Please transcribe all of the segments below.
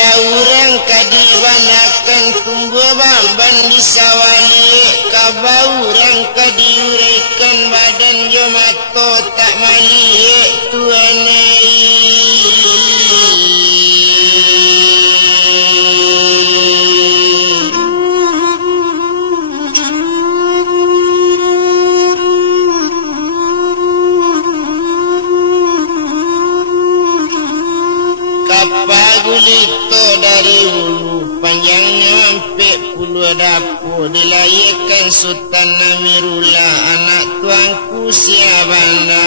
orang kadiwanakan tumbuh bamban di sawali kaba orang kadiurekan badan jomato tak mali tuanai Kapagulito dari hulu panjangnya sampai puluh dapur dilayakkan Sultan Namirullah anak tuanku Siabanda.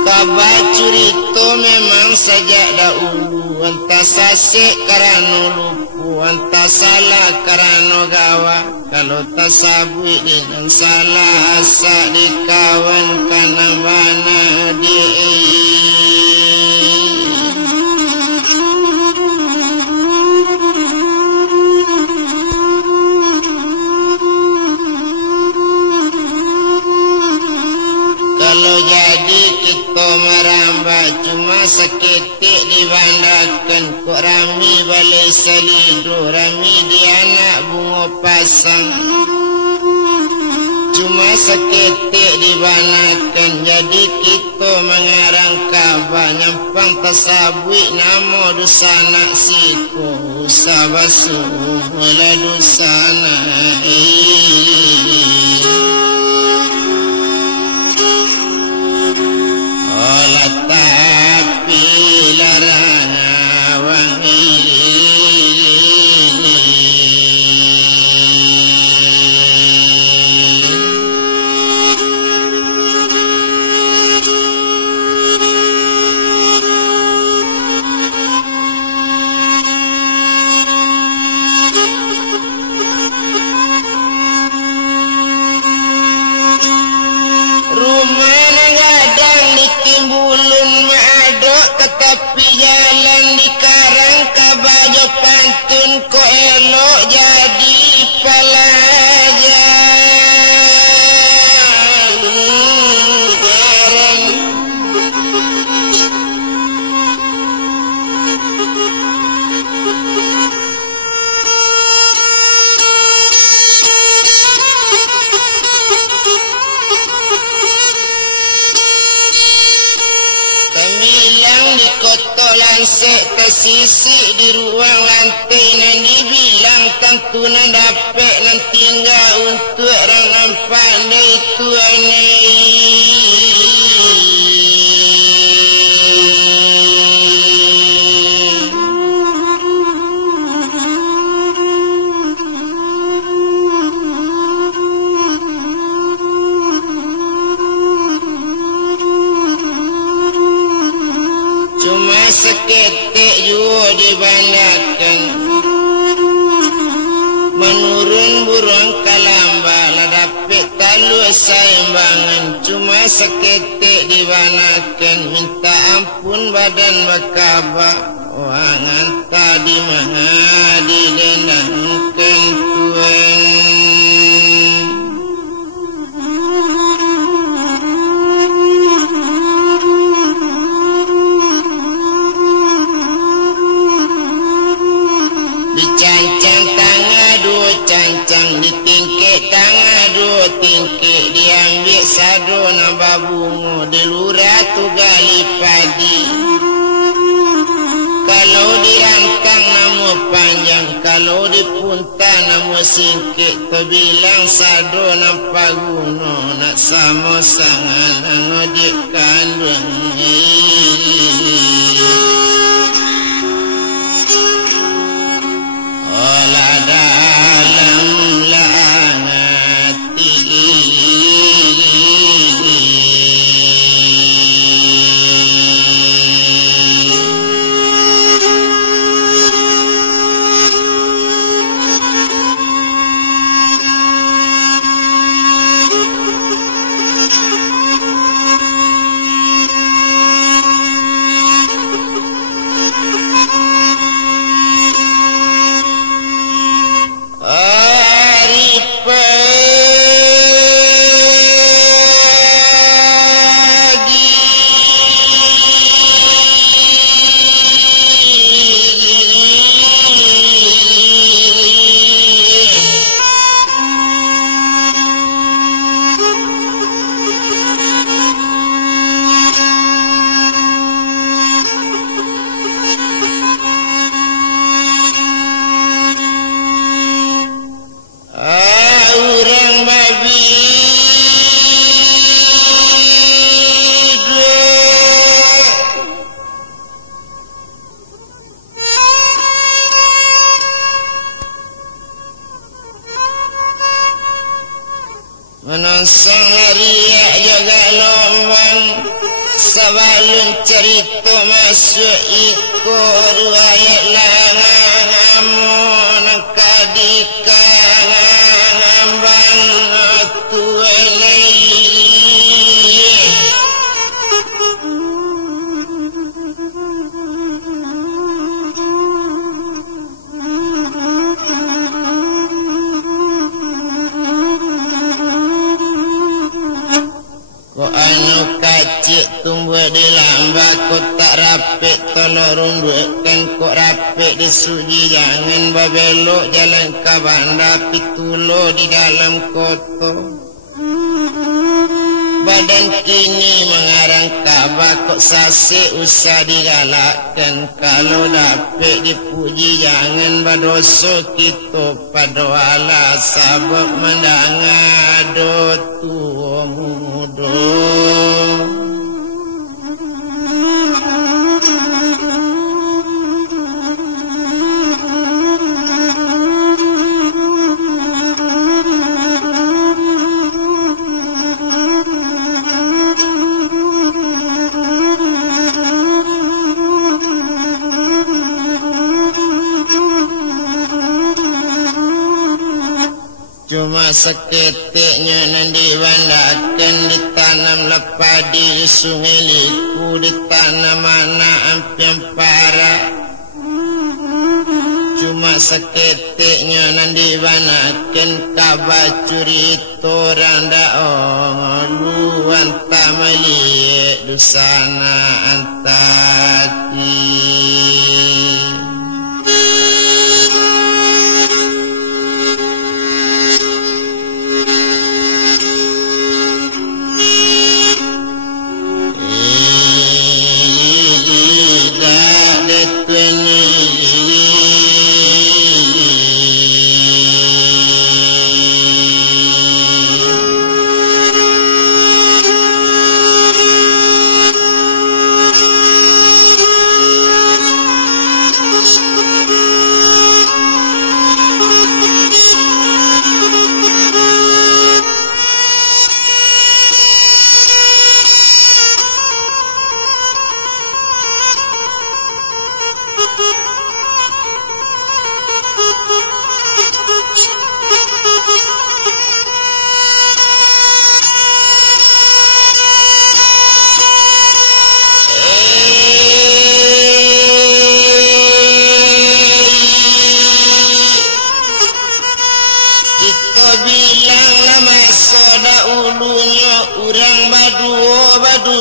Kabar curito memang sejak dahulu entah sasik karano lupu entah salah karano gawa kalau tak sabui dengan salah asak dikawan kana mana dia. Merambah cuma seketik dibandakan kok rami balai selidu rami di anak bunga pasang cuma seketik dibandakan jadi kita mengarang kabar nyampang tasabui namo dusana siku sabasu mula dusana tapi larangan rumah ngadang ditimbulun maadok tetapi jalan di karang kabajo pantun ko elok jadi pelajar lansek tersisi di ruang lantai nan dibilang tentu nan dapat nan tinggal untuk orang nampak itu aneh. Seketik juga dibandakan menurun burung kalamba lah dapat talu saimbangan cuma seketik dibandakan minta ampun badan bakaba wang anta di maha didenangkan Tuhan. Cancang ditingkik tangan dua tingkik diambil sado nambah bunga di lurah tu gali padi kalau dirantang nama panjang kalau dipunta nama singkik terbilang sado nampak guna nak sama sangat ngojek kandung olah dalam langati Menonsong haria jaga lombang sabalun cerita masuk ikut riwayat langamun kadika ngambang tuanai anu kacik tumbuh di lambak kok tak rapik tolong rumbukkan kok rapik di suji jangan babelok jalan ke bandar pitulo di dalam kota badan kini mengarang kabah kok sasik usah digalakkan kalau dapik dipuji jangan berdosa kita pada wala sabab mendangado tua muda. Cuma seketiknya nan dibandakan ditanam lepadi sungai liku ditanam mana ampian parah. Cuma seketiknya nan dibandakan kabar curita randa lu anta melihat dusana antati.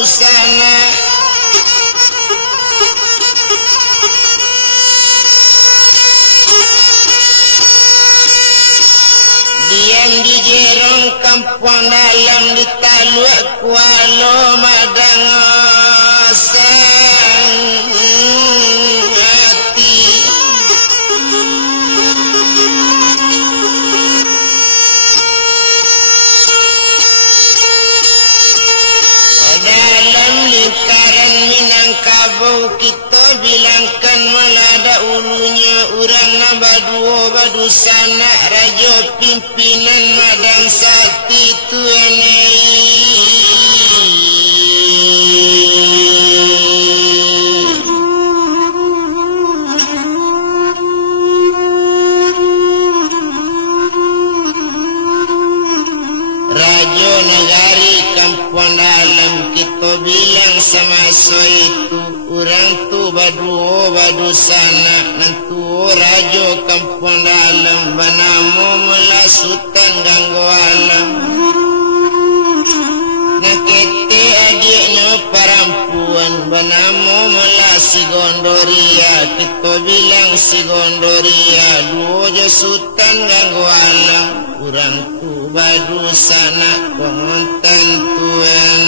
Sana diam di jerong kampung dalam di taluk kualo madang sang hati lingkaran Minangkabau kita bilangkan melada ulunya urang nambah dua badu sanak raja pimpinan madang sati tuanai. Raja negari kampung dalam kita bilang sama so itu orang tu badu sana nantu raja kampung dalam banamu mula sultan ganggu alam nakete adiknya perempuan banamu mula si gondoria kita bilang si gondoria dua sultan ganggu alam orang tu badu sana pengontan tuan.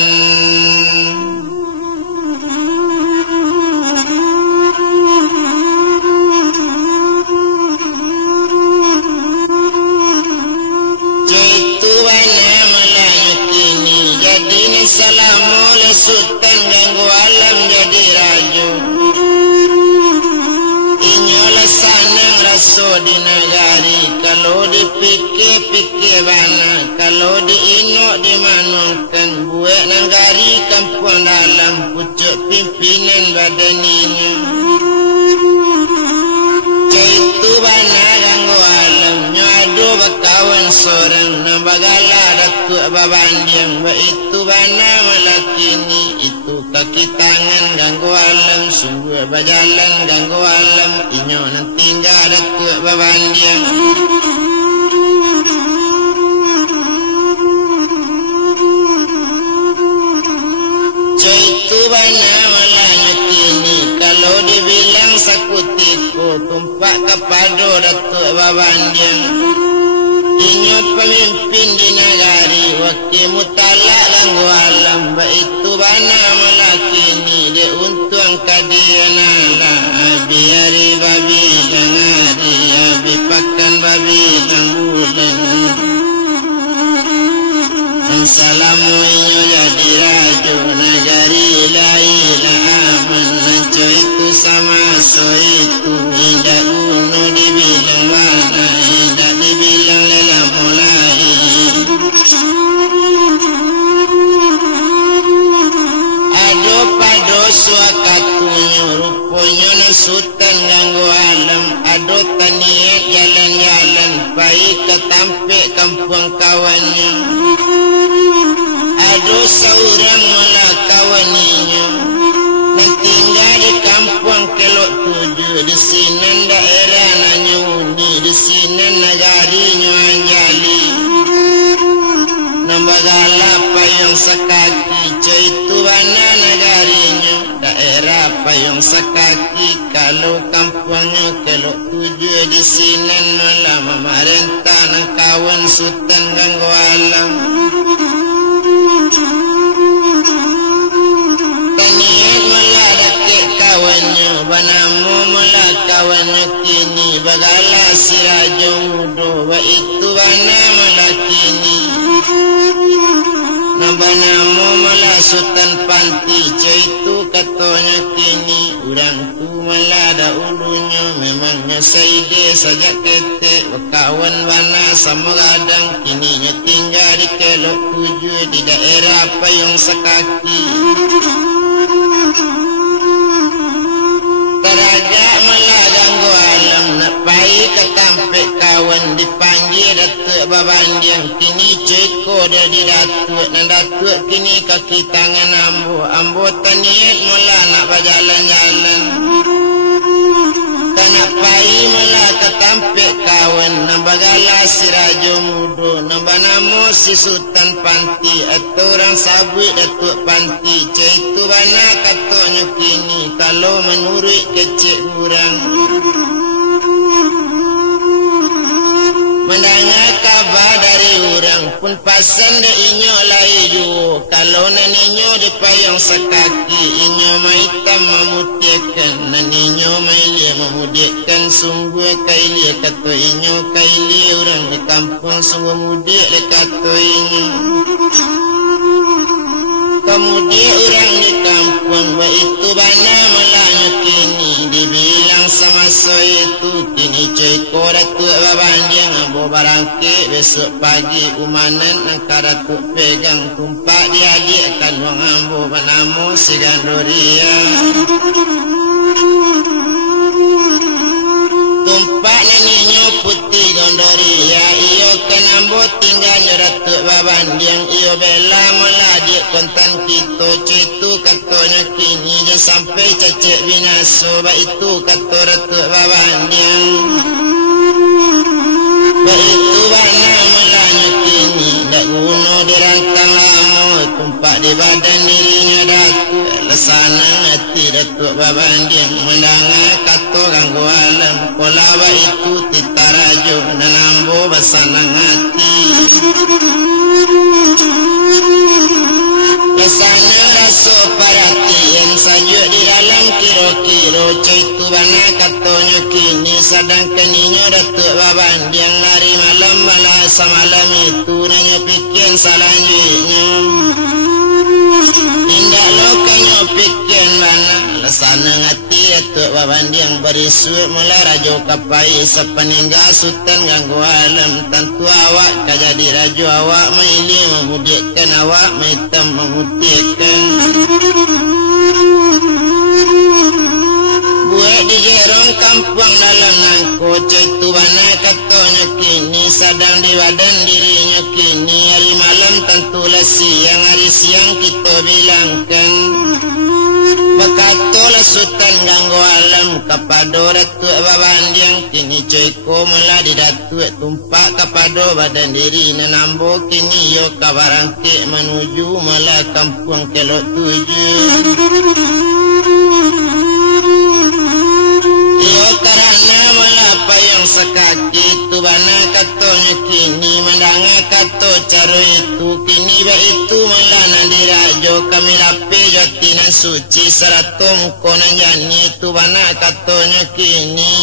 Assalamualaikum sultan ganggu alam jadi raja inyolah sanang raso di negari kalau dipikir-pikir bana, kalau diinok dimanungkan, buat nanggari kampung dalam pucuk pimpinan badaninya. Caitu bana ganggu alam, nyadu bakawan sorang, nambagala datuk babandiang, itu bana malakini, itu kaki tangan ganggu alam, sungguh berjalan ganggu alam, inyo nan tinggal datuk babandiang. Caitu bana malanya kini, kalau dibilang sakutiku, tumpak kepada datuk babandiang. Inyo pemimpin di negari, wakil mutalak ganggu alam, itu bana malakini, dia untung kadianala, biari babi gangari, abi pakan babi ganggulan. Salamu inyo jadi rajo, negari laila aman, nanco itu sama so itu, indah gunung dibilang mana, indah dibilang lela mulai. Ado pado suakatunyo, ruponyo nan sultan ganggu alam, ado taniat jalan-jalan, pai ketampe kampung kawannya. Ado seorang malah kawaninya, yang tinggal di kampung kelok tujuh, di sini daerah Nanyuni, di sini negari Anjali. Nambagala payung sekaki, caitu bana negarinya, daerah payung sekaki, kalau kampungnya kelok tujuh, di sini malah memerintah nang kawan sultan ganggu alam. Taniat mula dakik kawannya, banamu mula kawannya kini, bagala sirajo mudo, itu bana mula kini. Nambanamu mula sultan panti, caitu katanya kini, urang tu mula da ulunya, memangnya saide saja ketek, kawan bana sama gadang, kininya tinggal di kelok tujuh, di daerah payung sekaki. Teraga malah ganggu alam, nak pai ketampik kawan, dipanggil datuk babandiang, kini ceko dari datuk, dan datuk kini kaki tangan ambo taniat mula nak berjalan-jalan. Tanak pai mula ketampik kawan, nambagala si rajo mudo, nambanamu si sultan panti, atau orang sabit datuk panti, caitu bana katanya kini, kalau menurut kecik urang. Mendengar kabar dari orang pun pasan de inyo laidu, kalau naninyo di payung sekaki, inyo maitam memutikan, naninyo mailia memudikkan, sungguh kailia kata inyo, kailia orang di kampung sungguh mudik le kata inyo. Kemudian orang di kampung, itu bana melanya kini, dibilang sama so itu, kini ceko datuk babandiang, ambo barangke, besok pagi umanan, angka datuk pegang, tumpak diadikkan, wang ambo banamu si gandoria. Tumpak naninyo putih gandoria, iyo kan ambo tinggalnya datuk babandiang, iyo bela meladik kontan kita, citu katanya kini, dia sampai cecek binaso, itu kata datuk babandiang. Itu bana melanya kini, dak guna dirantang lama, tumpak di badan dirinya datuk, lesana hati datuk babandiang, mendengar kata ganggu alam, kolaba itu titarajo, dan ambo bersanang hati. Kesana rasa perhatian saja di dalam kiro-kiro, caitu bana katanya kini, sedangkan inyo datuk babandiang lari malam bala semalam itu, nanya pikir selanjutnya. Indah lo kanyo pikir mana, Rasana ngati atuk babandiang berisut mula rajo kapai sepeninggal sultan ganggu alam. Tentu awak kajadi rajo awak maili memudikkan awak maitam memutihkan. Buat di jerong kampung dalam nangko cetu bana katanya kini sedang di badan dirinya kini. Hari malam tentulah siang, hari siang kita bilangkan. Bekatolah sultan ganggu alam kapado ratu babandiang kini coyko mula di datu tumpak kapado badan diri nanambo kini yo kabarangke menuju mula kampung kelok tuju. Yo karana mula payung sekaki tu bana katonya kini mendanga kato caro itu kini ba itu mula nandirajo kami lape jotinan suci seratum konan jani tu bana katonya kini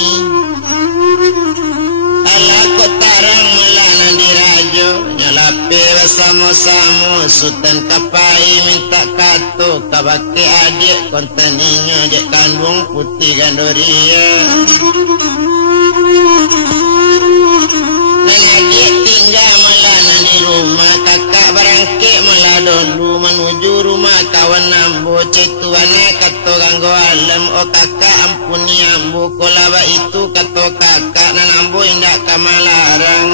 ala kotarang mula nandirajo nyalape bersama-sama sultan kapai minta kato kabake adik kontaninya dek kandung putih gandoria. Adik tinggal melana di rumah kakak berangkit meladolu menuju rumah kawan ambo cetuana kato ganggu alam. Oh kakak ampuni ambo kolaba itu kato kakak nan ambo indak kamalarang.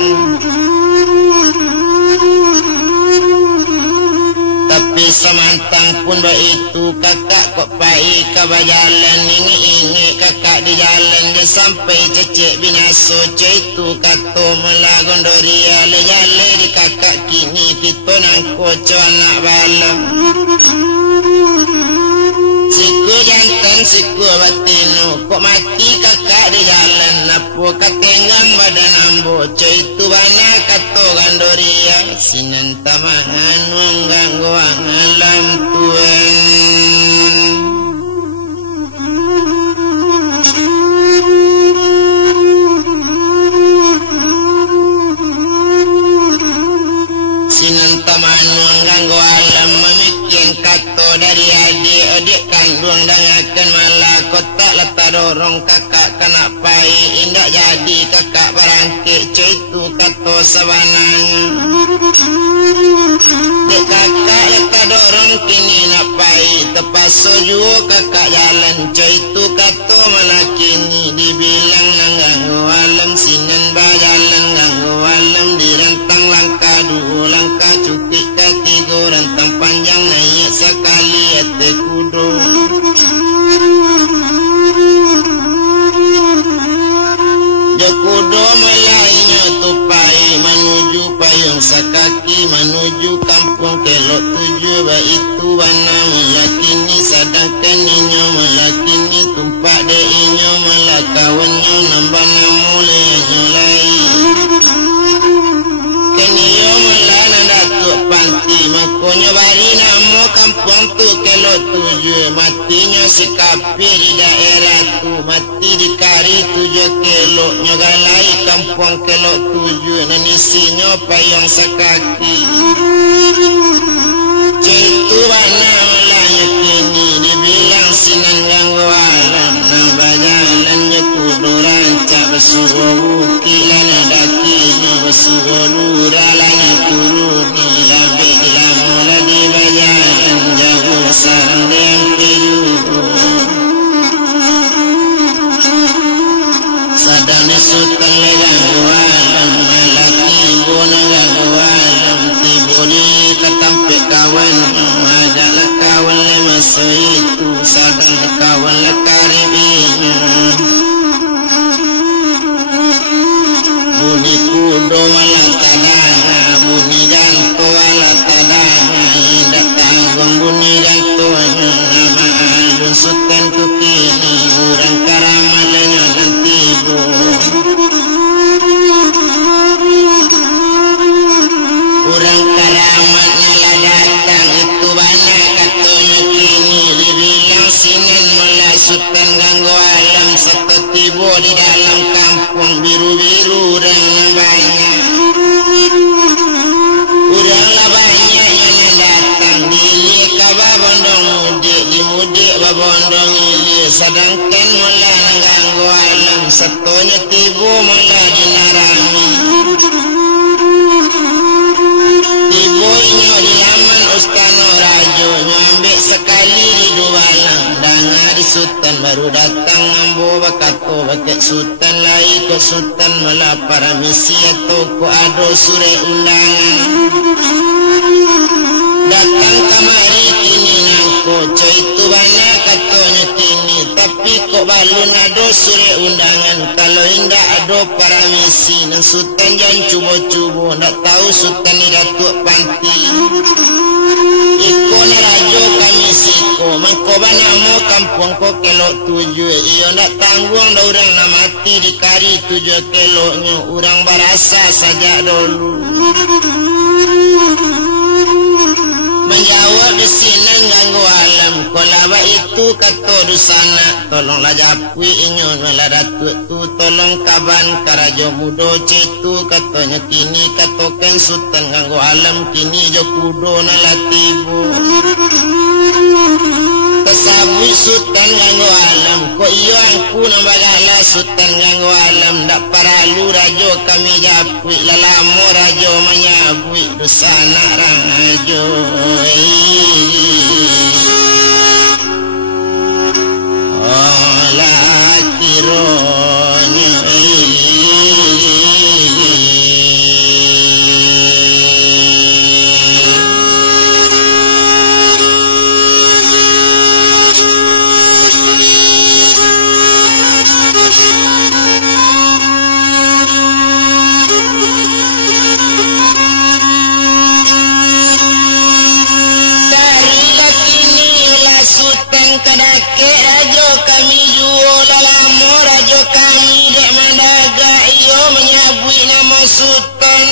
Tapi semantang pun itu kakak kok pai kabajalan ingi kakak di jalan dia sampai cecek binaso itu kato melagondoria le jale di kakak kini kita nang koco anak balam. Siku jantan siku batinu kok mati kakak di jalan napo katenggang badan ambo itu bana kato gandoria sinan tamangan mengganggu alam tuan. Sinan taman mengganggu alam memikir kato dari adik kandung dengarkan malah kotak letak dorong kakak kena pai indak jadi kakak berangkit itu kato sabananya. Dek kakak letak dorong kini nak pai terpaso juga kakak jalan itu kato malah kini dibilang nang ganggu alam sinan bajalan ganggu alam direntang langkah dua langkah cukik ketiga rentang panjang naik sekali ate kudo. Jokudo melainya tupai menuju payung sakaki menuju kampung kelok tuju ba itu bana melakini sadangkan inyo melakini tumpak de inyo melakawanyo nambana mulai nyulai. Keniyo melana datuk panti makonyo bari namo kampung tu kelok tuju matinya sikapi di daerah tu mati di kari tuju kelok nyogalai kampung kelok tuju nanisinya payung sakaki. Citu bana melanya kini dibilang sinan ganggu alam nang bajalannya kudu rancak besugo buki lana dakinya besugo lura lana turuni lambe dilamula di bajalan jauh sarang yang kejugo. Sadang sultan le ganggu alam malaki bona ganggu alam tibuni sedangkan mula ngganggu alam satunya tibu mula dinarami tibu inyo di laman ustano rajo nyambil sekali di dualang danga di sultan baru datang ngambo bakato bakat sultan lai ke sultan mula para misi atau ko ado sure undangan datang kamari kini nangko coy itu bana katonya kini tapi kok balun ado sure undangan kalau indah ado para misi dan sultan jangan cubo-cubo ndak tahu sultan ni datuk panti iko na rajo kami siko mangko bana mo kampung ko kelok tujuh iyo ndak tanggung dah orang nak mati di kari tujuh keloknya orang barasa saja dulu menjawab di sini ganggu alam kolaba itu kato dusana tolonglah japui inyo ngalah datuk tu tolong kaban karajo mudo citu katanya kini katoken sultan ganggu alam kini jo kudo nalatibu kesabui sultan ganggu alam ko iyo angku nambagala sultan ganggu alam dak paralu rajo kami japui lalamo rajo menyabui dusana rangajo ola kironya kadake rajo kami juo lalamo rajo kami dek mandaga iyo menyabui nama sultan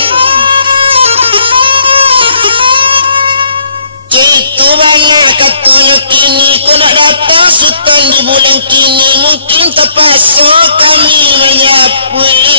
citu bana katanya kini ko nak datang sultan di bulan kini mungkin terpaksa kami menyabui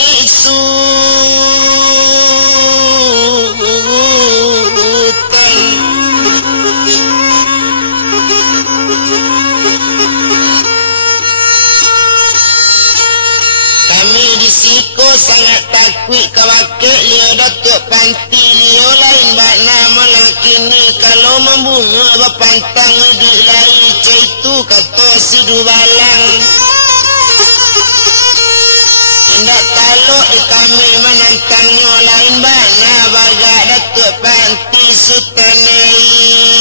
Siko sangat takut kawakek Leo datuk panti Leo lain bak nama lakini kalau membunga berpantang di lai itu kata si dubalang indak taluk di kami menantangnya lain bak nama bagak datuk panti sutanai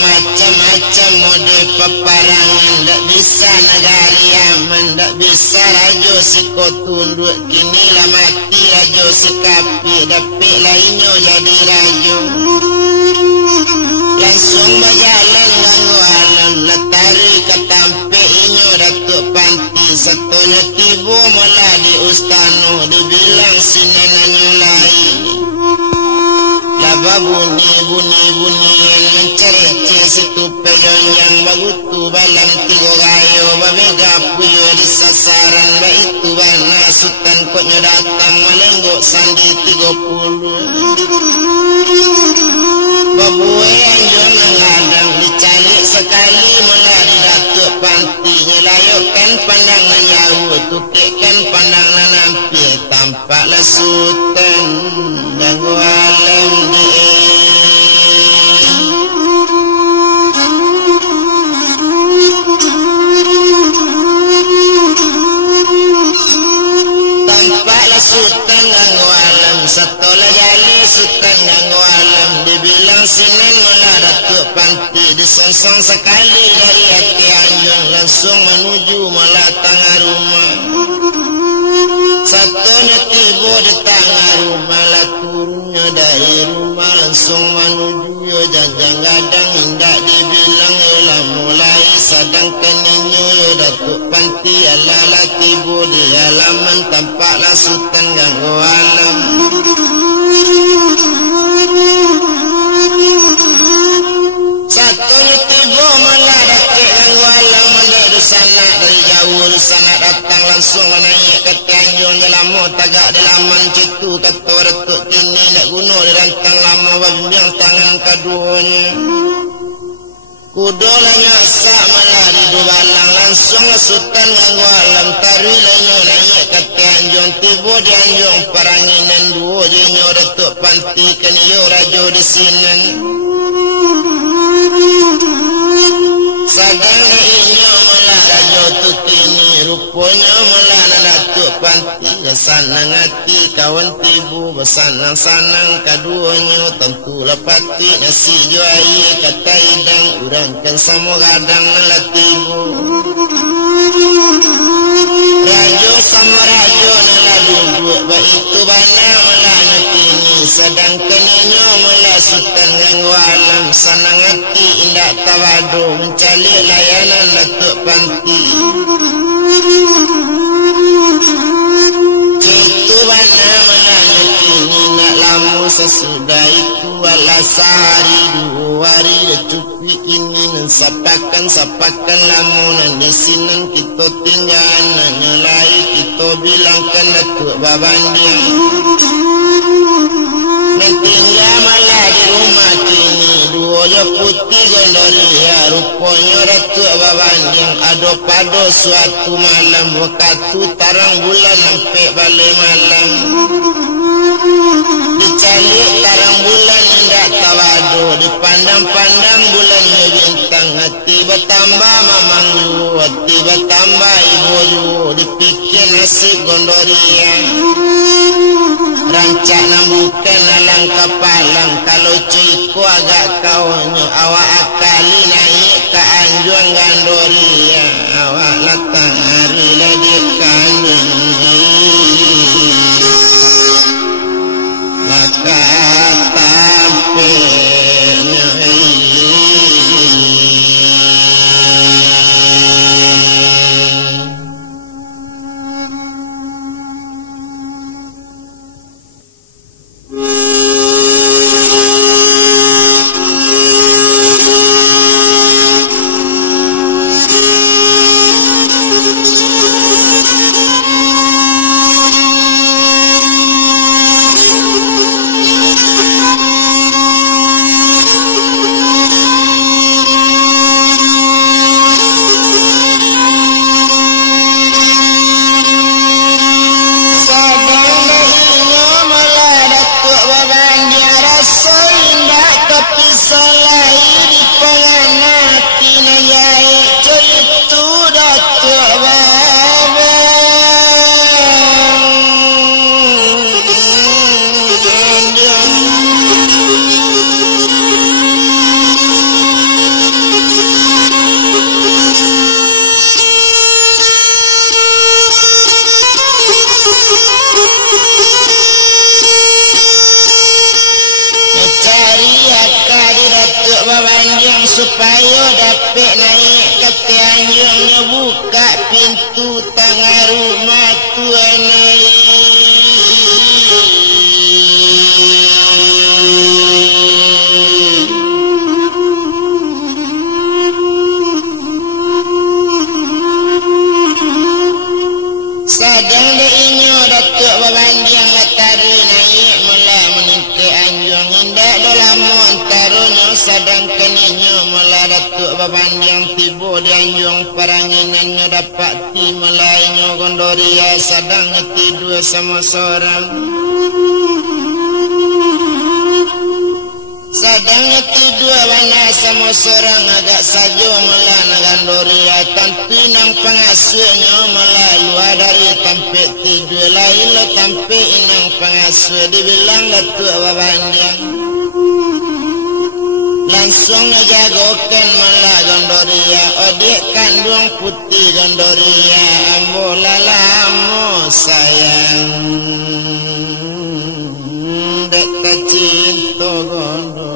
macam-macam mode peperangan tak bisa negari aman tak bisa rajo siko tunduk kini lah mati rajo sekapi dapik lainnya jadi rajo langsung berjalan ganggu alam letari ke tampik inyo datuk panti satunya tibu mula di ustano dibilang sinenanya lain laba bunyi yang mencerece situ pedon yang bagutu balang tigo gayo babega puyo di sasaran baitu bana sultan koknya datang melenggok sandi 30 babuwe anjon ngadang dicalik sekali melari datuk panti nyelayokkan pandang nyawu tukikkan pandang nanampi tampaklah sultan ganggu alam tampaklah sultan ganggu alam setelah jali sultan ganggu alam dibilang sinen mula datuk panti disonsong sekali dari hati anjung langsung menuju mula tengah rumah satunya tiba di tengah rumah lah turunnya dari rumah langsung menuju janjang gadang hendak dibilang yolah mulai sedangkan inyo yo datuk panti alalah tiba di halaman tampaklah sultan ganggu alam satunya tiba malah datuk ganggu alam langsung naik ke Tanjung lama tagak di laman citu kata retuk kini nak guna di rantang lama bimbang tangan keduanya kudo lanya sak malah di balang langsung sultan nganggu alam tari lanya naik ke Tanjung tiba di Anjung paranginan dua jenyo retuk panti keniyo rajo di sinan sadang naiknya malah rajo tu kini rupanya malah datuk panti kesanang hati kawan tibu bersanang-sanang kaduanya tentu lepati nasi juai kata idang urangkan sama kadang nalah tibu rajo sama rajo nalah duduk baitu banyak malah kini sedangkan inyo malah sultan ganggu alam sanang hati indak tawadu mencari layanan datuk panti itu mana mana kini nak lamu sesudah itu wala sehari 2 hari cukup kini sapakan lamunan di sini kita tinggal nyelai kita bilangkan datuk babanding tinggal malah di rumah kini 2 putih gandaria rupanya datuk babanding ado pado suatu malam waktu tarang bulan sampai balik malam dicalik tarang bulan indah tawadu dipandang-pandang bulannya bintang hati bertambah mamang yu hati bertambah ibu yu dipikir nasib gondoria rancak nambukan alang kapalang kalau ciku agak kaunya awak akali naik ke Anjung gandoria awak latang hari ladikan maka tampilnya supaya dapat naik ke Tanjungnya buka pintu tengah rumah tuan sadang deinyo datuk babanding latari naik mula meningke Anjung indak dolamo antaranya sadang keninyo mula datuk babanding tiba di Anjung paranginannya dapat ti melainyo gondoria sadang ngeti 2 sama seorang sadang ngeti 2 wana sama seorang agak saja mula gandoria tantu nang pengasuhnya mula luar dari tampik tidur lain lo tampik inang pengasuh dibilang datuk babanding langsung ngejagokan malah gandoria odik kandung putih gandoria ambo lalamu sayang dek cinta gondo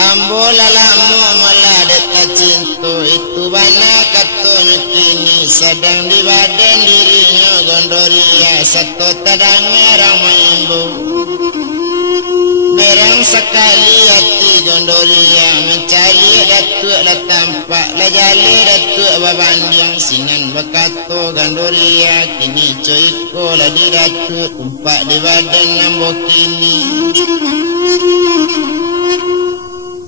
ambo lalamu malah dek cinta itu banyak katanya kini sedang di badan dirinya gondoria satu tadang merang maimbu berang sekali hati gondoria mencari datuk la tampak la jale datuk babanding singan bakato gandoria kini coiko la di datuk tumpak di badan nambo kini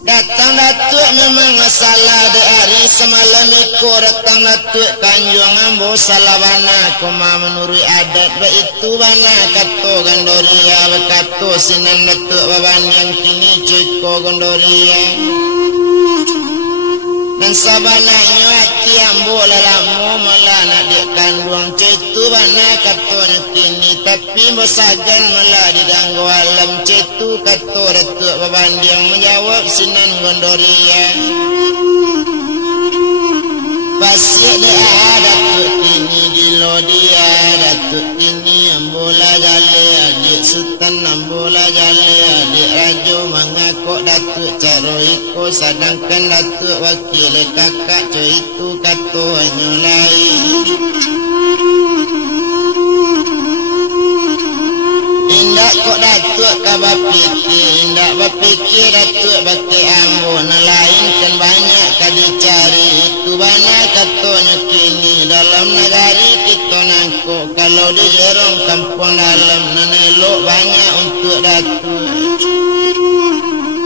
datang datuk memang salah de hari semalam iko datang datuk kanjung ambo salabana koma menurut adat itu bana kato gandoria bakato sinan datuk babanding kini coiko gandoria dan sabananya hati ambo lalamu malah nak dia kandung cetu bana katanya kini tapi bosagan malah diganggu alam cetu kato datuk babanding menjawab sinan gondoria pasir dia datuk kini gilo dia datuk kini ambola jale adik sultan ambola jale adik rajo mangakok datuk caro iko sedangkan datuk wakil kakak co itu kato nyolai indak kok datuk kabah pikir indak berpikir datuk baki ambo nelainkan banyak kadicari itu banyak katanya kini dalam negari kita nangkuk kalau di jerong kampung dalam nenelok banyak untuk datuk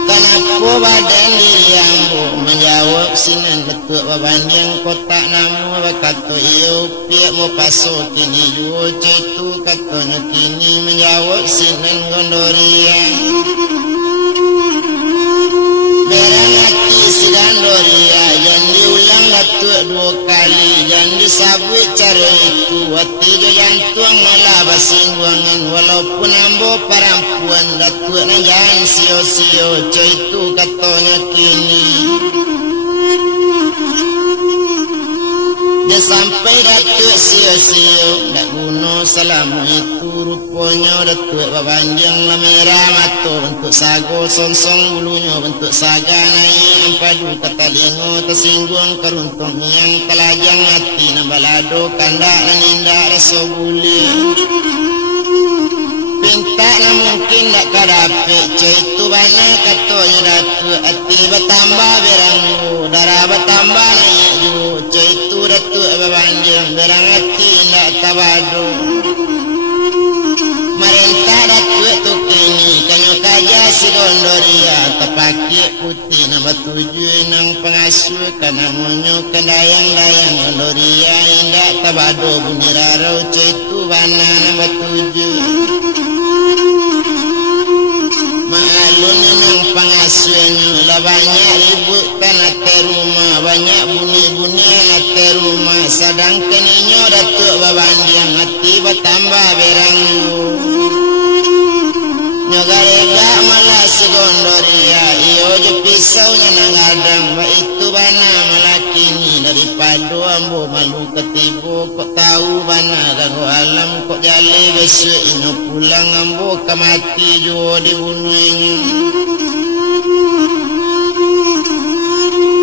kenapa badan diri ambo menjawab sinan datuk babanding kotak namu berkata iyo piak mau pasok kini juo cetu katanya kini menjawab sinan gondoria berang hati si gandoria yang diulang datuk 2 kali yang disabut cara itu hati jo jantung malah basingguangan walaupun ambo perempuan datuk na jangan sio-sio co itu katanya kini dia sampai datuk sio-sio dak guna salamu itu rupanya datuk babanding la merah mato bentuk sago sonsong bulunya bentuk saga naik ampadu katalingo tersinggung keruntung yang telajang hati nambalado kandak naninda rasa buli pinta na mungkin nak kadape itu banyak katanya datuk hati bertambah beranggu darah bertambah naik ju itu datuk babanding berang hati nak tabado merintah datuk tu kini kanyo kaja si gondoria tapaki putih nama tuju nang pengasuh kana monyo kendayang-dayang gondoria indak tabado bunyi rarau itu bana nama tuju maalun nang pengasuhnya lah banyak ribut tanah terumah banyak bunyi-bunyi nate rumah sedangkan inyo datuk babanding hati bertambah beranggu nyogarega malah si gondoria iyo je pisaunya nangadang ba itu bana malah kini daripada ambo malu ketibu kok tahu bana ganggu alam kok jale besok inyo pulang ambo kamati jo dibunuhnya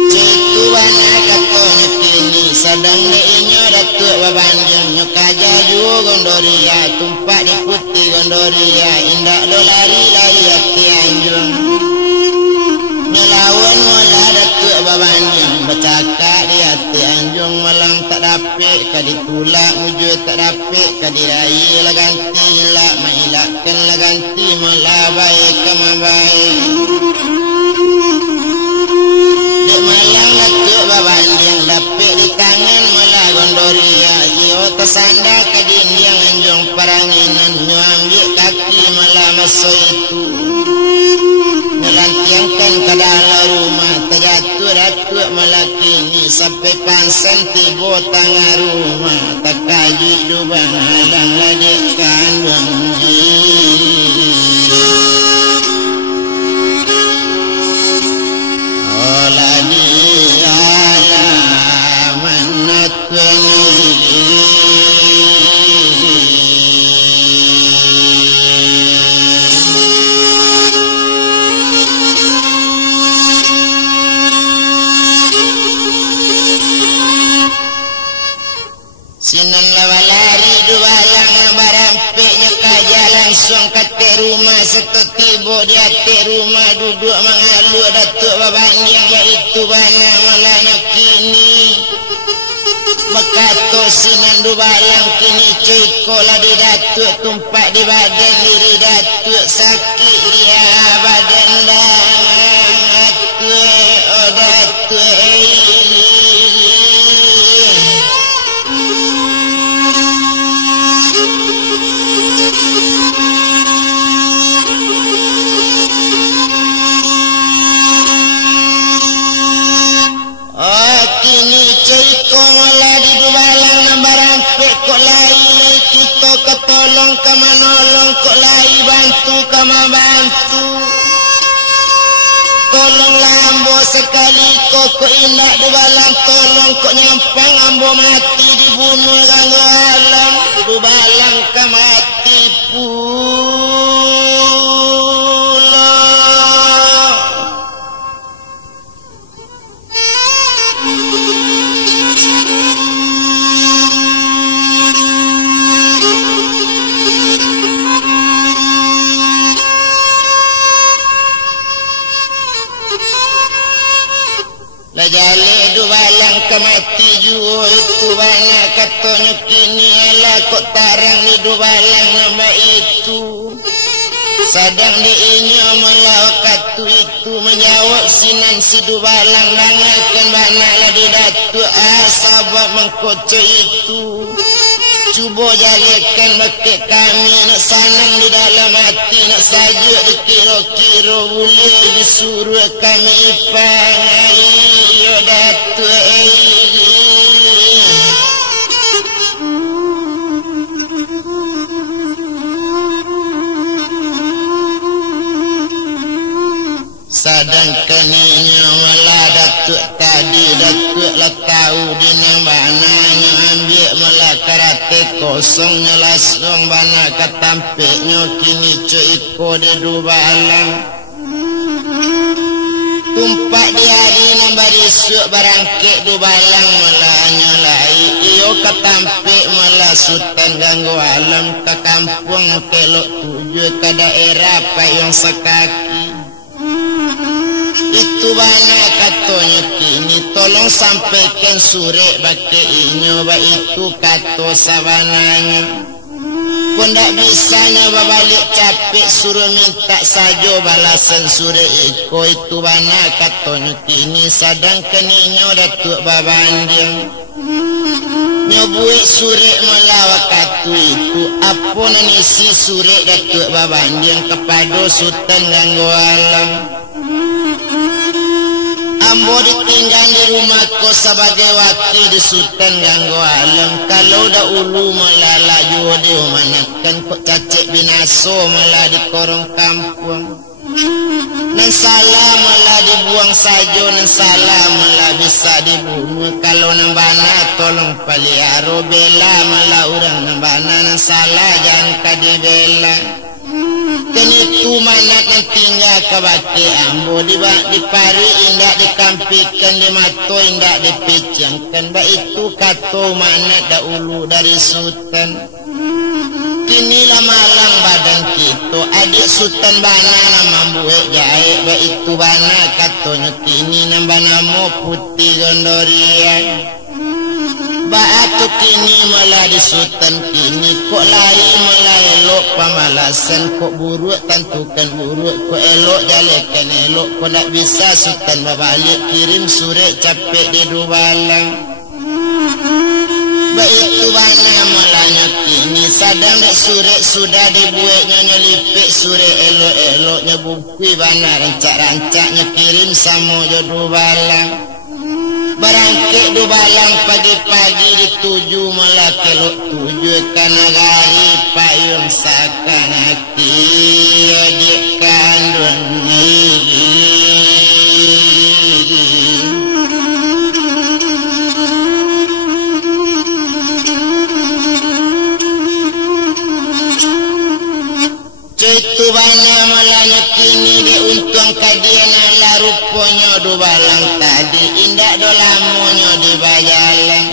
citu bana katanya kini sedang de inyo datuk babanding nyokaja jo gondoria tumpak di putih gondoria indak do lari-lari hati anjung nyelawan mula datuk babanding bercakap di hati anjung malang tak dapet kaditulak wujud tak dapet kadirai lah ganti lah mailakkan lah ganti malah baik kama baik dek malang datuk babanding dapet di tangan malah gondoria iyo tersandar kadindiang anjung paranginan nyambil kaki malah masuk itu melantiangkan ke dalam rumah terjatuh datuk malah kini sampai pansan tiba tengah rumah tak kaji dubang halang lagi kandung olah di alaman sinan lawalari dua yang barampiknya kaja langsung ke rumah seteti tiba di atas rumah duduk mengalu datuk babanding itu bana malanya kini berkata sinan dubalang kini cikola di datuk tumpak di badan diri datuk sakit dia badan datuk oh datuk ketolong kama nolong kok lai bantu kama bantu tolong lambo sekali kok indak dubalang tolong kok nyampang ambo mati dibunuh ganggu alam dubalang kamati pula jale dubalang kemati juo itu banyak katanya kini ala kok tarang di dubalang nama itu sadang di inyo melawakatu itu menjawab sinan si dubalang bangakan banaklah di datu asabak mengkoco itu cuba jalekan bakit kami nak sanang di dalam hati nak saja dikira-kira boleh disuruh kami pangai yo datuk sadangkan inya malah datuk tadi datuk lah tahu di nambananya ambil malah karate kosongnya lasong bana katampiknya kini cuiko di dubalang tumpak di hari nambar isuk barangkek dubalang malah nyolai iyo katampik malah sultan ganggu alam ke kampung kelok tujuh ke daerah payung sekaki itu banyak katanya kini tolong sampaikan surat bagi inyo ba itu kato sabananya pun tak bisanya balik capek suruh minta saja balasan surat itu banyak katanya kini sadangkan inyo datuk babanding nyobuik surat melawak katu itu apa nanisi surat datuk babanding kepada sultan ganggu alam ambo ditinggal di rumahku sebagai wakil di sultan ganggu alam kalau dahulu melala jua diumanakan kok cacik binaso malah di korong kampung nan salah malah dibuang saja nan salah malah bisa dibunuh kalau nambana tolong paliaro bela malah orang nambana nan salah jangan kadibela kenitu manat yang tinggal ke baki ambo dipari indak dikampikan di mato indak dipicangkan ba itu kato manat dahulu dari sultan kinilah malang badan kita adik sultan bana nama buek jahit ba itu bana katonya kini nambah namo putih gondorian Ba'atu kini malah di sultan kini kok lain malah elok pamalasan kok buruk tentukan buruk kok elok jalekan elok kok nak bisa sultan babalik kirim surat capek di dubalang baitu bana malahnya kini sadang dak surat sudah dibuatnya nyelipik surat elok-eloknya buku bana rancak-rancaknya kirim sama jo dubalang barangkit dubalang pagi-pagi dituju malah kelok tuju kana gari payung sakanaki adik kandung itu banyak malahnya kini dia untung kadian ala rupanya dubalang tadi indak dolamunya di bajalan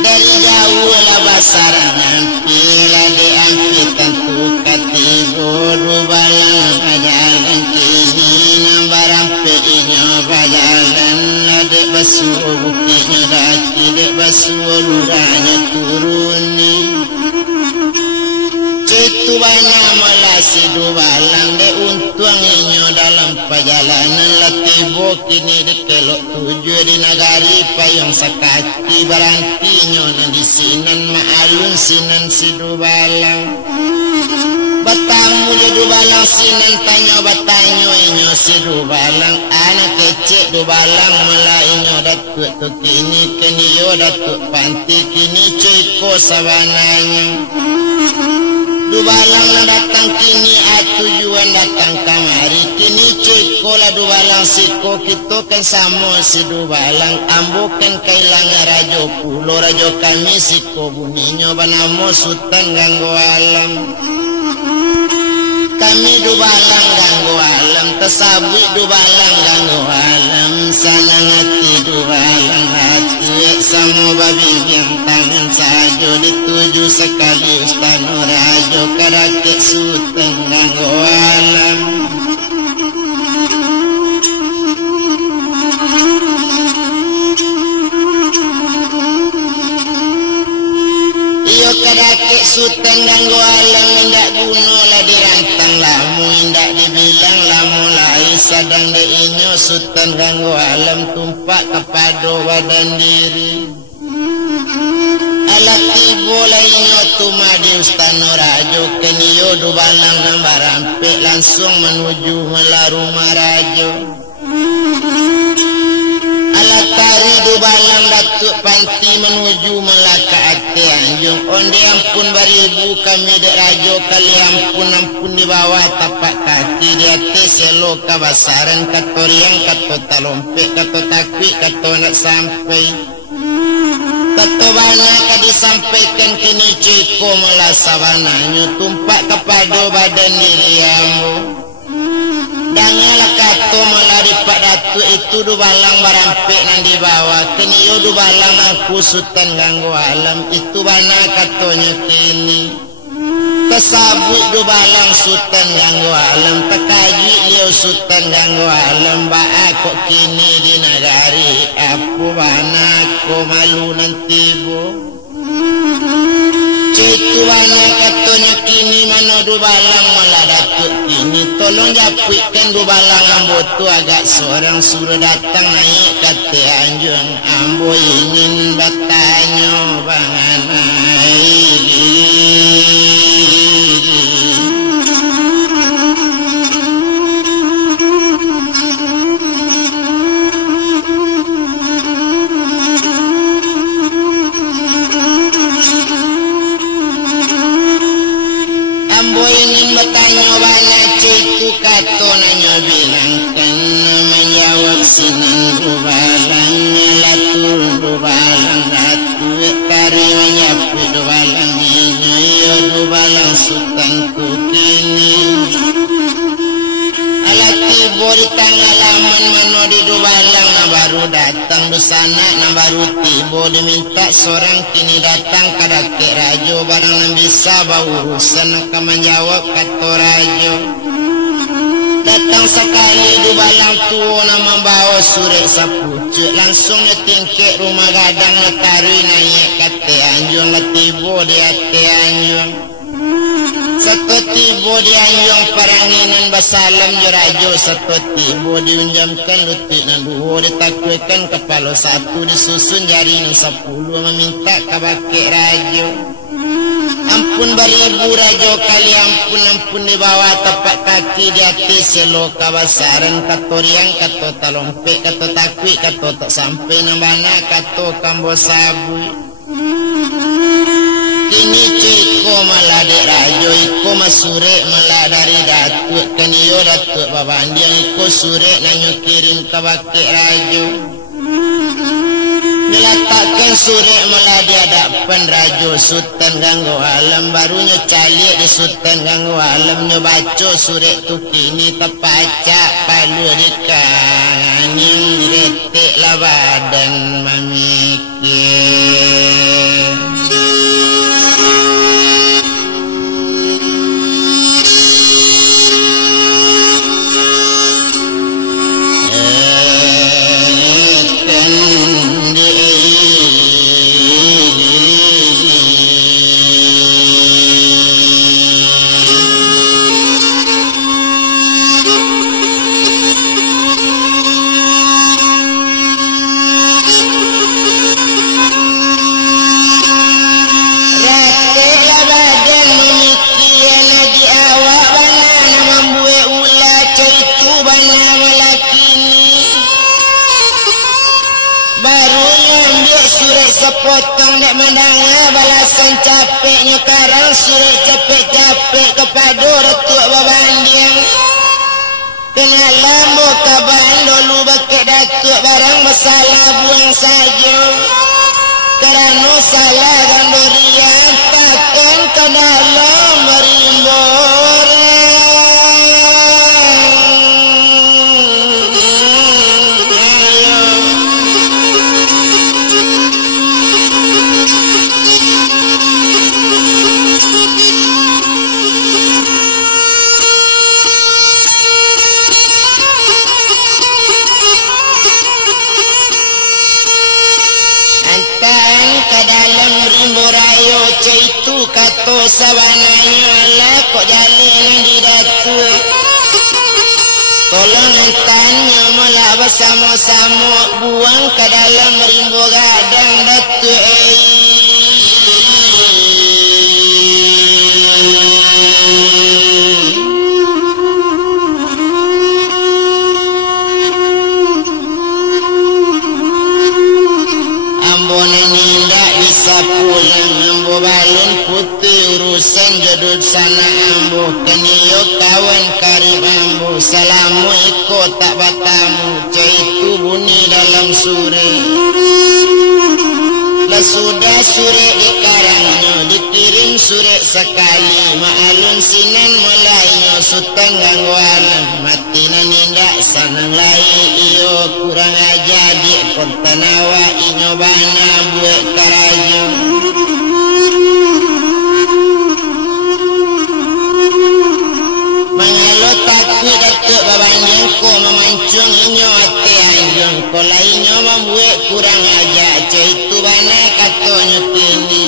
dari jauh lah basarang ampila diampi tentu katigo basuh bukitnya daki dek basuh lurahnya turuni Citu bana melasi dubalang dek untuang inyo dalam perjalanan latibo kini dekelok tujuh di nagari payung sakaki barantinyo nan di sinan maalun sinan si dubalang Batamu je dubalang sinan tanyo batanyo inyo si dubalang anak kecik dubalang mula inyo datuk tu kini yo datuk panti kini ciko sabananya dubalang lah datang kini tujuan datang kamari kini ciko lah dubalang siko kita kan samo si dubalang ambukan kailang rajo pulo rajo kami siko buninyo banamo sultan ganggu alam kami dubalang ganggu alam tersabui dubalang ganggu alam sanang hati dubalang hati sama babi yang tangan sajo dituju sekali ustano rajo karakek sultan ganggu alam kadake sultan ganggu alam indak guna lah dirantang lamu indak dibilang lamu lai sadang de inyo sultan ganggu alam tumpak kepada badan diri alat tibo lah inyo tumadi ustano rajo keniyo dubalang gambar rampik langsung menuju mela rumah rajo tari dubalang datuk panti menuju melaka ate anjung onde ampun baribu kami dek rajo kali ampun di bawah tapak kaki di ate selo kabasaran katoriang kato talompe kato takwi kato nak sampai kato bana kadi sampaikan kini ciko melasawananyo tumpak kepada badan diri ambo Dangalah kato melari pak datuk itu dubalang barampik nan di bawah keniyo dubalang aku sultan ganggu alam itu bana katonya kini kesabut dubalang sultan ganggu alam tekaji liau sultan ganggu alam ba'a kok kini di nagari aku bana ko malu nanti bu Citu banyak katonya kini mana dubalang malah datuk kini tolong japuikan dubalang ambo tu agak seorang suruh datang naik kata anjung ambo ingin bertanya banganai kato nanya bilangkan menjawab sinan dubalang latur dubalang ratu kari menyapu dubalang inyo yo dubalang sultan kini alat tibo di tanggal laman mano di dubalang na baru datang dosana na baru tibo diminta seorang kini datang kadake rajo barang yang bisa bawa urusan akan menjawab kato rajo datang sekali dubalang tua nama bawa surat sapucuk langsung ngetingkek rumah gadang netarui naik kata anjung letibo di hati anjung satu tibo di anjung paranginan basalam jerajo satu tibo diunjamkan lutik dan duho ditakwikan kepala satu disusun jari nan 10 meminta kabake rajo ampun baribu rajo kali ampun di bawah tapak kaki di hati selo kabasaran katoriang kato talompe kato takwi kato tak sampai nambana kato kambo sabui kini ciko malah dek rajo iko masure malah dari datuk keniyo datuk babandiang iko sure nanyo kirim kabake rajo diletakkan suri malah di hadapan rajo sultan ganggu alam barunya calik di sultan ganggu alam nyobaco suri tu kini terpacak palu di kanyang retik lah badan memikir surat sepotong nek mandanga balasan capeknya karang surat capek-capek kepada Datuk Babandiang. Kena lambo kaban dulu bakit Datuk barang masalah buang saja. Kerana salah gandorian takkan ke dalam merimbor. Itu kata sawananya lah kok jalan di Datuk. Tolong tanya malah bersama-sama buang ke dalam rimbo gadang Datuk. Pulang ambo balon putih urusan jadul sana ambo keniyo kawan karib ambo salamu ikut tak batamu itu bunyi dalam suri lah sudah suri dikarangnya dikirim suri sekali ma'alun sinan mulainya sultan ganggualan mati nanindak sanang lai iyo kurang aja di kontanawa inyo bana buat karajo. Mangalo takut Datuk Babandiang ko memancung inyo ate anjong ko lainyo membuat kurang aja itu bana katonyo kini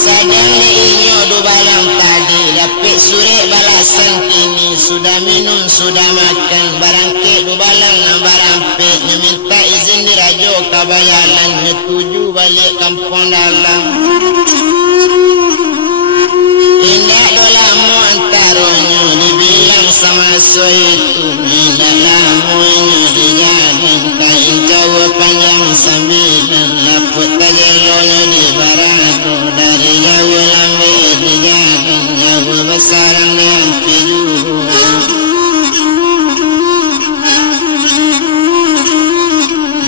sadang le inyo do balang tadi dapet sure balasan kini sudah minum sudah makan barangke do balang nambar ampe minta izin dirajo kabayalan nyetuju balik kampung dalam indah dolamu antaronyo dibilang sama so itu indah lamunya dijalan kain jawa panjang sambilan laput tajelonya di barado dari jawa lambe dijalan jawa besarang dan pijuhu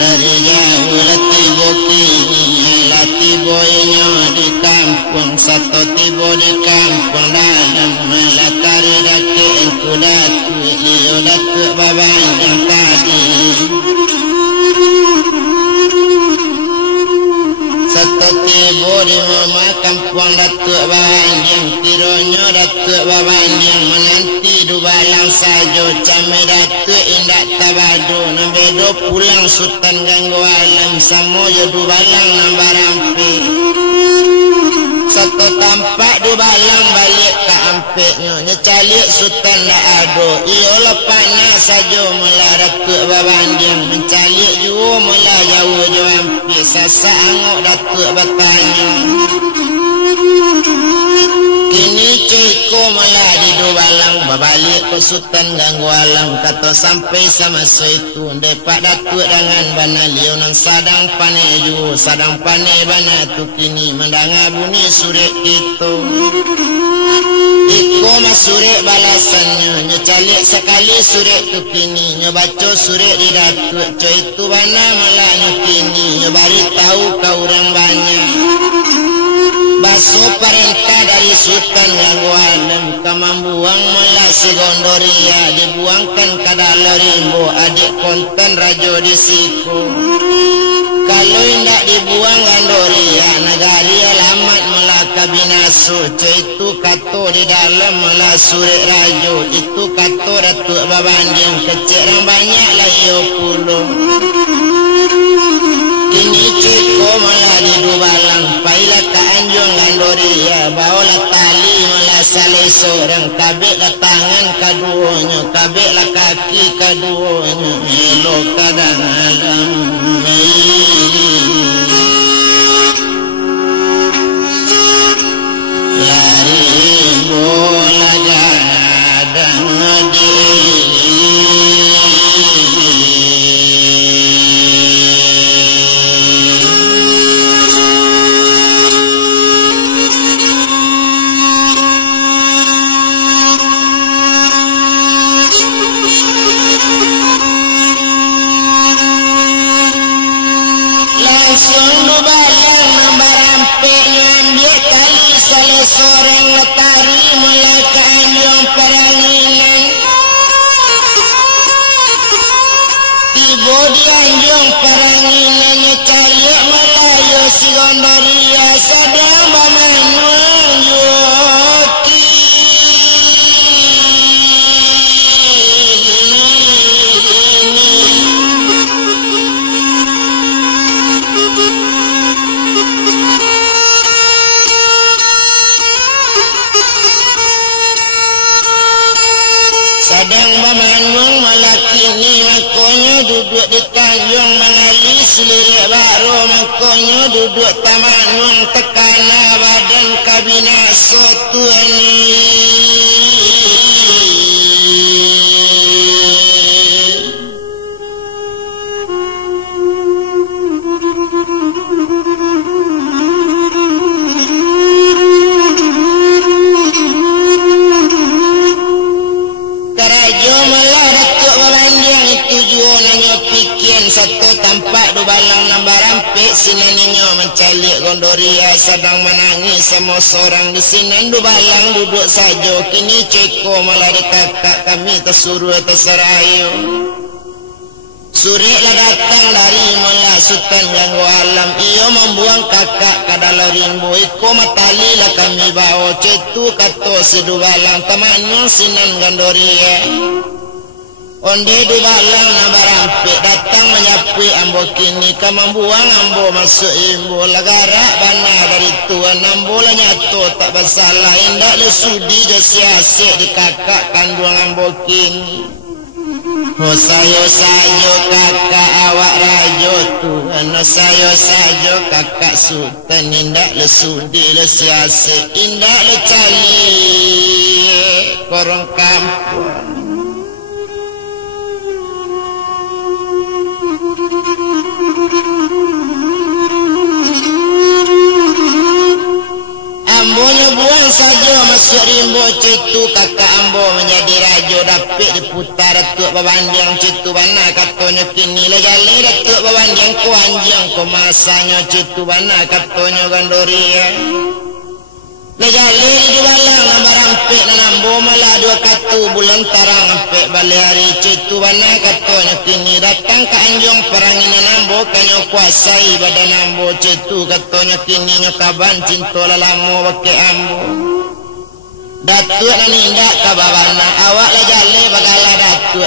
dari jawa latibo kini latibo inyo di kampung satu tibo di kampung dalam melatari dake engku Datuk iyo Datuk Babandiang tadi satu tibo di mama kampung Datuk Babandiang kironyo Datuk Babandiang menanti du balang sajo came Datuk indak tabado nambedo pulang sultan ganggu alam samoyo du balang nambar ampe satu tampak du balang balik ke ampeknya nyecalik sultan dak ado iyo lepana sajo mula Datuk Babandiang mencalik juo mula jauh jo ampe sasa angok Datuk bertanya kini ciko malah di do balang babalik ke sultan ganggu alam kata sampai sama so itu depak Datuk dengan bana lionan sadang paneju sadang pane bana tu kini mendanga bunyi surat itu iko mas surat balasannya nyecalik sekali surat tu kini nyobaco surat di Datuk co itu bana malah kini nyobari tahu kau orang banyak baso perintah dari sultan ganggu alam kamambuang mula segondoria dibuangkan ke dalam rimbo adik konten rajo di siku kalau indak dibuang gandoria negari alamat mula kabinasu itu kato di dalam mula surat rajo itu kato Datuk Babandiang kecil banyak lah iyo puluh kini ciko malah di dubalang pailah ke anjung gandoria bawalah tali malah salih seorang kabiklah tangan keduanya kabiklah kaki keduanya elok kadang alam lari bola gadang di dianjung paranginannya calik Melayu si Gondoria sadang bamanuang yoki sadang bamanuang malakini makonyo duduk di tanjung mengalis lirik baru makonyo duduk tamanung tekana badan kabina sotuani satu tampak du balang nambar rampik sinaninyo mencalik Gondoria sedang menangis semua seorang di sini du balang duduk saja kini ceko malah di kakak kami tersuruh terserayu suriklah datang dari mula sultan ganggu alam iyo membuang kakak ke dalam rimbo iko matali lah kami bawa cetu kato si du balang temannya sinan Gondoria onde du balang nambar rampik datang menyapui ambo kini kemambuang ambo masuk imbo lagara bana dari tuan ambo lah nyato tak bersalah indak le sudi jasi asik di kakak kandung ambo kini sayo sajo kakak awak rajo tuan sayo sajo kakak sultan indak le sudi le siasik indak le cali korong kampung ambonya buang saja masuk rimbo cetu kakak ambo menjadi rajo dapik diputar datuk babandang cetu bana katonya kini legale datuk babandang ko anjang ko masanya cetu bana katonya Gondoria legale di balang nambar rampik nambo malah dua katu bulan tarang ampek balik hari cetu bana katonya kini datang ke anjong perangin nambo kanyo kuasai badan nambo cetu katonya kini nyokaban cintola lamo bake ambo datuk nani indak kababana awak lajale bagala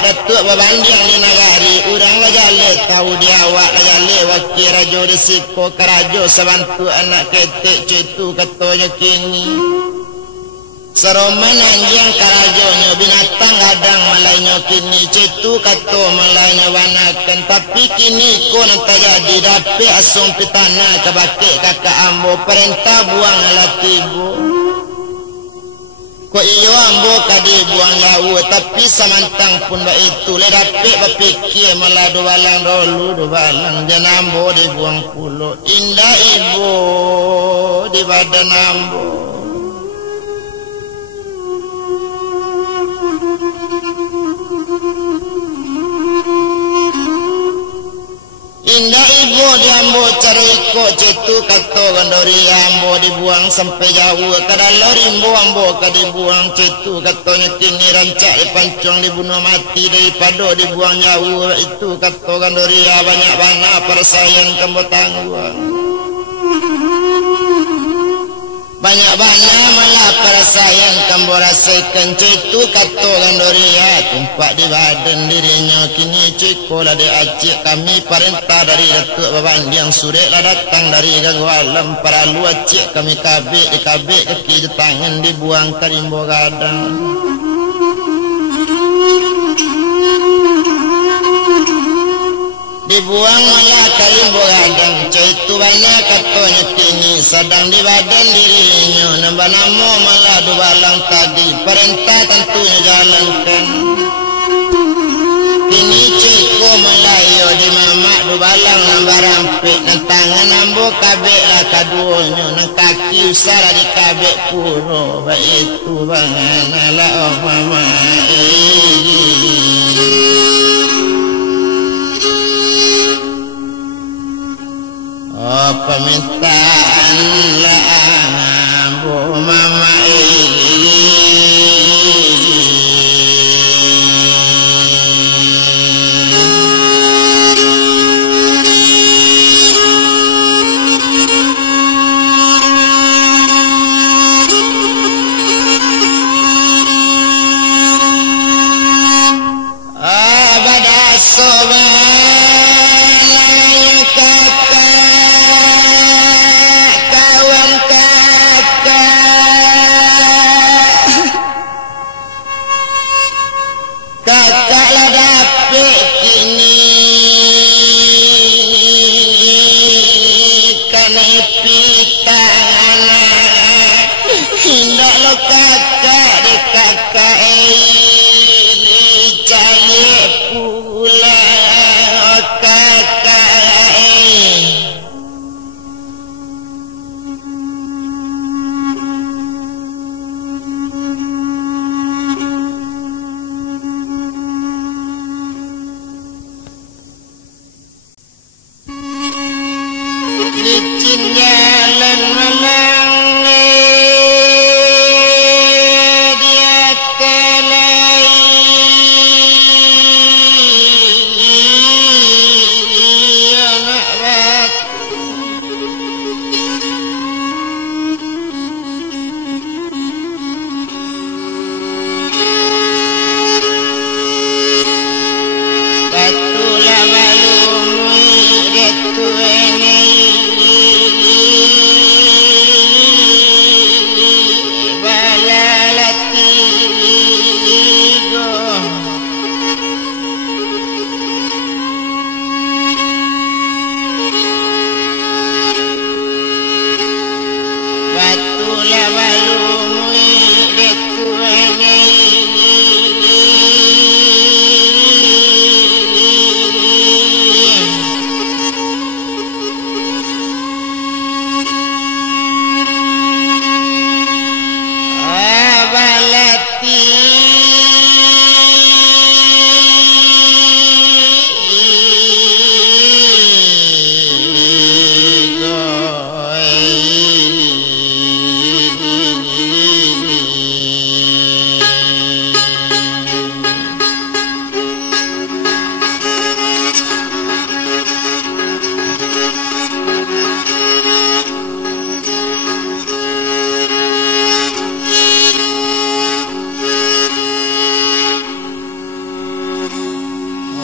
datuk babandang di nagari urang lajale tahu di awak lajale wakil rajo disiko kerajo sabantu anak ketek cetu katonya kini seroman anjang karajonyo binatang hadang malaynya kini cetu kato malaynya wanakan tapi kini ko nanti jadi dape asung pitana kebake kakak ambo perintah buang alatibu ko iyo ambo kadi buang jauh tapi samantang pun ba itu le dape bapikir malah do balang dulu do balang dan ambo dibuang pulo indah ibu di badan ambo indah ibu di ambo cariko cetu kato Gondoria ambo dibuang sampai jauh ke dalam rimbo ambo ke dibuang cetu katonya kini rancak dipancung dibunuh mati daripada dibuang jauh itu kato Gondoria banyak bana persayang kembo tangguang banyak bana malah persayang kembo rasakan cetu kato Gondoria tumpak di badan dirinya kini cikolah diacik kami perintah dari datuk babandang sureklah datang dari ganggu alam para lu acik kami kabik di kabik kaki di tangan dibuang ke rimbo gadang dibuang malah ke rimbo gadang cetu banyak katonya kini sedang di badan dirinya nambah namo malah du balang tadi perintah tentunya jalankan kini ciko melayu di mamak du balang nambah rampik nang tangan ambo kabek lah kaduonyo nang kaki usara di kabek puro ba itu bangan ala oh mama oh permintaan lah ambo mama ni pitana hindak lo kakak de kakak ini cari pula kakak licin jalan malang dia kelai anak batu batulah balumui detu ini batulah balumui detu ini abalati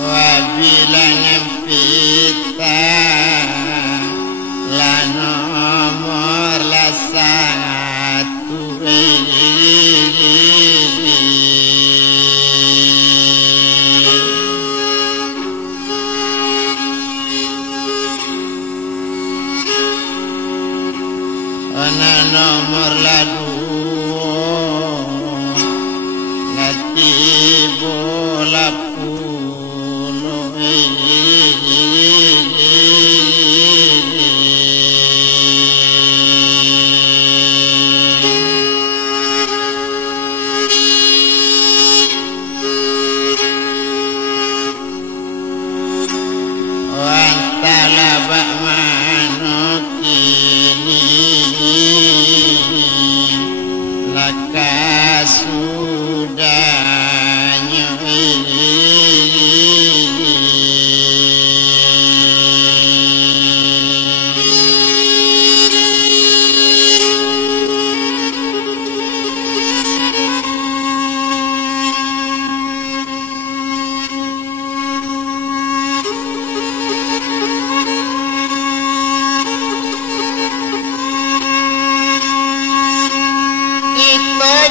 wabila nempita la nomor la satu ana nomor la dua la tiga la bak mano kini laka sudahnya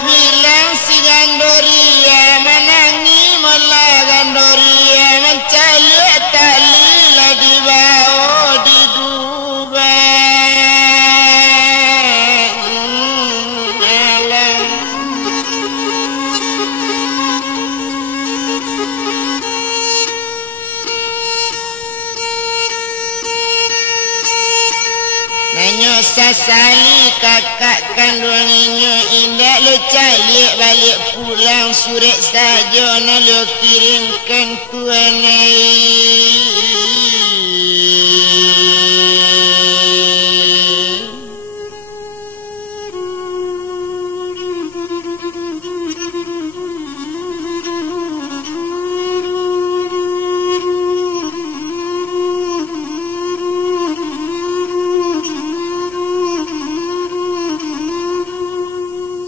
bilang si Gandoria menangi mula Gandoria mencari tali lah di bawah di Dubai Nanyo sasali kakak kandung inyo indak lo calik balik pulang surat saja na lo kirimkan tuanai.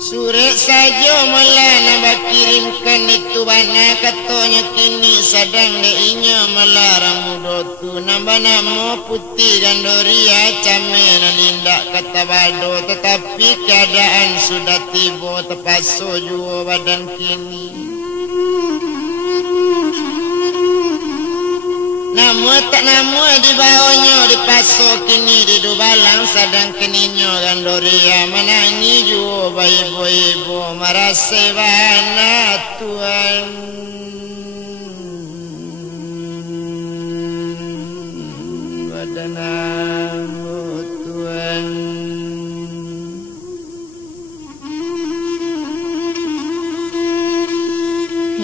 Surat saja mula nak kirimkan itu bana katanya kini sedang deinya melarang mudotu nambah nama putih Gandoria camen lindak kata bado tetapi keadaan sudah tiba terpaso jua badan kini Namu tak namu di bawahnya di pasok kini di dubalang sadang keninyo gandoria menangi juo ibu-ibu marase bana Tuhan badanamu Tuhan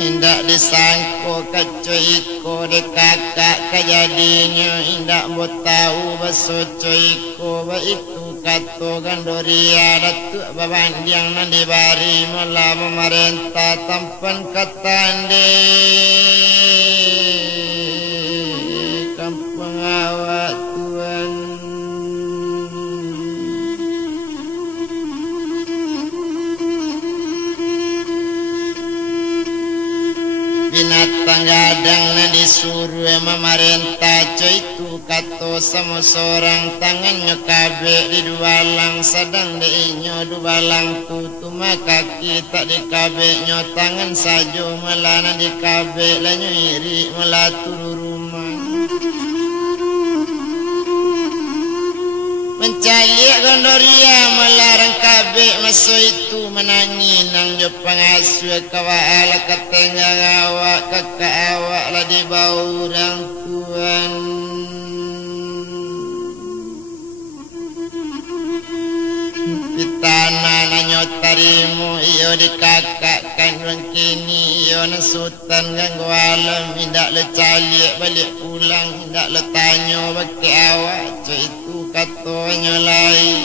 hendak disangko kacoiko de kakak kajadinya hendak buat tahu basocoiko ba itu kato gandoria datuk babandiang nan dibari mula pemerintah tampan katande kampung awak Tuhan binatang gadang na disuruh memerintah itu kato sama seorang tangannya kabe di dualang sedang diinyo dualang tutuma kaki tak di kabe nyo tangan sajo melana di kabe lanyo iri melaturu rumah mencalik gondoria melarang kabe masuk itu menangi nang jo pengasuh kawaala ketengah awak kakak awak lah di bawah orang Tuhan di tanah nanyo tarimu iyo di kakak kan kini iyo nasutan ganggu alam tidak le calik balik pulang tidak le tanyo bagi awak co itu katanya lain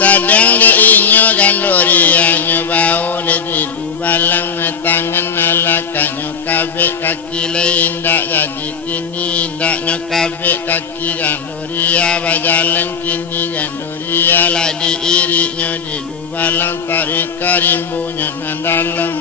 sadang de inyo gandoria nyo bau de di dubalang tangan alakanyo kabe kaki lain dak jadi kini dak nyo kabe kaki gandoria bajalan kini gandoria lah diiri nyo di dubalang tarik karimbunya nandalam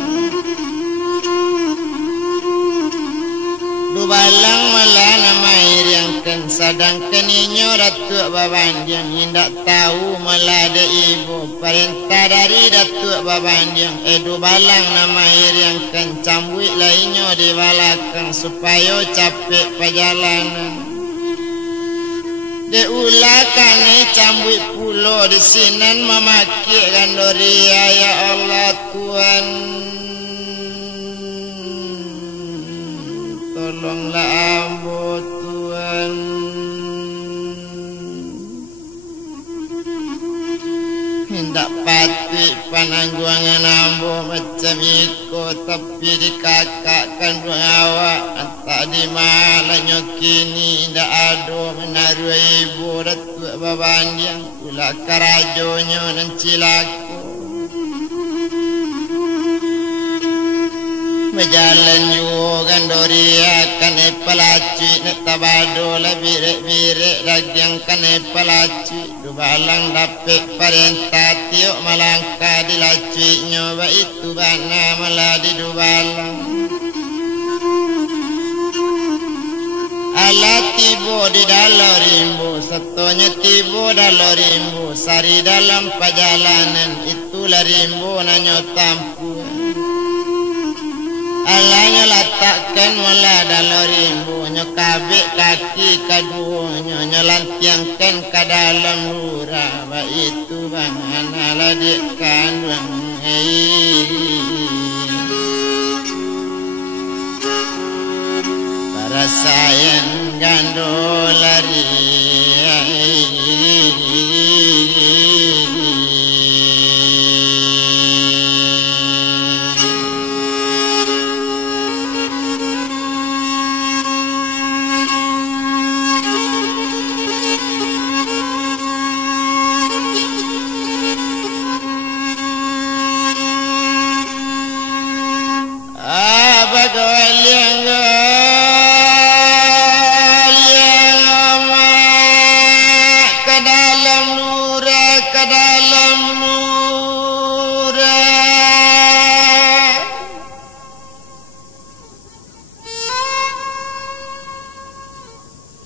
dubalang malana mair yang ken sadang keninyo datuk babandiang hendak tahu melada ibu perintah dari datuk babandiang dubalang nama air yang ken cambuik lainnya di balakang supaya capek perjalanan de ulakane cambuik pulo di sinan memaki gandoria ya Allah Tuhan tolonglah ambo Tuhan hendak pati panangguangan ambo macam iko tapi di kakak kandung awak entah di mana nyokini hendak ado menaruh ibu datuk babandiang ulah karajonyo dan cilaku berjalan juga gandoria kane pelaci nak tabado la birek dagang kane pelaci dubalang dapet perintah tiok malangka dilaci nyoba itu bana malah di dubalang ala tibo di dalam rimbu satonya tibo dalam rimbu sari dalam perjalanan itulah rimbu nanyo tampu alanya letakkan mula dalam rimbu nyokabik kaki kaduanya nyelantiangkan ke dalam lurah itu bangan ala dik kandung para sayang gandolari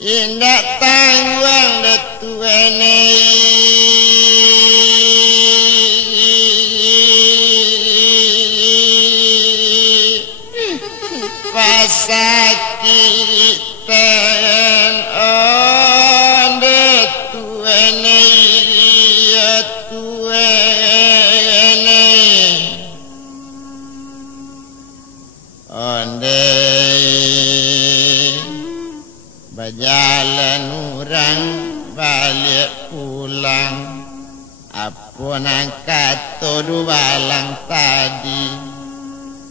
indak tangguang datuane Berjalan orang balik pulang, apa nang kata du balang tadi,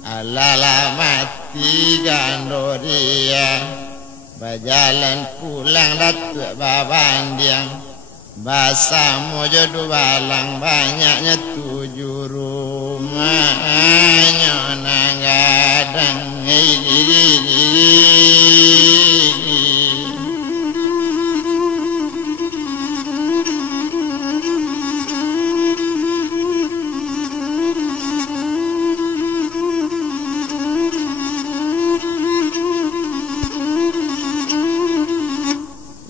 alala mati gandoria. Berjalan pulang datuk babandiang, bahasa mojo du balang banyaknya 7 rumah nang gadang.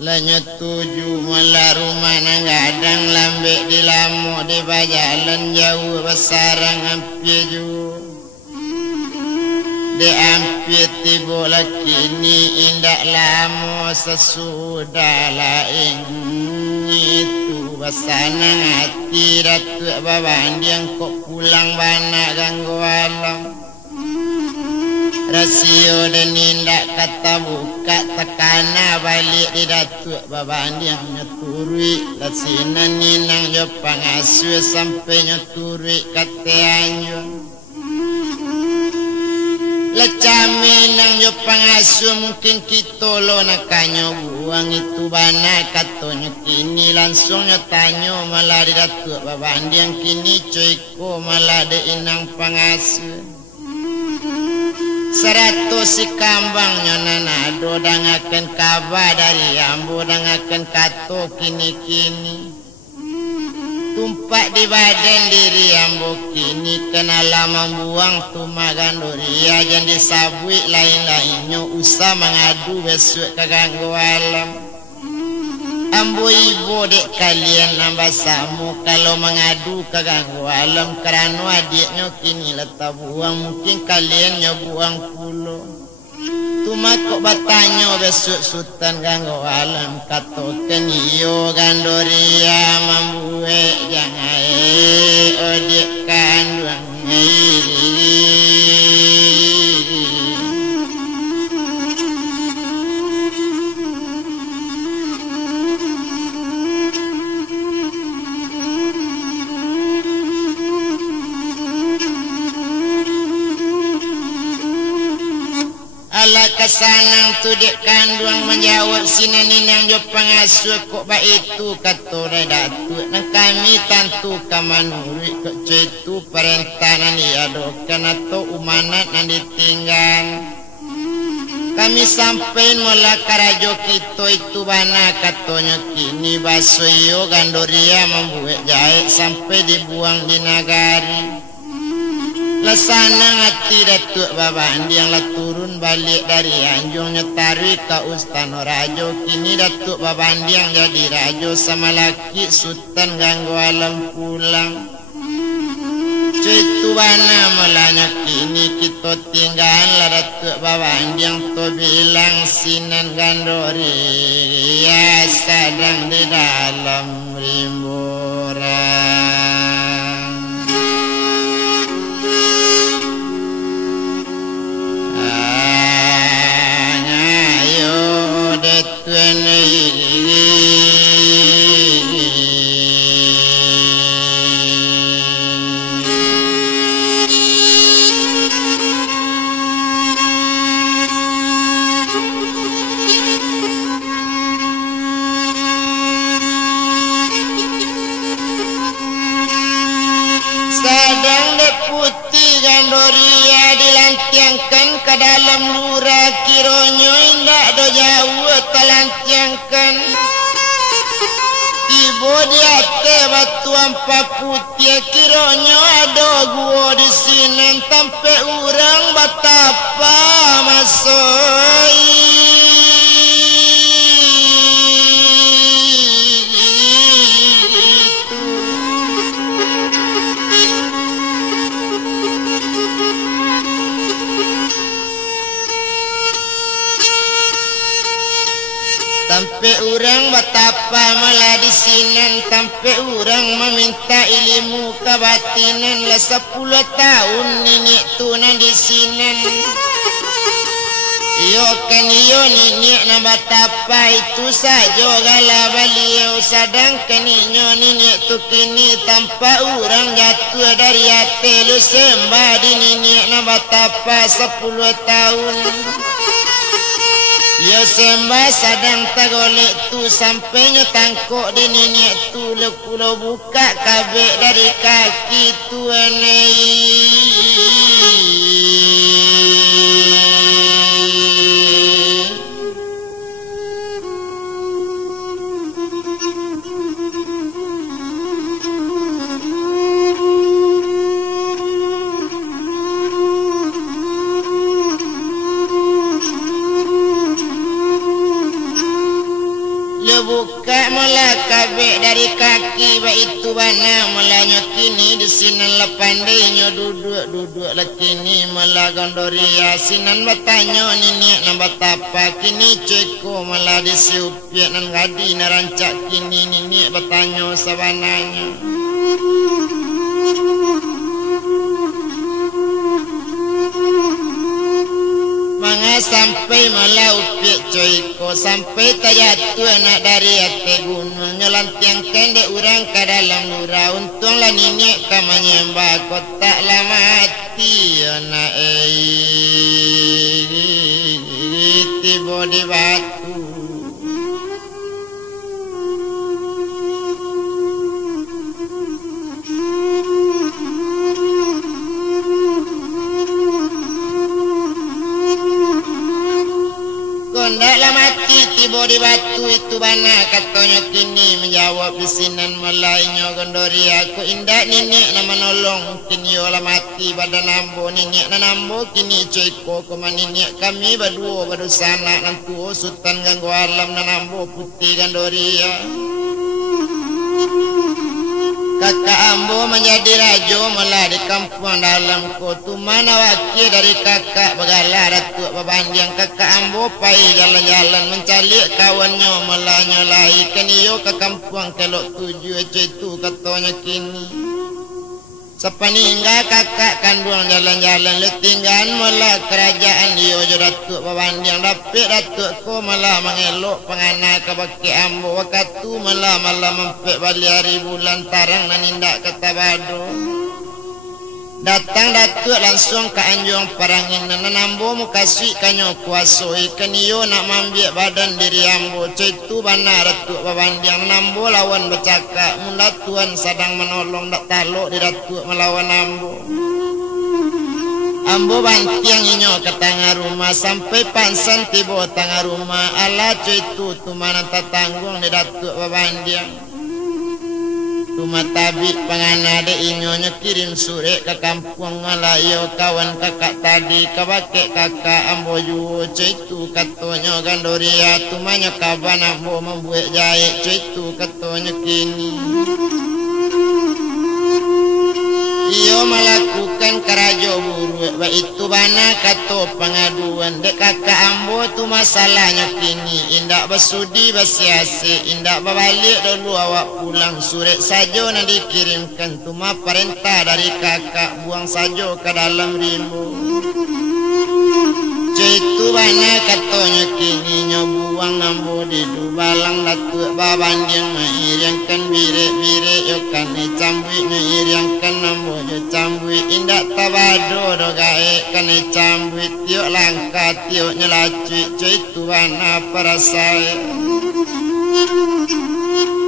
Lanya 7 malah rumah nang gadang lambek di lamu di bajalan jauh besarang hampir ju di hampir tiba laki ni indak lamu sesudah lain itu basanang hati datuk babandiang kok pulang bana ganggu alam. Rasio dan indak kata buka tekana balik di datuk babandiang nyeturui lasinan ninang jo pangasuh sampai nyeturui kata anjung lecami nang jo pangasuh mungkin kita lo nakanyo buang itu bana katonyo kini langsung nyotanyo malah di datuk babandiang kini coyko malah de inang pangasuh 100 si kambang nyonanado dangakan kabar dari ambo dangakan kato kini-kini tumpak di badan diri ambo kini kena lama buang tumagan doria jangan disabui lain-lainnya usah mengadu besok keganggu alam. Ambo ibu dek kalian nambah samu kalau mengadu keganggu alam kerana adiknya kini letak buang mungkin kalian buang pulo. Tuma kok bertanya besok sultan ganggu alam katokan iyo gandoria mambuwe jangan odik kandung ala kesanang tu dek kandung menjawab sinaninang jo pangasuh kok ba itu kata datuk nang kami tantu kamanuri kok itu perentanan diadokan atau umanat nang ditinggal kami sampai mula karajo kita itu bana katanya kini basoyo gandoria membuat jahit sampai dibuang di nagari. Lasanang hati datuk babandiang lah turun balik dari anjung nyetari ke Ustano Rajo kini datuk babandiang jadi rajo sama laki sultan ganggu alam pulang. Cuitu bana mulanya kini kita tinggal lah datuk babandiang to bilang sinan gandori ya sedang di dalam rimburan. Sadang dek putih gandoria dilantiangkan ke dalam lura kironyo indak do jauh telantiangkan ibu dia te batu ampa putih kironyo ada gua di sini sampai urang batapa masoi. Sampai orang betapa malah di sini sampai orang meminta ilmu kebatinan lah 10 tahun nenek tunan di sini Yo kan iyo ninik na batapa itu saja gala beliau sedangkan inyo ninik tu kini tanpa orang jatuh dari hati lu sembah di ninik na batapa 10 tahun. Yo sembah sadang tagolek tu sampainya tangkok di ninik tu lo buka kabek dari kaki tu buka mula kabek dari kaki ba itu bana mula nyokini di sinan lapandainya duduk lakini mula gondoria sinan batanyo nini na batapa kini ceko mula disiupiak nan gadi na rancak kini nini batanyo sabananya. Sampai malah upiak coiko sampai tajatuh anak dari ate gunung nyolantiang kendek urang ke dalam lura untunglah ninik kamanyembah kotak lah mati anak tiba di batu. Ndaklah mati tiba di batu itu bana katanya kini menjawab bisinan melainyo gondori aku indak ninik na menolong kini olah mati pada nambo ninik na nambo kini coiko koma ninik kami berdua berdusana nantu sultan ganggu alam na nambo putih gandoria. Kakak ambo menjadi rajo malah di kampung dalam kota mana wakil dari kakak begala datuk babandiang kakak ambo pai jalan-jalan mencari kawannya malah nyolai keniyo ke kampung kelok tuju itu katanya kini sepaninggal kakak kandung jalan-jalan letinggan malah kerajaan iyo jo datuk babandiang dapik datuk ko malah mengelok pengana ke baki ambo wakatu malah mempek bali hari bulan tarang dan indak kata bado datang datuk langsung ke anjung parangin nanambo mukasui kanyo kuasoi keniyo nak mambiak badan diri ambo itu bana datuk babandiang nambo lawan bercakap mula tuan sedang menolong dak taluk di datuk melawan ambo. Ambo bantiang inyo ke tengah rumah sampai pansan tiba tengah rumah ala itu tu mana tatanggung di datuk babandiang. Tuma tabik panganade inyonya kirim surat ke kampung ngalayo kawan kakak tadi kabake kakak ambo juo itu katanya gandoria tumanya kaban ambo membuat jahit itu katanya kini iyo melakukan kerajo buruk ba itu bana kato pengaduan dek kakak ambo tu masalahnya kini indak bersudi bersiasi indak berbalik dulu awak pulang surat saja nak dikirimkan tuma perintah dari kakak buang saja ke dalam rimbu itu bana katanya kini nyobuang ambo di dubalang datuk babandiang mairiangkan birek-birek yokan cambui mairiangkan ambo jo cambui indak tabado do gae kan cambui tiok langka tiok nyelacui itu bana parasai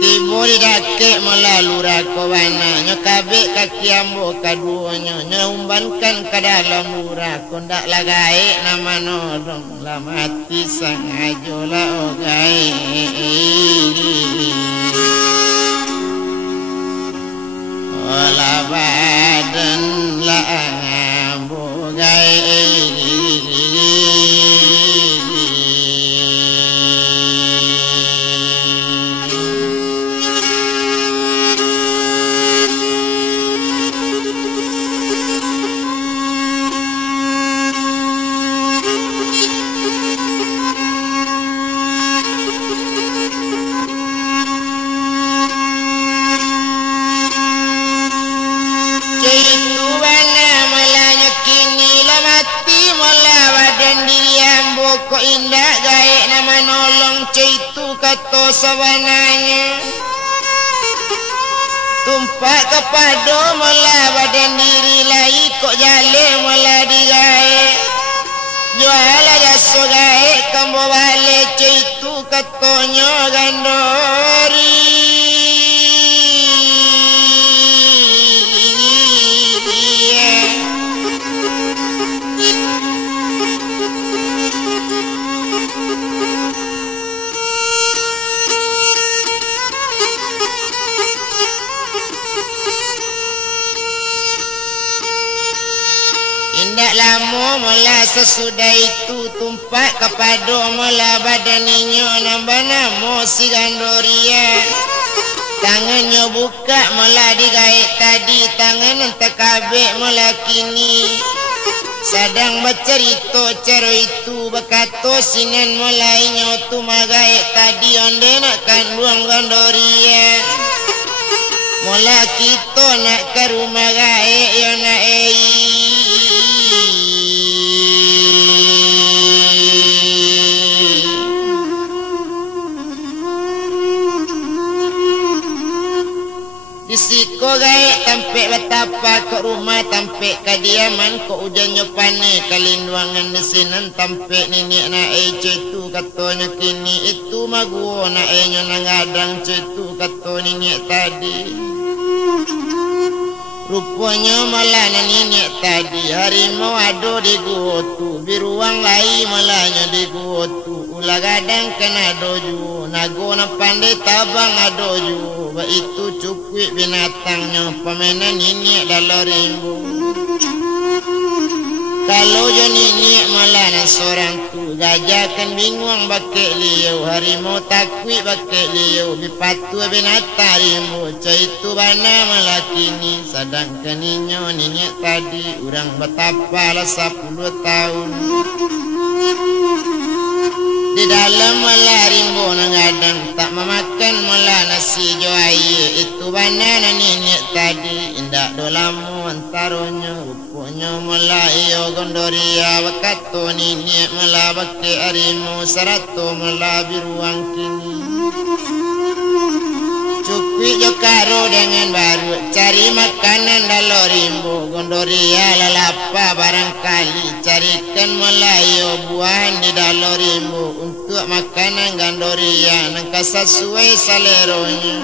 tibo didake melalui rako bana nyokabek kaki ambo kaduonyo nyumbankan ke dalam lurako ndak lagai nama nodong lah mati sengaja lah ogai olah badan lah ambo gai kato sabananya tumpak kepada mula badan diri lai kok jale mula digae jual jasa gae kambo bale itu katonyo gandori Indak lama mula sesudah itu tumpak kepada mula badaninyo nambah namo si Gandoria. Tangannya buka mula digaik tadi tangan entak kabek mula kini. Sedang bercerita cara itu berkata sinan mulainya tu magaik tadi onde nakkan buang Gandoria. Mula kita nak ke rumah gaik yo nak Disiko gaik tampik betapa ke rumah tampik kediaman ke ujannya pane kalinduangan desinan tampik nini na cetu katanya kini itu maguo na nyo nangadang cetu kato nini tadi rupanya malah na nini tadi harimau ado di gotu biruang lai malahnya di gotu ulah gadang kena doju nago na pandai tabang adoju ba itu cukui binatangnya pemainan ini dalam rimbu kalau jo nini malah na seorang tu gajah kan bingung bakek liu harimau takui bakek liu bipatu binatang rimbu itu bana malah kini sedangkan ninyo nini tadi urang betapa lah 10 tahun di dalam malah rimbo nangadang tak memakan malah nasi joai itu bana nini tadi indak dolamu antaronyo rupanya malah iyo Gandoria bakato nini malah bake arimu sarato malah biruang kini cukui jokaro dengan baru cari makanan dalam rimbo Gandoria lalapa barangkali carikan melayu buahan di dalam rimbo untuk makanan Gandoria nangka sesuai saleronya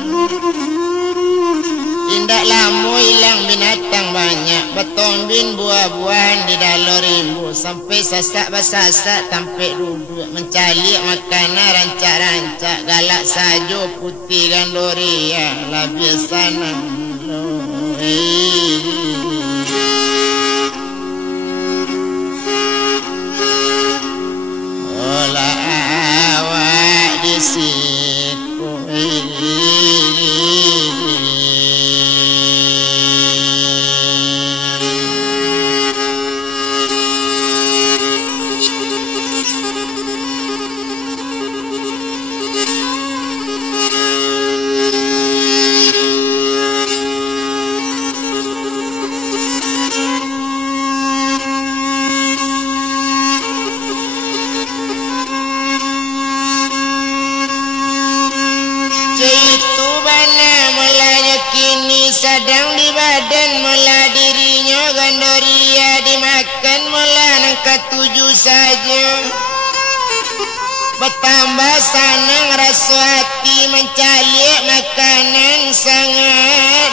indak lama hilang binatang banyak betombin buah-buahan di dalam rimbo sampai sasak basasak sampai duduk mencari makanan rancak-rancak galak sajo putih Gandoria lah biasa nang olah awak di siku sedang di badan mula dirinya Gandoria dimakan mula nangka 7 saja bertambah senang rasa hati mencari makanan sangat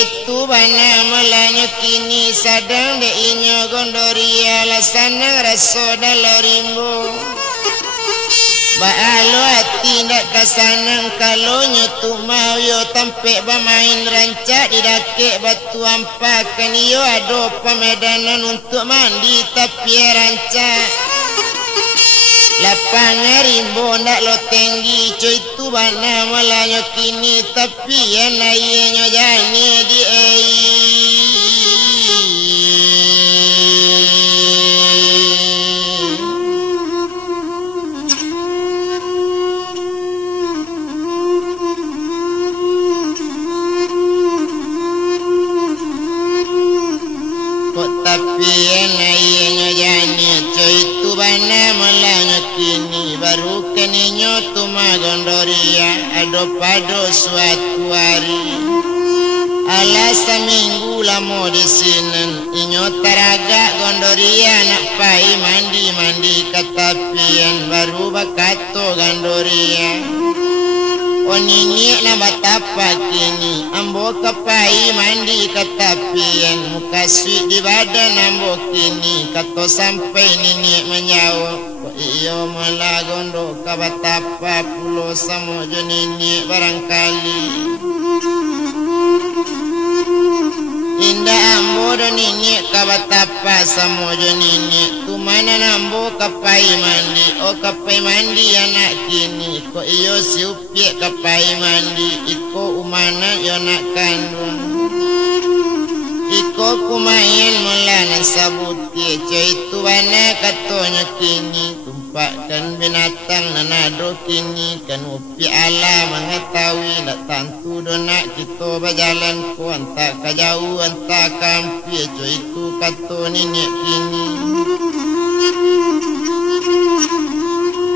itu bana mulanya kini sedang deinyo Gandoria lah senang rasa dalam rimbo Ba'alo hati ndak kasanang kalau nyotu mau yo tampek bermain rancak di dakik batu ampakan yo ada pemedanan untuk mandi tapi rancak lapangan rimbo ndak lo tinggi cuy itu bana malanyo kini tapi ya nayenyo jani di ado pada suatu hari. Ala seminggu lamo di sinen inyo taraga gondoria nak pai mandi katapian baru bakato gandoria. Onini na batapa kini ambo kapai mandi katapian muka sui di badan ambo kini kato sampai nini menyawa ko iyo malagondo kabatapa pulo samojo nini barangkali. Indah ambo do nini kabatapa samojo nini tumana nambo kapai mandi o kapai mandi anak kini ko iyo siupie kapai mandi iko umana yo nak kandung iko kumain mulana sabuti itu bana katonya kini tumpakkan binatang nanado kini kan upi ala mengetahui nak tantu donak kita berjalan ku anta kajau anta kampi itu kato nini kini.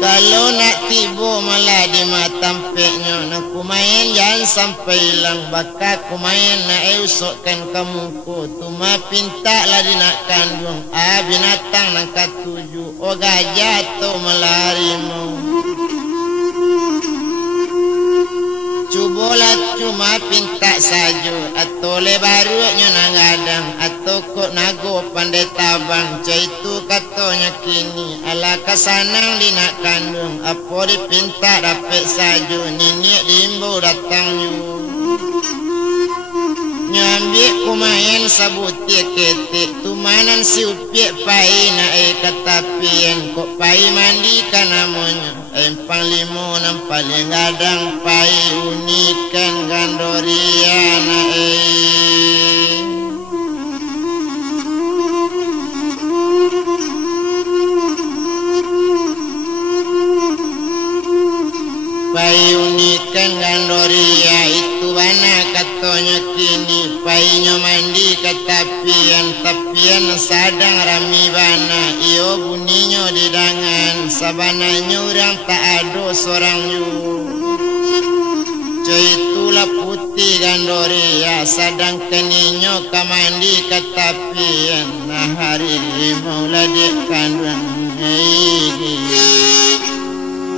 Kalau nak tibo malah di matampeknya nak kumain jangan sampai hilang bakal kumain nak usokkan kamu ko tuma pinta lah di nak kandung binatang nak katuju o gajah atau melarimu. Cubolah cuma pinta saja atau lebarunya nangadang atau kok nago pandai tabang itu katanya kini ala kasanang di nak kandung apa dipinta dapat saja nini limbo datang yu nyambi kumain sabuti ketik tumanan si upiak pai na katapian kok pai mandi kanamonya empang limo nampak lengadang pai unikan gandoria na pai unikan gandoria itu bana katonya kini painyo mandi tapian sadang rami bana iyo buninyo di dangan sabananya orang tak ada seorang yu itulah putih gandoria sadang keninyo kamandi tapian nah hari maulah dek kandung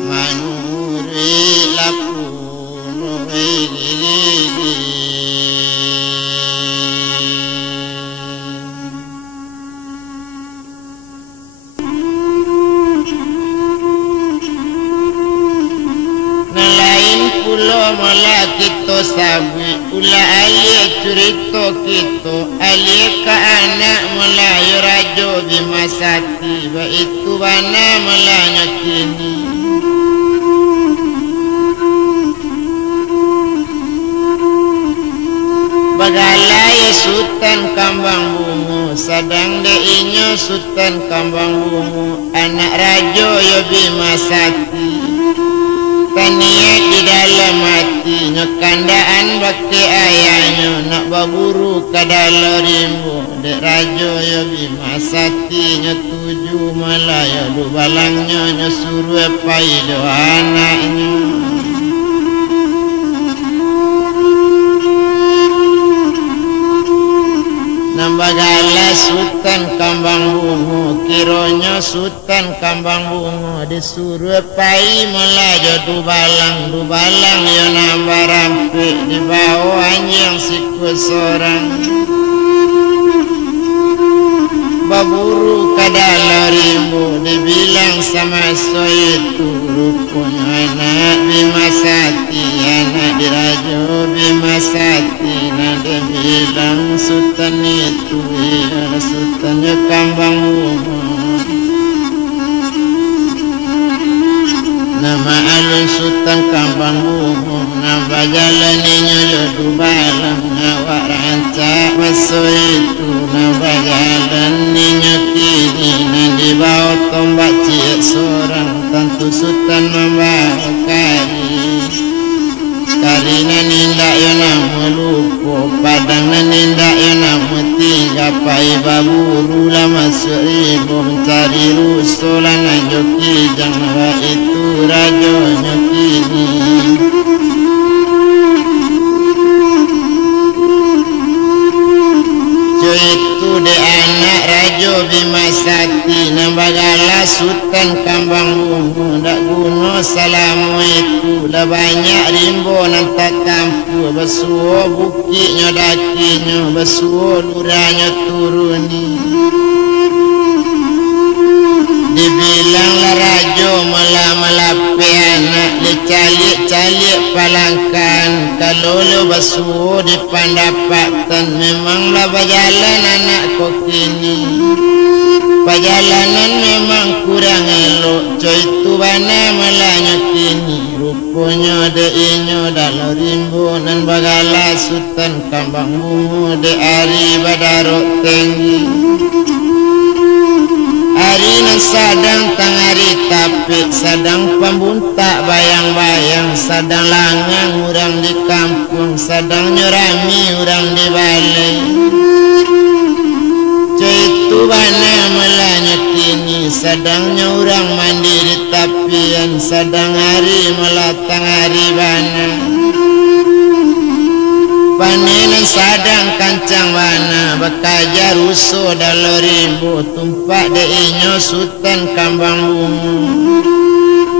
manuri lapuno malah kita sabi ula alia cerita kita alia ke anak Melayu Rajo Bimasati itu bana melanya kini bagalaya Sultan Kambang Bungu sadang deinyo Sultan Kambang Bungu anak Rajo Bimasati tania di dalam hati nyokandaan bakti ayahnya nak baburu ke dalam rimbu dek rajo ya Bimasati nyetuju malaya du balangnya nyuruh pai do anaknya nambagala Sultan Kambang Bungu kironya Sultan Kambang Bungu disuruh pai melajo du balang yo nambah rampik di bawah anjing siku sorang baburu ke dalam rimbu dibilang sama itu rupanya anak Bimasati anak dirajo Bimasati nade bilang Sultan itu ya Sultannya Kambang Bungu nama alun Sultan Kambang Bungu nama jalaninya jodoh balang ngawak rancak masuk itu nama jalaninya kini di bawah tombak ciak seorang tentu Sultan membawa karina nindak yo namu lupo padang nindak yo namu tinggal pai baburu lah masuk ibu mencari rusulan joki jangan itu rajo nyokini itu de anak Rajo Bimasati nambagala Sultan Kambang Bungu dak guna salamu itu dah banyak rimbo nan tak tampu basuo bukitnya dakinya basuo luranya turuni dibilanglah Rajo malah malape anak lecalik-calik palangkan kalau lo basuo di pandapatan memanglah berjalan anak kau kini perjalanan memang kurang elok coy tu bana malahnya kini rupanya de inyo dalam rimbo nan bagala Sultan Kambang Bungu de ari badarok tinggi hari nan sadang tangari tapi sadang pembuntak bayang-bayang sadang langang orang di kampung sadang nyurami orang di balai itu bana malahnya kini sadangnya orang mandi di tapian sadang hari melatang hari bana panenan sadang kancang bana bakaja rusuh dalam rimbo tumpak de inyo Sultan Kambang Bungu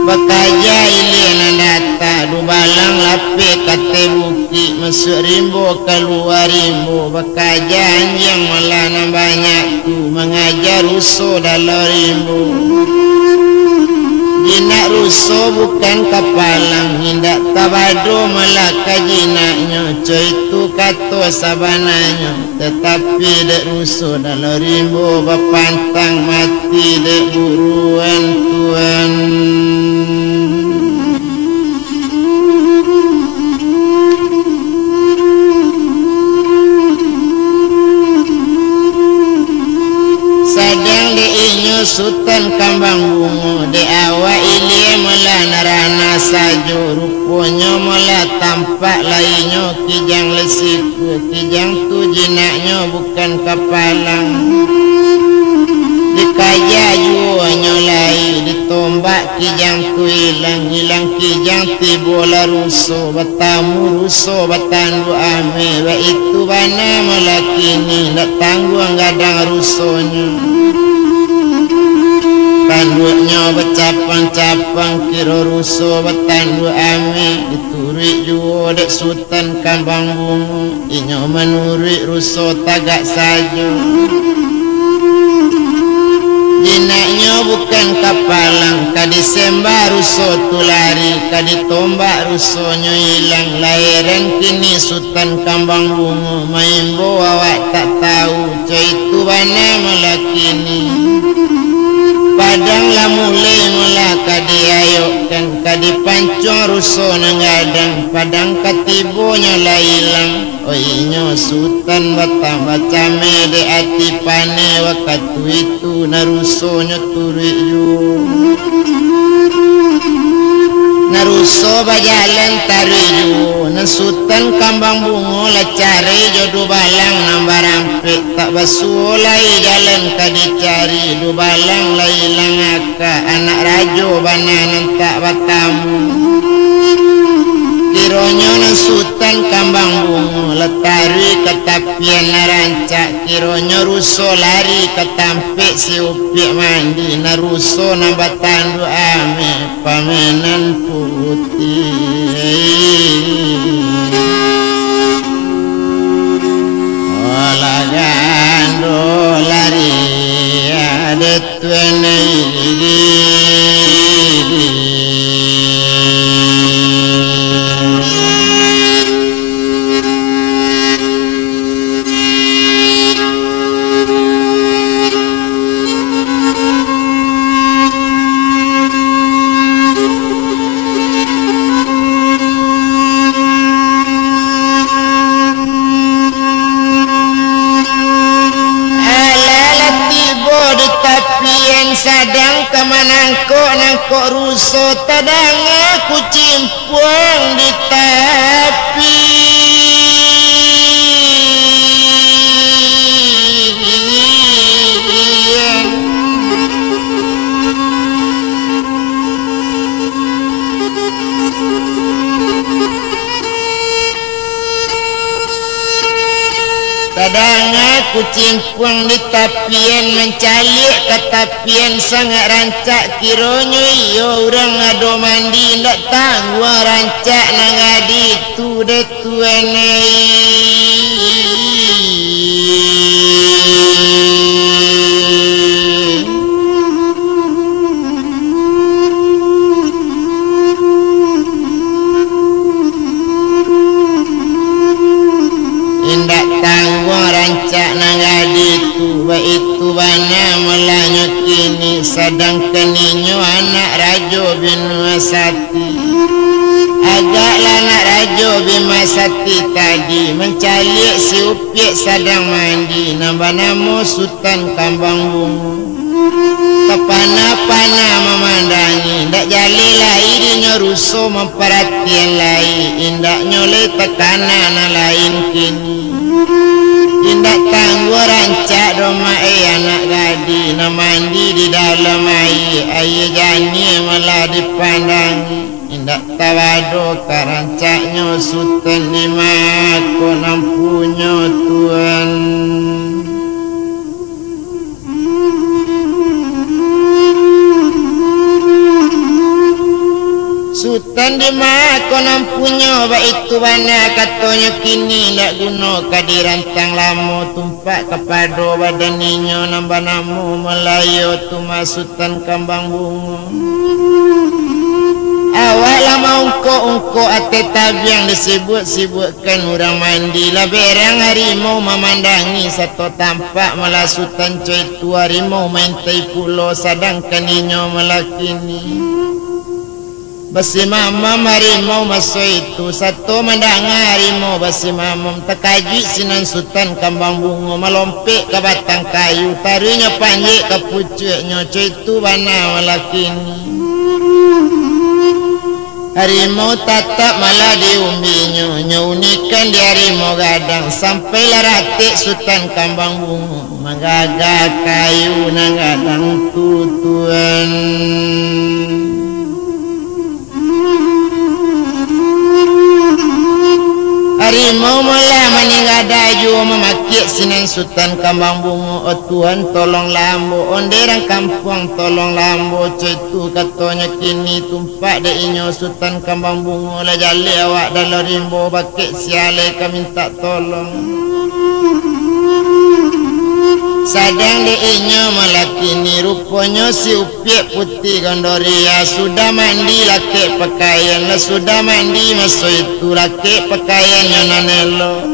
bakaja ilian data dubalang lape kate buki masuk rimbo keluar rimbo bakaja anjang malah banyak tu mengajar rusuh dalam rimbo jinak rusuh bukan kapalang hindak tabado malah kajinaknya coy itu kato sabananya tetapi dek rusuh dalam rimbo bapantang mati dek buruan tuan sadang de inyo Sultan Kambang Bungu de awa ilie mula narana sajo rupanya mula tampak lainnya kijang lesiku kijang tu jinaknya bukan kapalang dikaya juanya lai ditombak kijang tu hilang kijang tibola rusuh batamu rusuh batandu ame wa itu bana mula kini nak tangguh gadang rusuhnya tanduknya bercapang-capang kira rusuh bertandu ame dituri juo dek Sultan Kambang Bungu inyo menuri rusuh tagak saja jinaknya bukan kapalang kadisembah rusuh tulari kaditombak rusuhnya hilang lahiran kini Sultan Kambang Bungu maimbo awak tak tahu coy itu bana malah kini padang lah mulai mula kadi ayokkan kadi pancong rusuh nengadang padang katibonya lah hilang oinyo Sultan batang bacame de ati pane waktu itu narusonya turi ju naruso bajalan tariju nan Sultan Kambang Bungu la cari jodoh balang nambar rampik tak basulai jalan kadi cari du balang la hilang aka anak Rajo bananan tak batamu kironyo nan Sultan Kambang Bungu letari ketapian narancak kironyo ruso lari ketampik si upik mandi naruso nambatandu ame pamenan putih olah gando lari ada tuene sadang kemanangkok rusuh tadang aku cimpuang di tepi tadang aku ku cimpung di tapian mencalik ke tapian sangat rancak kironyo iyo urang ngado mandi ndak tangguang rancak nangadi tu de tuanai. Indak tangguang rancak nangadi tu itu bana melanyo kini sedangkan inyo anak rajo Bimasati agaklah anak rajo Bimasati tadi mencalik si upiak sadang mandi nambah namo Sultan Kambang Bungu kepana-pana memandangi ndak jali lai dinyo rusuh memperhatian lai indak nyoleh tekanan lain kini indak tangguh rancak doma anak gadi na mandi di dalam air jani malah dipandangi indak tawado karancaknya Sultan di mako nampunyo Tuhan. Sultan di mako nampunyo ba itu bana katonyo kini ndak guna kadirantang lamo tumpak kepado badan ninyo nambah namo Melayu tuma Sultan Kambang Bungu. Awak lama ungko ate tabiang disebut-sebutkan orang mandi lah berang harimau memandangi satu tampak malah Sultan coy tu harimau mentai pulau sedangkan ninyo melakini. Basi mamam harimau masuk itu satu mendengar harimau basi mamam terkaji sinan Sultan Kambang Bungu melompek ke batang kayu taruhnya panjik ke pucuknya coy itu bana melakini. Harimau tatap malah diumbinya nyunikan di harimau gadang sampailah ratik Sultan Kambang Bungu menggagak kayu nang gadang tutuan. Harimau mula meninggal daju memakik sinan Sultan Kambang Bungu. Oh Tuhan tolong lambo onderang kampung tolong lambo cetu katanya kini tumpak de inyo Sultan Kambang Bungu lah jali awak dalam rimbo bakik siale ka minta tolong. Sadang de inyo melakini rupanya si upiak putih gondoria sudah mandi laki pakaian lah sudah mandi masuk itu laki pakaian nanelo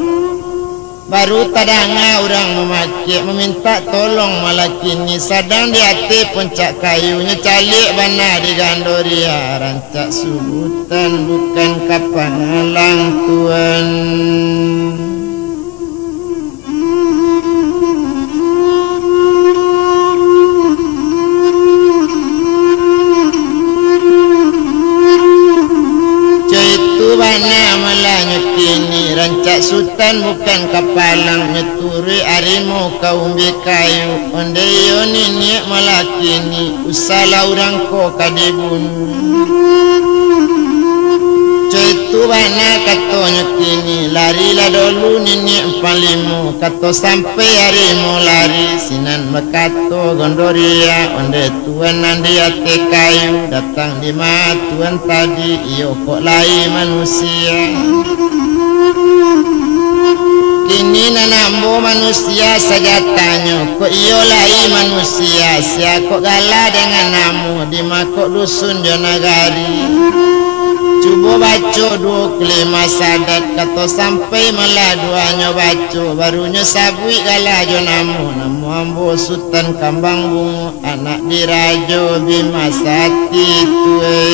baru tadanga orang memakik meminta tolong melakini sadang di hati puncak kayunya calik bana di gandoria rancak subutan bukan kapan halang Tuhan. Bana malah nyekini rancak Sultan bukan kapalang nyeturi harimau kaumbi kayu onde yo nini malah kini usala orang ko kadibun cetu bana kato nyekini larilah dulu nini empalimu kato sampai harimau lari sinan makato gondoria onde tuan nandi ate kayu datang di matuan tadi iyo kok lai manusia kini nanambo manusia saja tanya kok iyo lai manusia sia kok gala dengan namu di makok dusun Jonagari. Cuba baca 25 sadat kata sampai malah duanya baca barunya sabui gala jo namu ambo Sultan Kambang Bungu anak dirajo Bimasati tuai.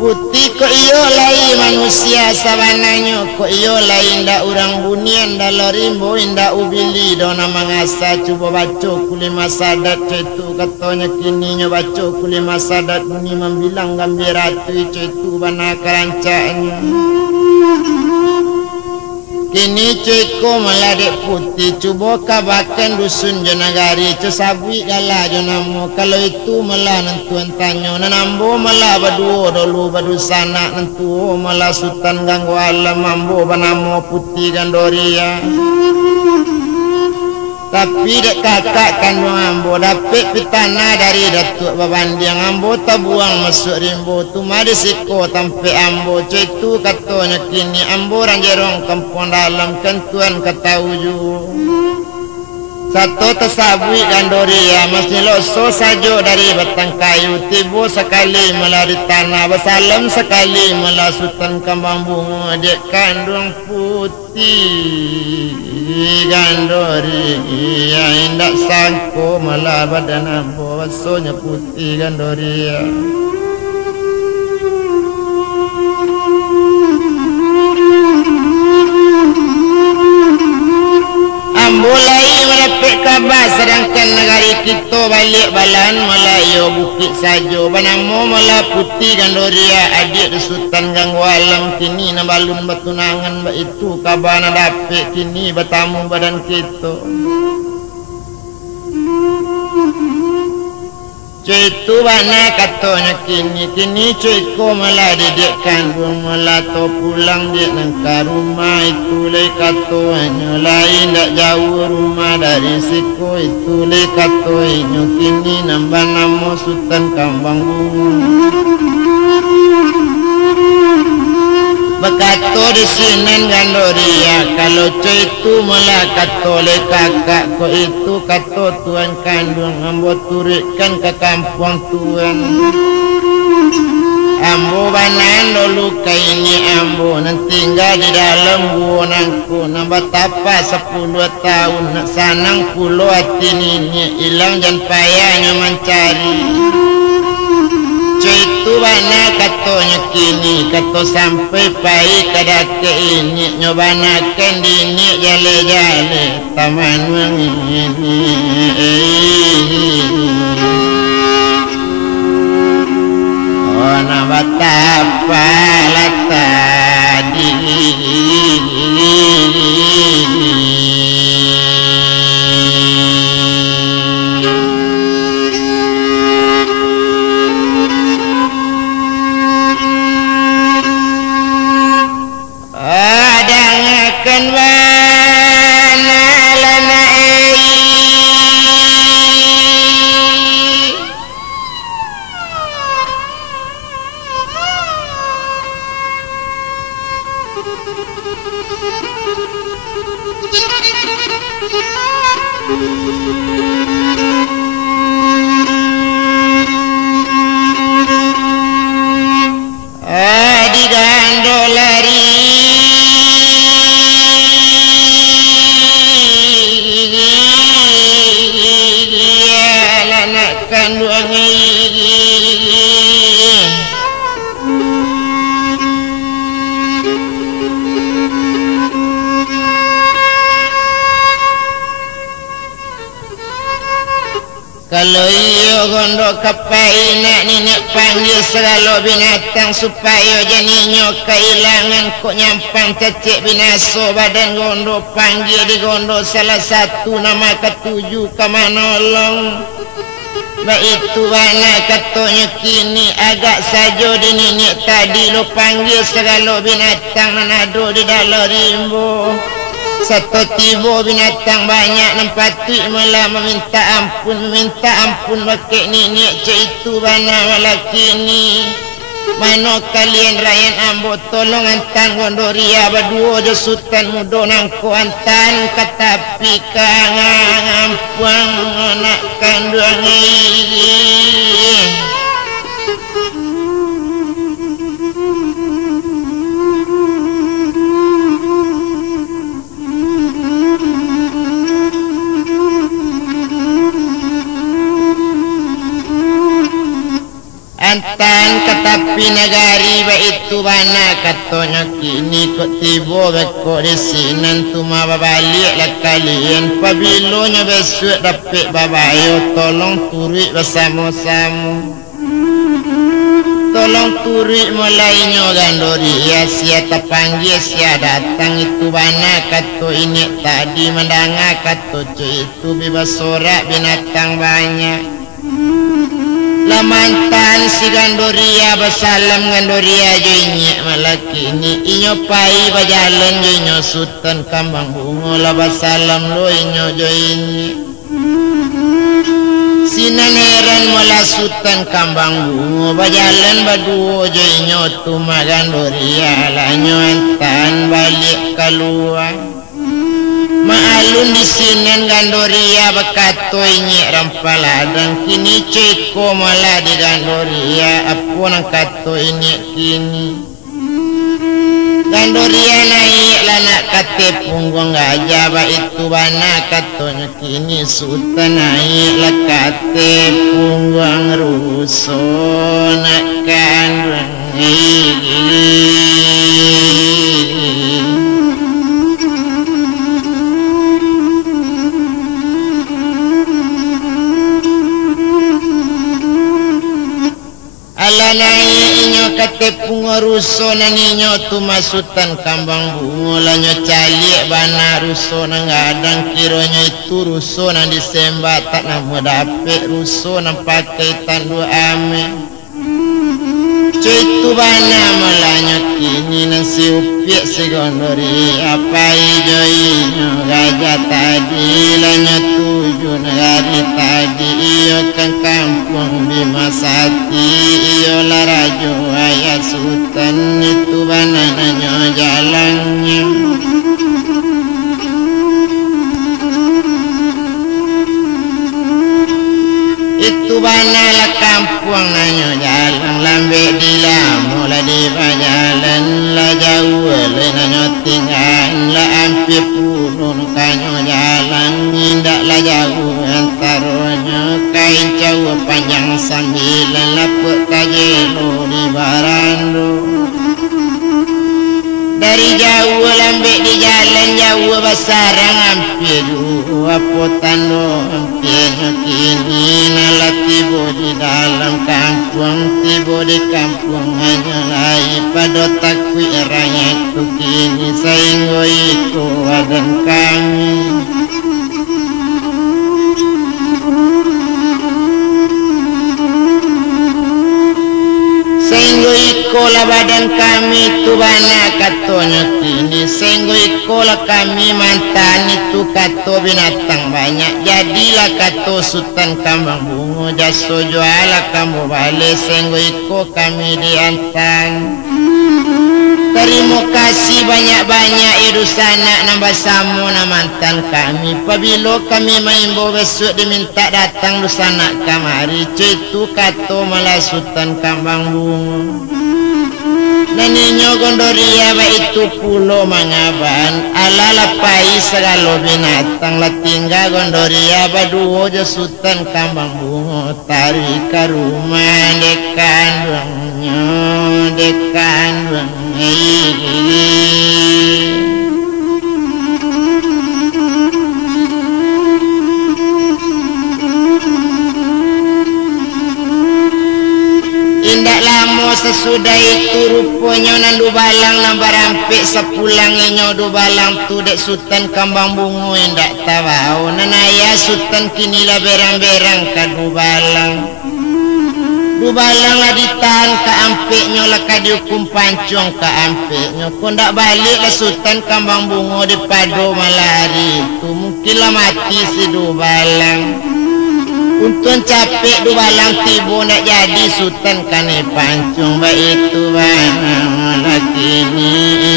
Putih kok iyo lai manusia sabananya kok iyo lai ndak orang bunian dalam rimbo ndak ubili dona mangasa cuba baca 5 sadat itu katanya kini nyo baca 5 sadat bunyi membilang gambir ratu itu bana kerancaknya Kini ceko meladek putih cuba kabakan dusun jonagari cesabui gala jonamo kalau itu melah nentuan tanyo nanambo melah baduo dulu badu sana nentuo melah sultan ganggu alam mambo banamo putih gandoria tapi dek kakak kandung ambo dapet pitana dari datuk babandiang ambo tabuang masuk rimbo tu mari siko tampe ambo cetu katanya kini ambo ranjerong kampung dalam kentuan katauju satu tesabui gandoria masih loso sajo dari batang kayu tibo sekali melari tanah bersalam sekali melasutan kambang bunga dek kandung putih gandoria indak sangko malah badan ambo wasonya putih gandoria mulai mendapat kabar sedangkan negari kita balik balan Melayu bukit sajo banamo malah putih gandoria adik Sultan ganggu alam kini nabalun bertunangan itu kabar dapat kini bertamu badan kita Cuitu bana katanya kini cuiku malah dedek kandung malah to pulang dia nangka rumah itu le katanya lain tak jauh rumah dari siku itu le katanya kini nambah nama Sultan Kambang Bekato di sini gandoria kalau itu malah kato le kakak ko itu kato tuan kandung ambo turikan ke kampung tuan ambo banan dulu kaini ambo nanti tinggal di dalam buonanku nambah tapa 10 tahun nak sanang pulau hati ini hilang dan payahnya mencari itu bana katonya kini kato sampai pai kadake ini nyobanakan dini jale-jale taman wangi oh nama tapa tadi Kalau iyo gondok kapai nak nenek panggil selalu binatang supaya janinyo kehilangan kok nyampang cecek binaso badan gondok panggil di gondok salah satu nama ketujuh kamanolong Baitu bana katanya kini agak saja di nenek tadi lo panggil selalu binatang nanado di dalam rimbo Satu tiba binatang banyak nempati malah meminta ampun pakai nenek itu bana malah kini mana kalian rakyat ambo tolong antan gondoria berdua je sultan mudo nangko antan katapi kangang ampuang anak kandung ini Antan katapi negari itu bana katanya kini kok tiba beko di sini tuma babalik lah kalian pabilonya besok dapat babayo tolong turi bersama-sama Tolong turi mulai nyogandori ya sia terpanggil sia datang itu bana kato ini tadi mendanga kato cuy itu bebas sorak binatang banyak lamantan si gandoria basalam gandoria joinya malaki ini inyo pai bajalan joinyo sultan kambang bungo la basalam lo inyo joinya sinan heran mula sultan kambang bungo bajalan baduo joinyo tuma gandoria lanyo antan balik keluar maalun di sinan gandoria bakato inyi rampaladang kini ceko malah di gandoria apa nang kato inyi kini gandoria naik lanak kate punggung gajah ba itu bana katonya kini sultan naik lah kate punggung ruso nak kandang Alanai inyo kate pungoruso na ninyo tumasutan kambang bungo lanyo calik bana ruso na ngadang kironyo itu ruso na disemba tak na mudape ruso na pakai tandu ame cuy itu bana malanyo kini na si upiak si gondori apa ijo inyo gajah tadi lanyo tujuh negari tadi iyo kan kampung Bimasati iyo larajo ayah sultan itu banananyo jalannya itu banala kampung nanyo jalan lambe di lamu la di bajalan la jauh le nanyo tinggal la ampi pulun kanyo jalan indak la jauh antaronyo kain jauh panjang sambilan lapuk tajelo di barando dari jauh lambe di jalan jauh basarang ampi dua potando ampinya kini nala tibo di dalam kampung tibo di kampung hanya lai pada takwi rakyat tu kini sainggo itu adan kami Senggo ikola badan kami tu bana katonya kini Senggo ikola kami mantan itu kato binatang banyak jadilah kato sultan kambang bungo jaso juala kamu balik Senggo iko kami diantan terima kasih banyak-banyak irusana nambah samu na mantan kami pabilo kami maimbo besok diminta datang lusana kamari itu kato malah sultan kambang bungo naninyo gondoria ba itu pulo mangaban ala lapai segalo binatang latingga gondoria ba duo jo sultan kambang bungo tarik ke rumah dekandungnya dekandung indak lama sesudah itu rupanya nandu balang nambar rampik sepulang inyo du balang tu dek sultan kambang bungo indak tawau nanaya sultan kini lah berang-berang ka du balang lah ditahan ke ampiknya lah ka dihukum pancung ke ampiknya kau ndak balik lah sultan kambang bungo di pado malari itu mungkin lah mati si du balang untung capek du balang tibo nak jadi sultan kane pancung baik itu bana laki ni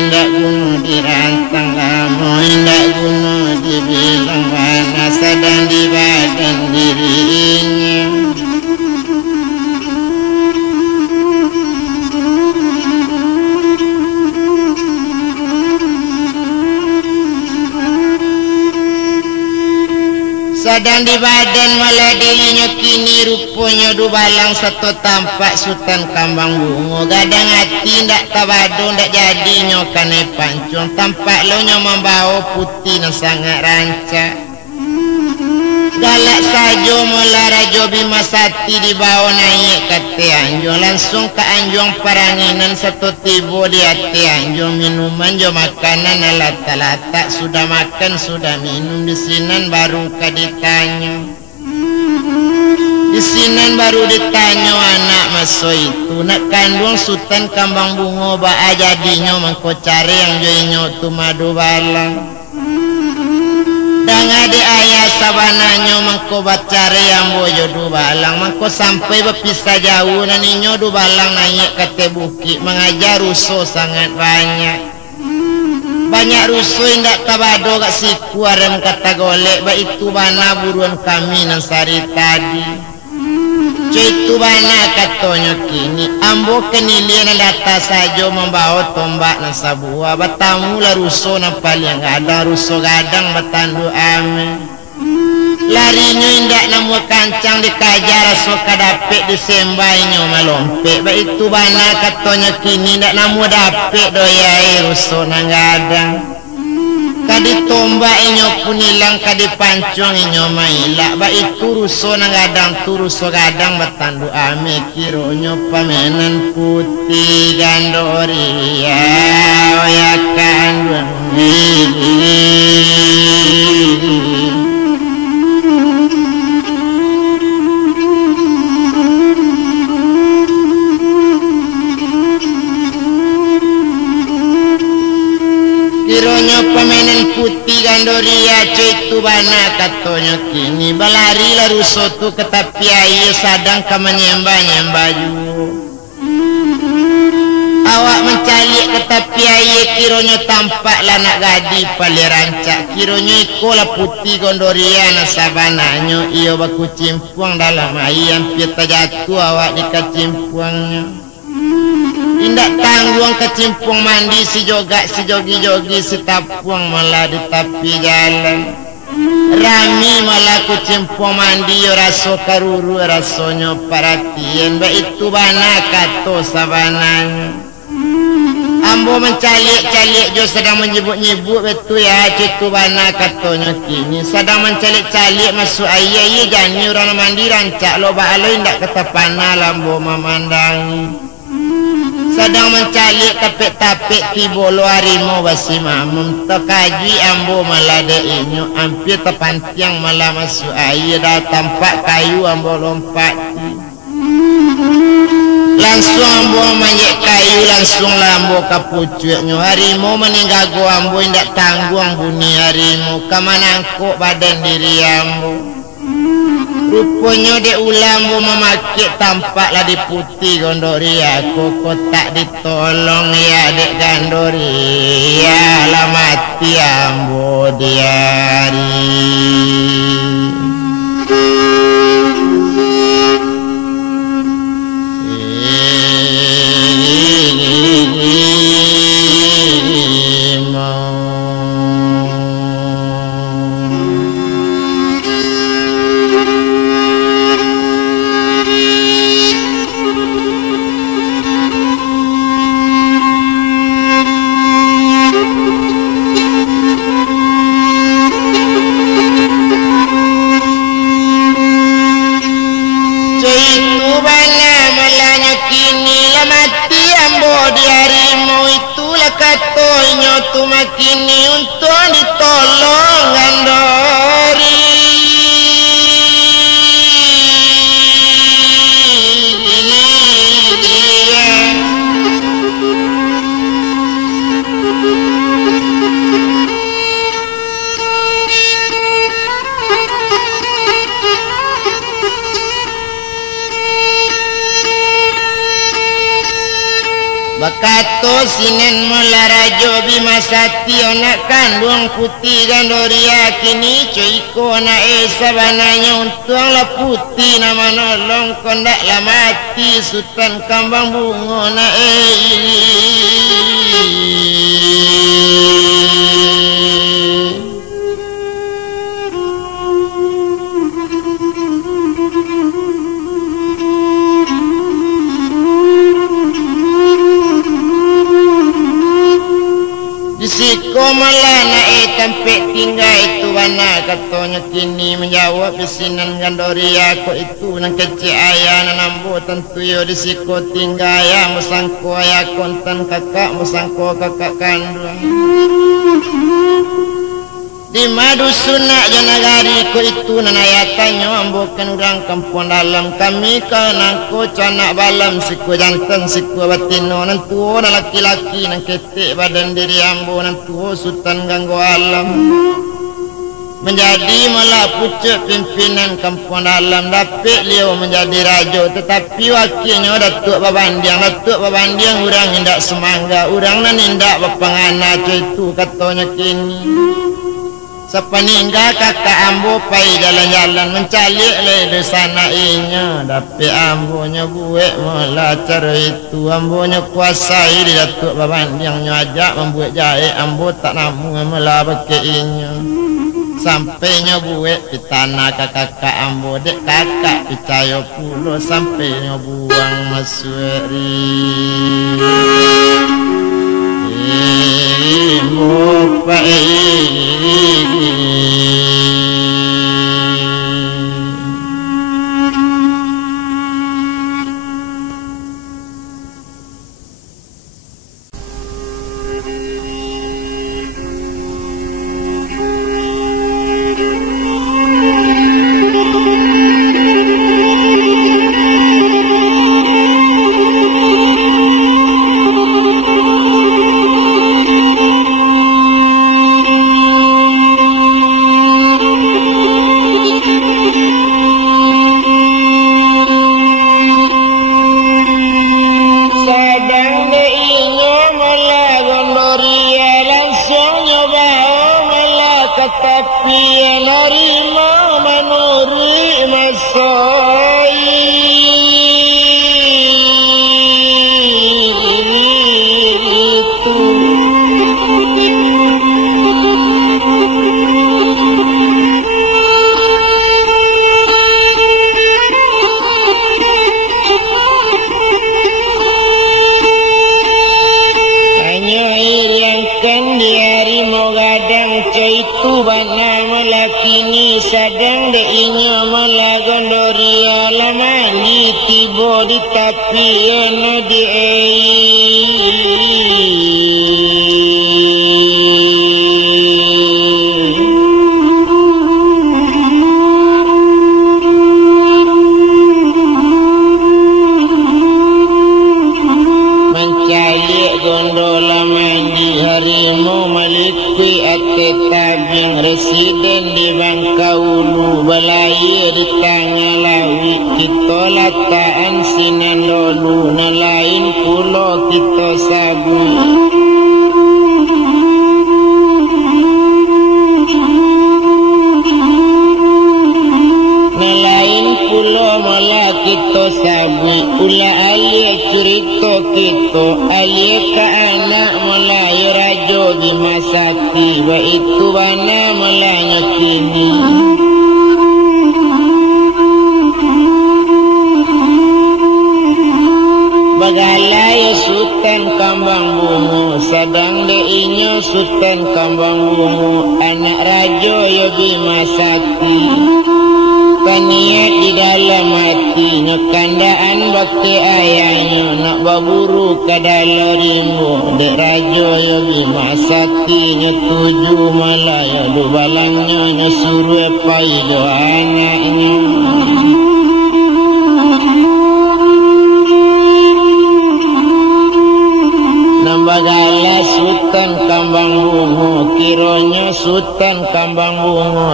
indak guna dirantang lama indak guna dibilang bana sedang di badan dirinya sedang di badan malah dirinya kini rupanya du balang satu tampak sultan kambang bungo gadang hati ndak tabado ndak jadi nyokane pancung tampak lo nyo membawa putih na sangat rancak Galak sajo mula Rajo Bima Sakti dibawa naik ke Tianjung, langsung ke Anjung Paranginan satu tibu di Tianjung, minuman jo makanan alat-alat, sudah makan sudah minum di sinan baru ke ditanya. Di sinan baru ditanya anak maso itu nak kandung Sultan Kambang Bungo ba jadinya mangko cari yang joinyo tu madu balang. Dan ade ayah sabananya mangko bacare yang bojo du balang mangko sampai berpisah jauh naninyo du balang naik ke bukit mengajar rusuh sangat banyak rusuh indak tabado gak siku arem kata golek ba itu bana buruan kami nan sari tadi. Itu bana katanya kini ambo kenilian data saja membawa tombak dan sabua batamu la rusuh na paling ada rusuh gadang batandu ame larinya indak namu kancang dikajar so kadapek disembainya malompek ba itu bana katanya kini indak namu dapek doyai rusuh na gadang kadi tombak inyo pun hilang kadi pancong inyo maila ba itu ruso nang gadang tu ruso gadang batandu ame kironyo pamenan putih gandoria oya kandung kironyo pemenen putih gandoria itu bana katanya kini balari la ruso tu ke tapi air sadang ke menyembah-nyembah awak mencalik ke tapi air kironyo tampak lah nak gadi pali rancak kironyo ikolah putih gandoria na sabananyo iyo baku cimpuang dalam air hampir terjatuh awak di kecimpuangnya. Indak tanggung kecimpung mandi si joga si jogi-jogi si tapuang malah di tepi jalan. Rami malah kucimpung mandi yo raso karuru rasonyo perhatian ba itu bana kato sabananya. Ambo mencalik-calik jo sedang menyebut-nyebut betul ya itu bana katonyo kini sedang mencalik-calik masuk ayah iya jani orang mandi rancak lo ba alo indak ketepana lambo memandangi. Sedang mencalik tapik-tapik tibolo harimau basi mamum terkaji ambo malah inyo hampir terpantiang malah masuk air dah tampak kayu ambo lompat langsung ambo manjek kayu langsung lambo kapucuknya harimau meninggal go ambo indak tanggung bunyi harimau kamanangkuk badan diri ambo. Rupanya dek ulambo memakik tampaklah di putih gandoria kok tak ditolong ya dek gandoria lah mati ambo diari. Katonya tu makini untuk ditolong gandori. Bakato sinen mula Rajo Bima Sakti anak kandung putih gandoria kini coiko na sabananya untung lah putih nama nolong kondak lah mati Sultan Kambang Bungo na Risiko malana tampek tinggal itu wana katanya kini menjawab bisinan gandori aku itu nang kecil ayah nambo tentu yo risiko tinggal ya musangko ya konten kakak musangko kakak kandung di madu sunak janagari ko itu nanayatanyo ambokan urang kampung dalam kami kanangko canak balam siku jantan siku batino nantuo na laki-laki nang ketik badan diri ambo nantuo sultan ganggu alam menjadi malah pucuk pimpinan kampung dalam dapik liau menjadi raja tetapi wakilnya datuk babandiang urang indak semangga urang nan indak bapangana itu katanya kini sepeninggal kakak ambo pai jalan-jalan mencalik le di sana inya tapi ambonya buat melacar itu ambonya kuasai di datuk babandiangnya ajak membuat jahe ambo tak namu melabak ke inya sampainya buat di tanah kakak ambo dek kakak percaya pulo sampainya buang masuri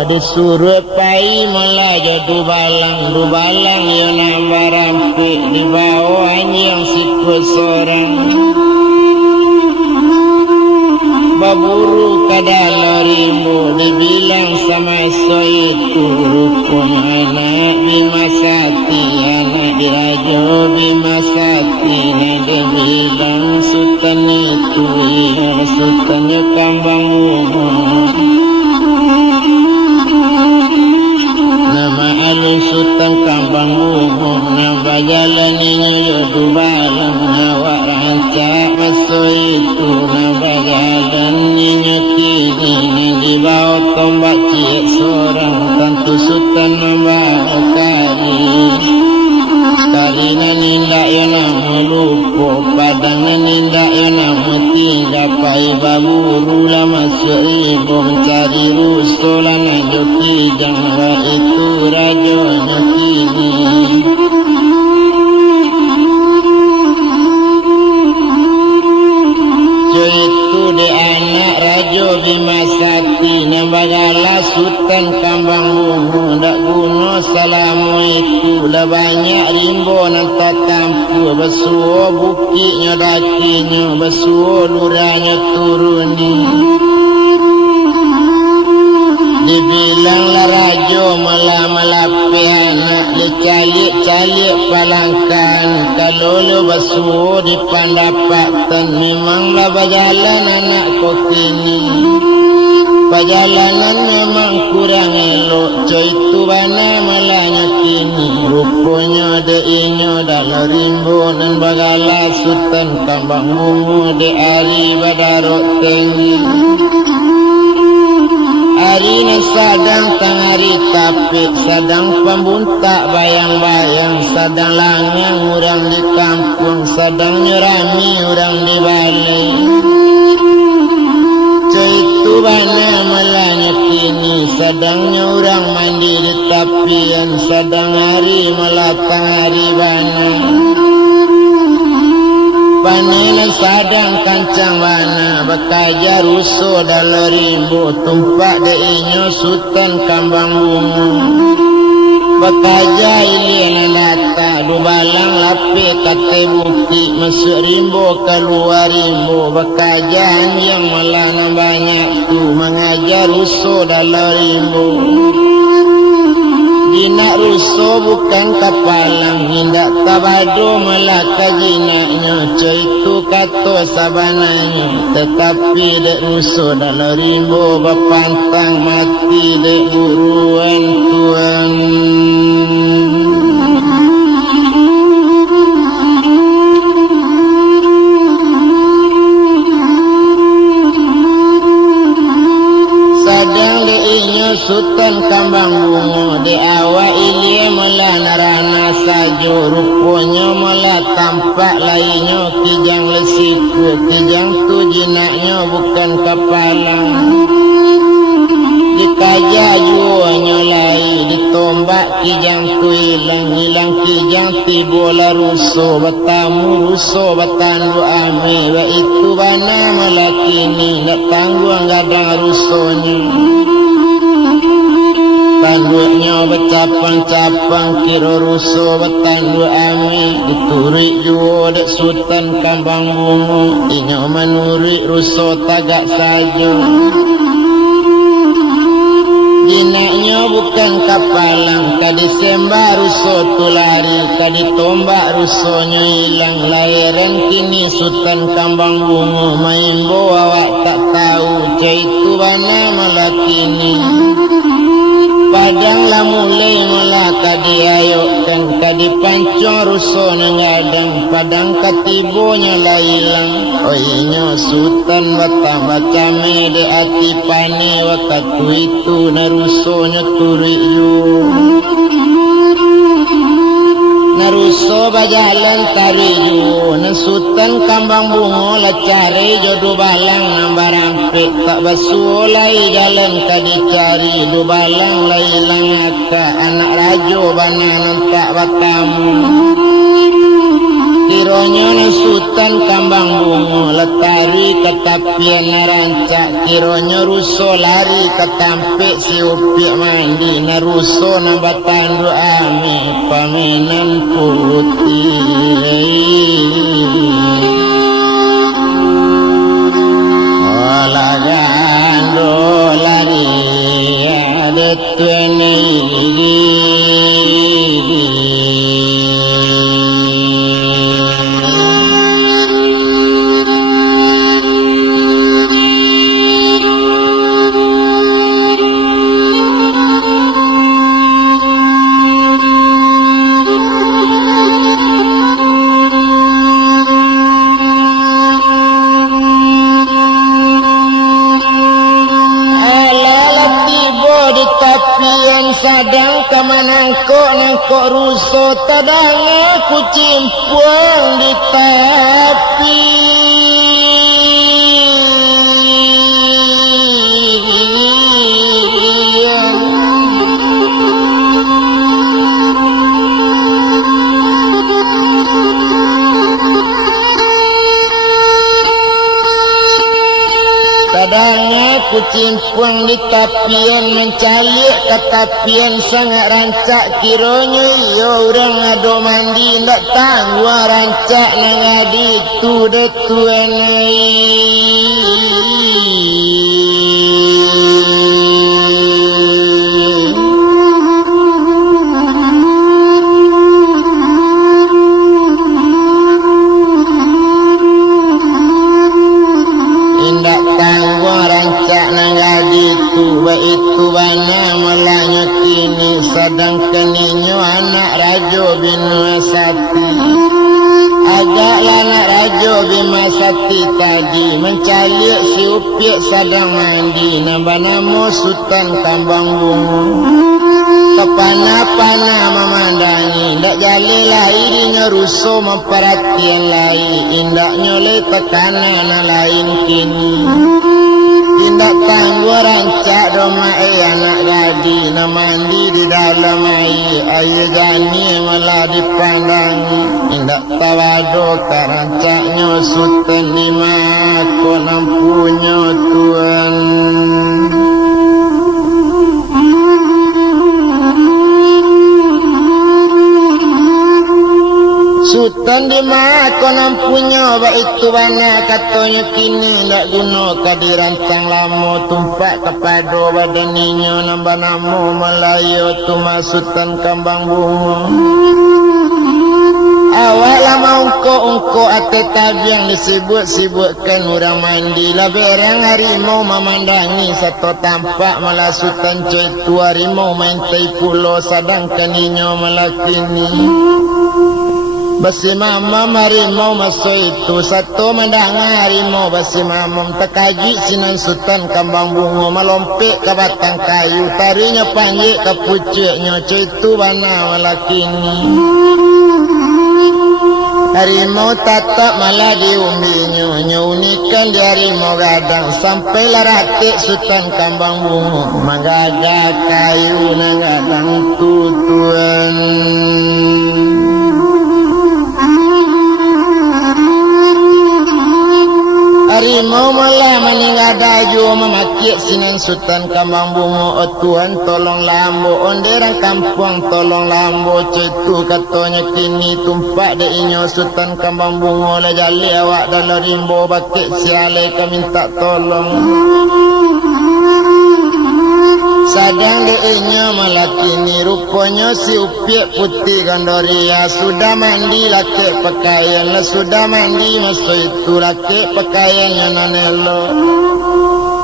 disuruh pai melajo dubalang yo nambarampe di bawahnya yang siku sorang baburu kadalorimbo dibilang sama so itu rukun anak bimasati anak dirajo bimasati nade bilang sultan itu ya sultannya kambang sultan kambang nambah jalan ini yodu balang awak rancak masuk itu nambah jalan ini ruso lana joki jangwa itu rajo nyokini itu de anak rajo bimasati nambagala sultan kambang bungu dak guno salamu itu lah banyak rimbo nanti tampu besuo bukinya dakinya besuo luranya turuni dibilanglah rajo malah-malape anak dicalik-calik palangkan kalau lo basuh dipandapatan memanglah berjalan anak kau kini perjalanan memang kurang elok coy itu bana malahnya kini rupanya deinyo dalam rimbunan bagala sultan kambang bungu de ari badarok tinggi hari na sadang tangari tapi sadang pembuntak bayang-bayang sadang langang orang di kampung sadang nyerami orang di balai itu bana malahnya kini sadangnya orang mandi di tapian sadang hari malah tangari bana panelan sadang kancang mana bakaja ruso dalam rimbo tumpak deinyo sultan kambang bungu bakaja ilian data dubalang lape kate bukti masuk rimbo keluar rimbo bakaja yang malah banyak tu mengajar ruso dalam rimbo Dina ruso bukan kapalang hindak tabado malah kajinaknya coy itu kato sabananya tetapi dek ruso dalam rimbo bapantang mati dek buruan tuan sadang deinyo sultan kambang bungu di awak ilia malah narana sajo rupanya malah tampak lainnya kijang lesiku kijang tu jinaknya bukan kepala dikaja juanya lai ditombak kijang tu hilang kijang tibola ruso batamu ruso batandu ame wa itu bana malah kini nak tangguh gadang rusonya tanduknya bercapang-capang kira ruso bertandu ame diturik jua dek sultan kambang bungu inyo menurik ruso tagak saja dinaknya bukan kapalang kadisembar ruso tulari kaditombak rusonya hilang lahiran kini sultan kambang bungu main awak tak tahu itu bana malah kini padanglah mulai malah kadiayokkan kadipancong ruso nengadang padang katibonya lah hilang oinya sultan baca mede ati pane waktu itu narusonya turik yu naruso bajalan tariju sultan kambang bungo la cari jodoh balang nambar ampik tak basulai jalan kadicari do balang lai langaka anak rajo bananan tak batamu kironya sultan kambang bungo letari ketapian narancak kironya ruso lari ketampik si upik mandi naruso nambatan ame paminan putih olagando lari ada tuene sadang kemanangkok ruso tadang aku cimpuang di tapi cimpung di tapian mencalik ke tapian sangat rancak kiranya iya orang ado mandi ndak tangguh rancak nangadi tu de tuanai itu bana melanya kini sedangkan inyo anak rajo Bimasati agaklah anak rajo Bimasati tadi mencalik si upiak sedang mandi nambah namo Sultan Kambang Bungu kepana-pana memandangi ndak jale lainnya rusuh memperhatian lain indak nyoleh tekanan lain kini indak tangguh rancak doma anak gadi na mandi di dalam air gani malah dipandangi indak tawado karancaknya Sultan lima ko nampunya Tuhan Sultan di mana nampunya ba itu bana katanya kini ndak guna kadirantang lamo tumpak kepada badaninya nambah namo Melayu tuma Sultan Kambang Bungu awak lama ungko ate tabiang disebut-sebutkan orang mandi lah berang harimau memandangi satu tampak malah Sultan itu harimau mentai pulau sedangkan inyo melakini basi mamam harimau masuk itu satu mendengar harimau basi mamam tekaji sinan Sultan Kambang Bungu melompek ke batang kayu tarinya panjik ke pucuknya itu bana melakini harimau tatap malah diumbinya nyunikan di harimau gadang sampai laratik Sultan Kambang Bungu menggagak kayu na gadang tutuan harimau malah meninggal daju memakik sinan Sultan Kambang Bungu Tuhan tolong lambo onderang kampung tolong lambo itu katanya kini tumpak de inyo Sultan Kambang Bungu le jali awak dalam rimbo bakik siale ka minta tolong sadang de inyo malah kini rupanya si upiak putih gandoria sudah mandi laki pakaian lah sudah mandi masuk itu laki pakaiannya nanelo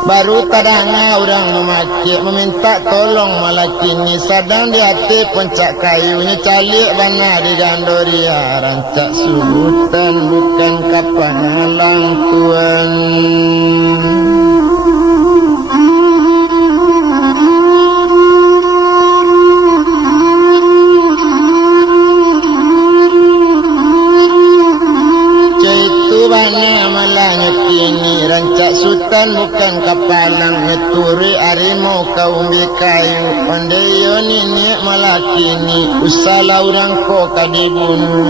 baru tadanga orang memakik meminta tolong malah kini sadang di hati pencak kayunya calik bana di gandoria rancak subutan bukan kapan halang Tuhan rancak Sultan bukan kapalang ngeturi harimau kaum kayu pandeyo nini malah kini usala orang ko kadibunu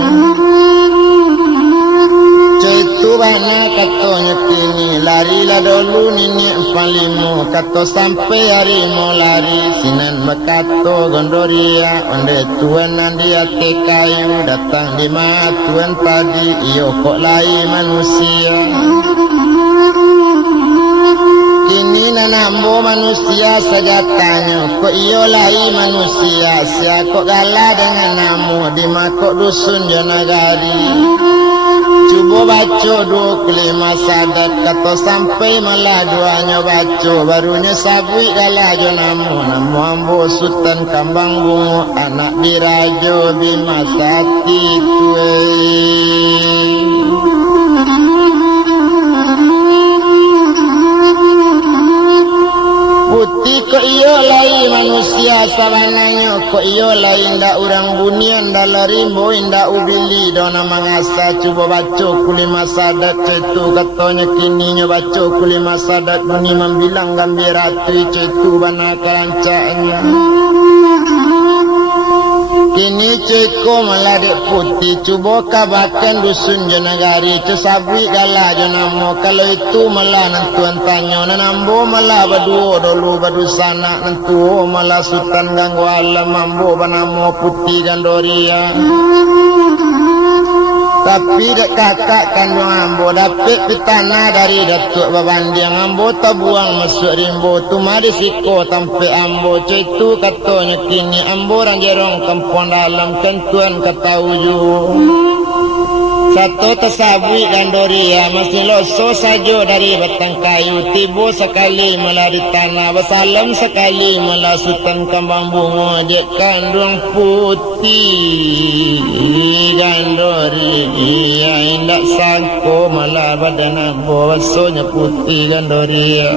itu bana katanya kini larilah dulu nini empalimu kato sampai harimau lari sinan makato gondoria onde tuan nandi ate kayu datang di tuan tadi iyo kok lai manusia ini nanambo manusia sejatanya kok iyo lai manusia sia kok galah dengan namu di makok dusun Jonagari coba baca 25 sadat kata sampai malah duanya baca barunya sabui galah jonamu namu ambo Sultan Kambang Bungu anak dirajo Bimasati putih kok iyo lai manusia sabananya kok iyo lai indah orang bunian dalam rimbo indah ubili dona mangasa coba baca kulima sadat itu katanya kininya baca kulima sadat buni membilang gambiratu itu bana kerancaknya Kini ceko meladik putih cuba kabakan dusun jonagari cesabui galah jonamo kalau itu malah nentuan tanyo nanambo malah berdua dulu berdusana nentu malah sultan ganggu alam mambo banamo putih gandoria. Tapi dek kakak kandung ambo dapat pitana dari datuk babandi yang ambo tabuang masuk rimbo tu mari siko tampe ambo caitu katanya kini ambo orang jerong kampung dalam kentuan kata uju satu tasabui gandoria masih loso sajo dari batang kayu tibo sekali malah di tanah basalam sekali malah sultan kambang bunga dia kandung putih gandoria indak sangko malah badan ambo basonya putih gandoria.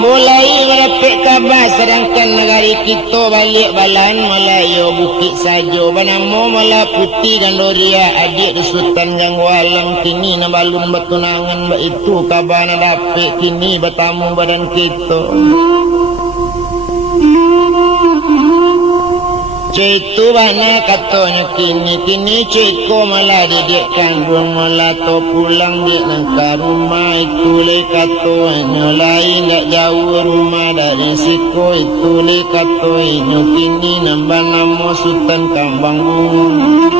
Mulai merapik kabar sedangkan negari kita balik balan Melayu bukit sajo banamo malah putih gandoria adik di sultan ganggu alam kini nabalun batunangan ba itu kabar nadapik kini bertamu badan kita Caitu bana katanya kini ceko malah didik kandung malah to pulang dia nangka rumah itu le katanya lain tak jauh rumah dari siko itu le katanya kini nambah nama sultan kambang bunga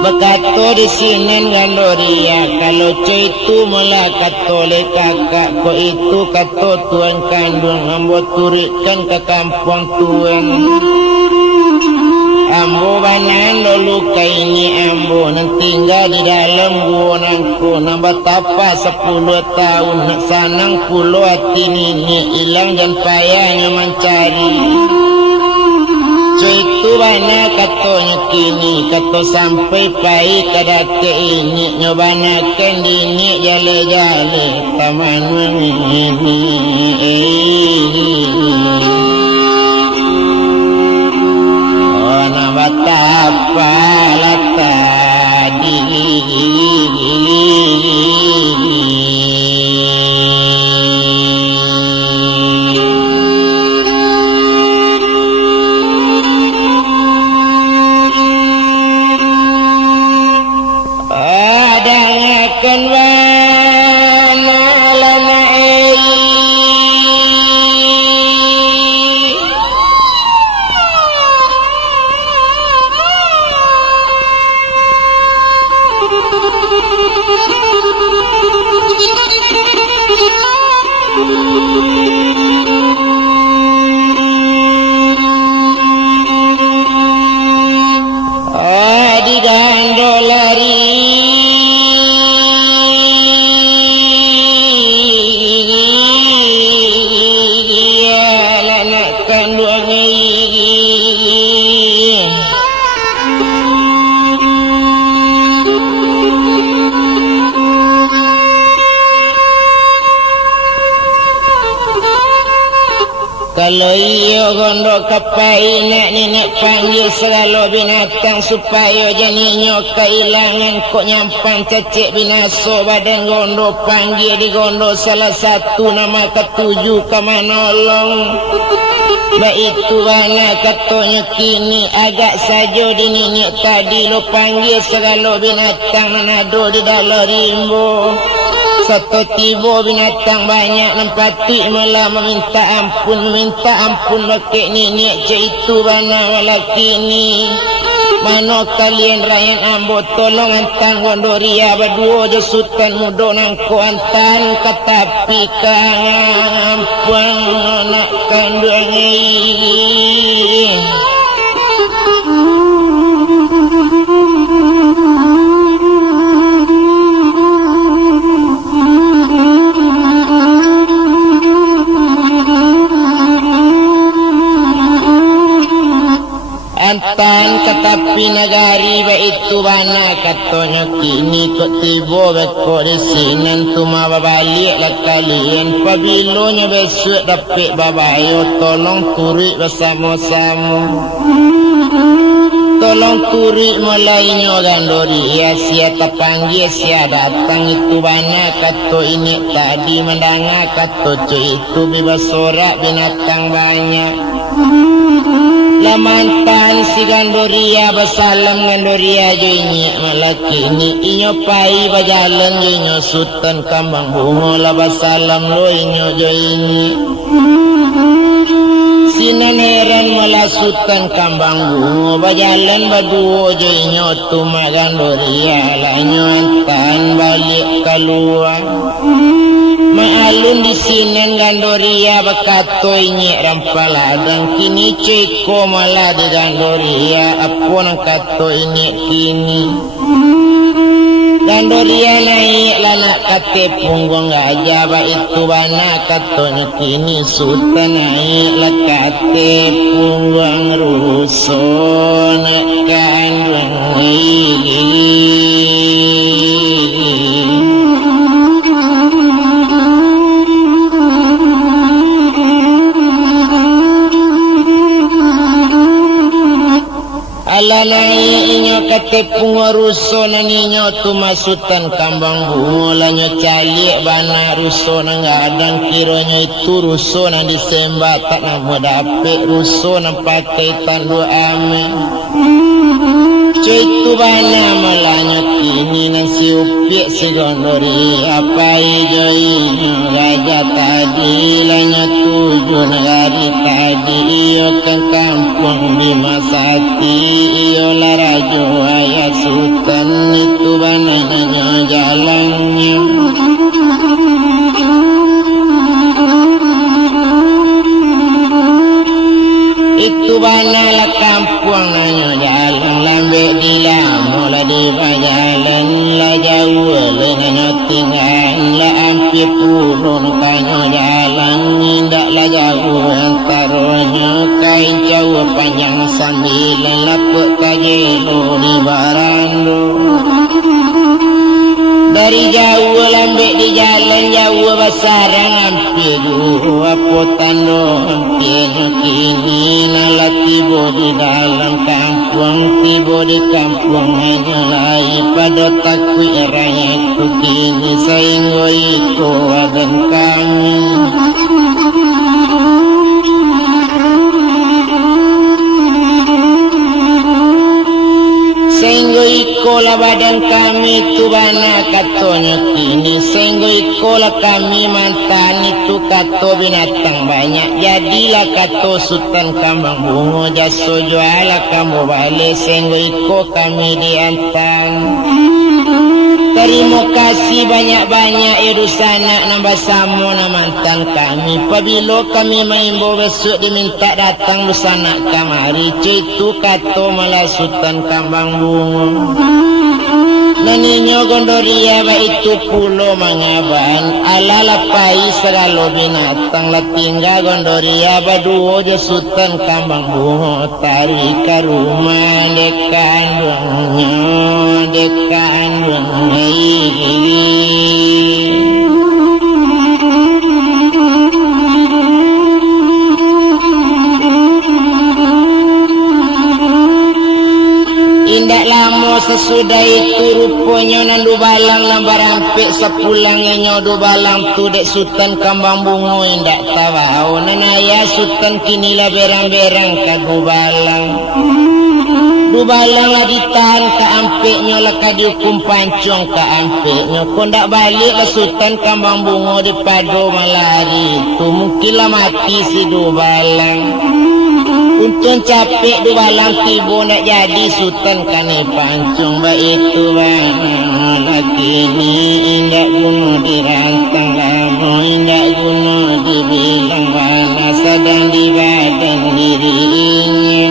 bekato di sini gandoria kalau caitu malah kato le kakak ko itu kato tuan kandung ambo turikan ke kampung tuan ambo banan dulu kaini ambo nan tinggal di dalam gua nangku nambah tapa 10 tahun nak sanang pulau hati ini hilang dan payahnya mencari itu bana katanya kini kato sampai pai kadate ini nyobanakan dini jale-jale taman ini oh nama tapa latadi Kalau iyo gondo kapai nenek panggil segala binatang supaya janinyo kehilangan kok nyampang cecek binaso badan gondo panggil di gondo salah satu nama ketujuh kamanolong ba itu bana katanya kini agak saja dininya tadi lo panggil segala binatang nanado di dalam rimbo satu tiba binatang banyak nempati malah meminta ampun pakai niat itu bana walaki ni mana kalian rakyat ambo tolong antan gondoria berdua je sultan mudo nangko antan katapi kang ampun nak kandung Antan katapi nagari ba itu bana katanya kini kok tiba beko di sini tuma babalik lah kalian pabilonya besok dapat babayo tolong turik bersama-sama Tolong turi mulainya gandori ya sia terpanggil sia datang itu bana kato ini tadi mendanga kato cuy itu bebas sorak binatang banyak lamantan si gandoria basalam gandoria joinya malaki ini inyo pai bajalan joinya sultan kambang bungo la basalam lo inyo joinya sinan heran malah sultan kambang bungo bajalan baduo joinyo tuma gandoria lanyo antan balik keluar maalun di sinan gandoria bakato inye rampaladang kini ceko malah di gandoria apon kato inye kini gandoria naik lanak kate punggung gajah ba itu bana katonya kini sultan naik lakate punggung ruson kandung alanai inyo kate pungoruso na ninyo tumasutan kambang bungo lanyo calik bana ruso na ngadang kironyo itu ruso na disemba tak na modapik ruso na pakai tandu ame cuy tu bana malanyo kini na si upik si gondori apa ijo inyo gajah tadi lanyo tujuh negari tadi iyo ke kampung Bimasati iyo larajo ayah sultan itu banananya jalannya itu banala kampung nanya jalan lambe di lamola di bajalan la jauh lenganyo tinggal la ampi pulun kanyo jalan indak la jauh antaronyo kain jauh panjang sambil lapuk kajelo di barando dari jauh lambek di jalan jauh basarang ampi dua potando ampi kini nala tibo di dalam kampung tibo di kampung hanya lai pada takwi raya itu kini sainggo iko adan kami sehingga ikola badan kami tu bana katonya kini sehingga ikola kami mantan itu kato binatang banyak jadilah kato sultan kambang bungo jaso juala kamu balik sehingga iko kami diantan terima kasih banyak-banyak irusana nambah samo na mantan kami pabilo kami maimbo besok diminta datang busana kamari itu kato malah sultan kambang bungo naninyo gondoria ba itu pulo mangaban ala lapai segalo binatang latingga gondoria ba duo jo sultan kambang bungo tarik ke rumah dekan indak lama sesudah itu rupanya nandu balang lambar ampik sepulangnya nyodo balang tu dek sultan kambang bungo indak tawau nanaya sultan kini lah berang-berang kagu balang du balang lah ditahan ke ampiknya lah ka dihukum pancong ke ampiknya kondak balik lah sultan kambang bungo di pado malari tu mungkin lah mati si du balang untung capek du balang tibo nak jadi sultan kane pancong ba itu bang laki ni indak guna dirantang lama indak guna dibilang mana sedang di badan dirinya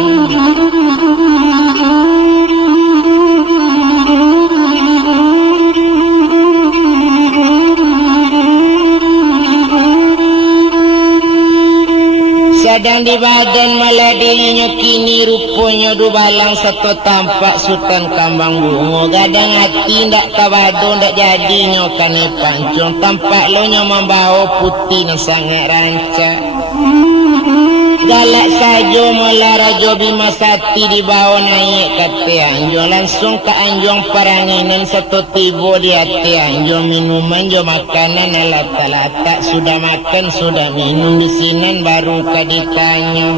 sedang di badan malah dirinya kini rupanya du balang satu tampak sultan kambang bungo gadang hati ndak kabado ndak jadinya kane pancong tampak lo nya membawa putih na sangat rancak Galak sajo mula Rajo Bima Sakti dibawa naik ke Anjong, langsung ke Anjong paranginan satu tibo di hati Anjong, minuman jo makanan lata-lata, sudah makan sudah minum di sini baru ke ditanya.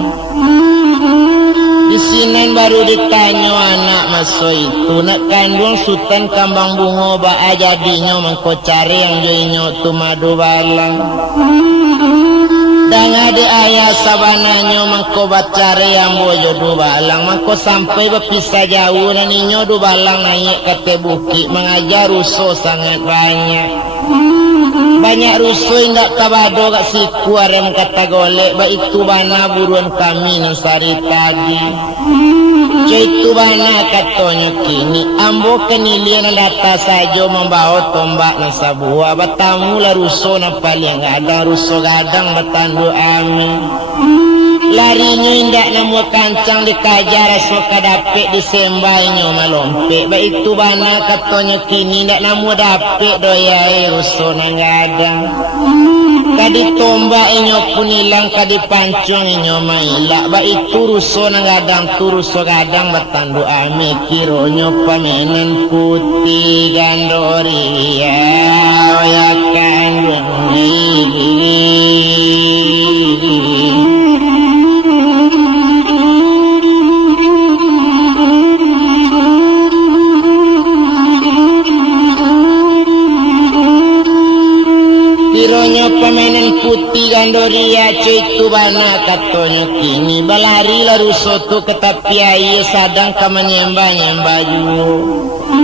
Di sini baru ditanya anak masuk itu nak kandung Sultan Kambang Bungo ba jadinya mengko cari yang joinyo tu madu balang. Dan ada ayah sabananya mengko bacari yang bojo du balang mengko sampai berpisah jauh dan inyo du balang naik ke bukit mengajar rusuh sangat banyak rusuh indak tabado kat siku arem kata golek ba itu bana buruan kami nasari tadi itu bana katanya kini ambo kenilian data saja membawa tombak nasa buah batamu lah rusuh na paling ada rusuh gadang batandu amin larinya indak namu kancang dikajar esok kadapik disembahnya malompe ba itu bana katanya kini indak namu dapik doyai rusuh na gadang kadi tombak inyo pun hilang kadi pancung inyo mailak ba itu rusuh na gadang tu rusuh gadang batandu ame kironyo pamenan putih gandori ya kandung pemainin putih gandoria itu bana katanya kini balari la rusuh tu ke tepi air sadang ka menyembah-nyembah juga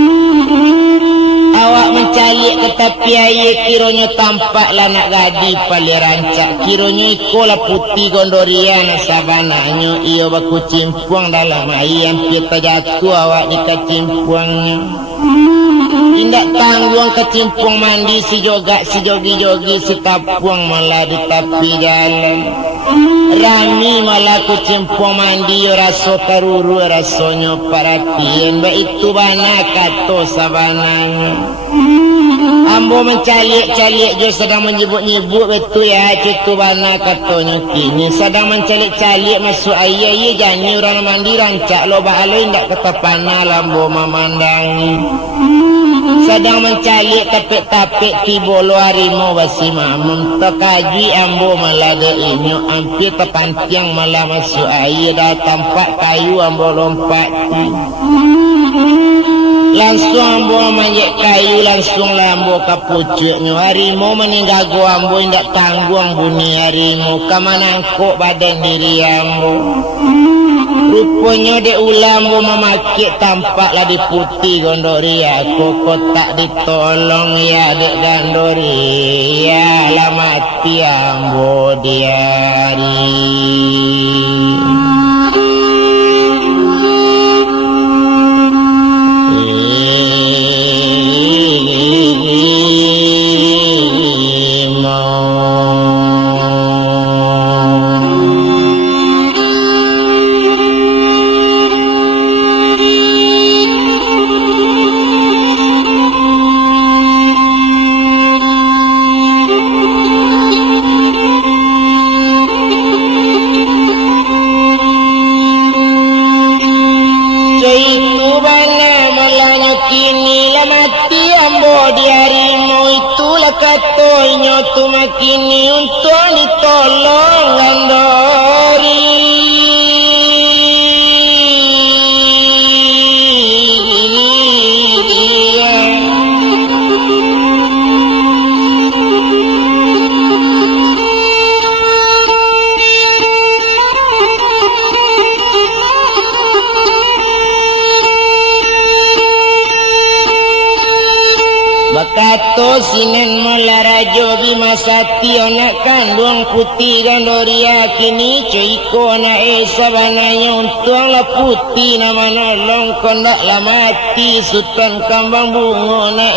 awak mencalik ke tepi air kironya tampak lah nak gadi pali rancak kironya ikolah putih gandoria na sabananya iyo baku cimpuang dalam air hampir terjatuh awak di kecimpuangnya indak tanggung kecimpung mandi si jogi-jogi si tapuang malah di tepi jalan rami malah kecimpung mandi raso karuru rasonyo perhatian ba itu bana kato sabananya ambo mencalik-calik jo sedang menyebut-nyebut betul ya itu bana katonya kini sedang mencalik-calik masuk air jani orang mandi rancak lo balo indak ketapana lambo memandangi sedang mencalik tapik-tapik tibolo harimau basi mamam terkaji ambo malah de inyo hampir terpantiang malah masuk air dah tampak kayu ambo lompat langsung ambo manjek kayu langsung lambo kapucuknya harimau meninggal gua ambo indak tanggung bunyi harimau kamanangkok badan diri ambo rupanya de ulambo memakik tampaklah di putih gondoria kok tak ditolong ya dek gandoria lah mati ambo diari katonya tu makini untuk ditolong gandori Bakato sinen mula Rajo Bima Sakti anak kandung putih gandoria kini coiko na sabananya untung la putih nama nolong kondak la mati Sultan Kambang Bungo na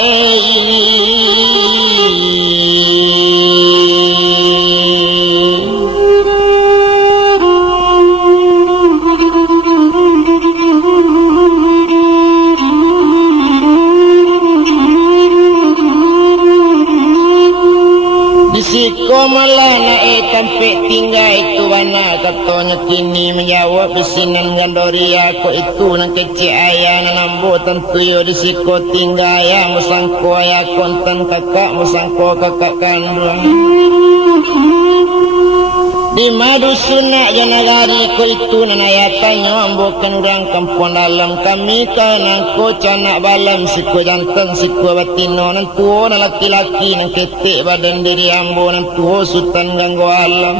Iko malah naik sampai tinggal itu mana katanya kini menjawab besinan gandori aku itu nang kecil ayah nambo tentu yo disiko tinggal ya musangko ya konten kakak musangko kakak kandung di madu sunak janagari ko itu nanayatanyo ambokan urang kampung dalam kami kanang ko canak balam siku jantan siku batino nan tuo na laki-laki nang ketik badan diri ambo nan tuo sultan ganggu alam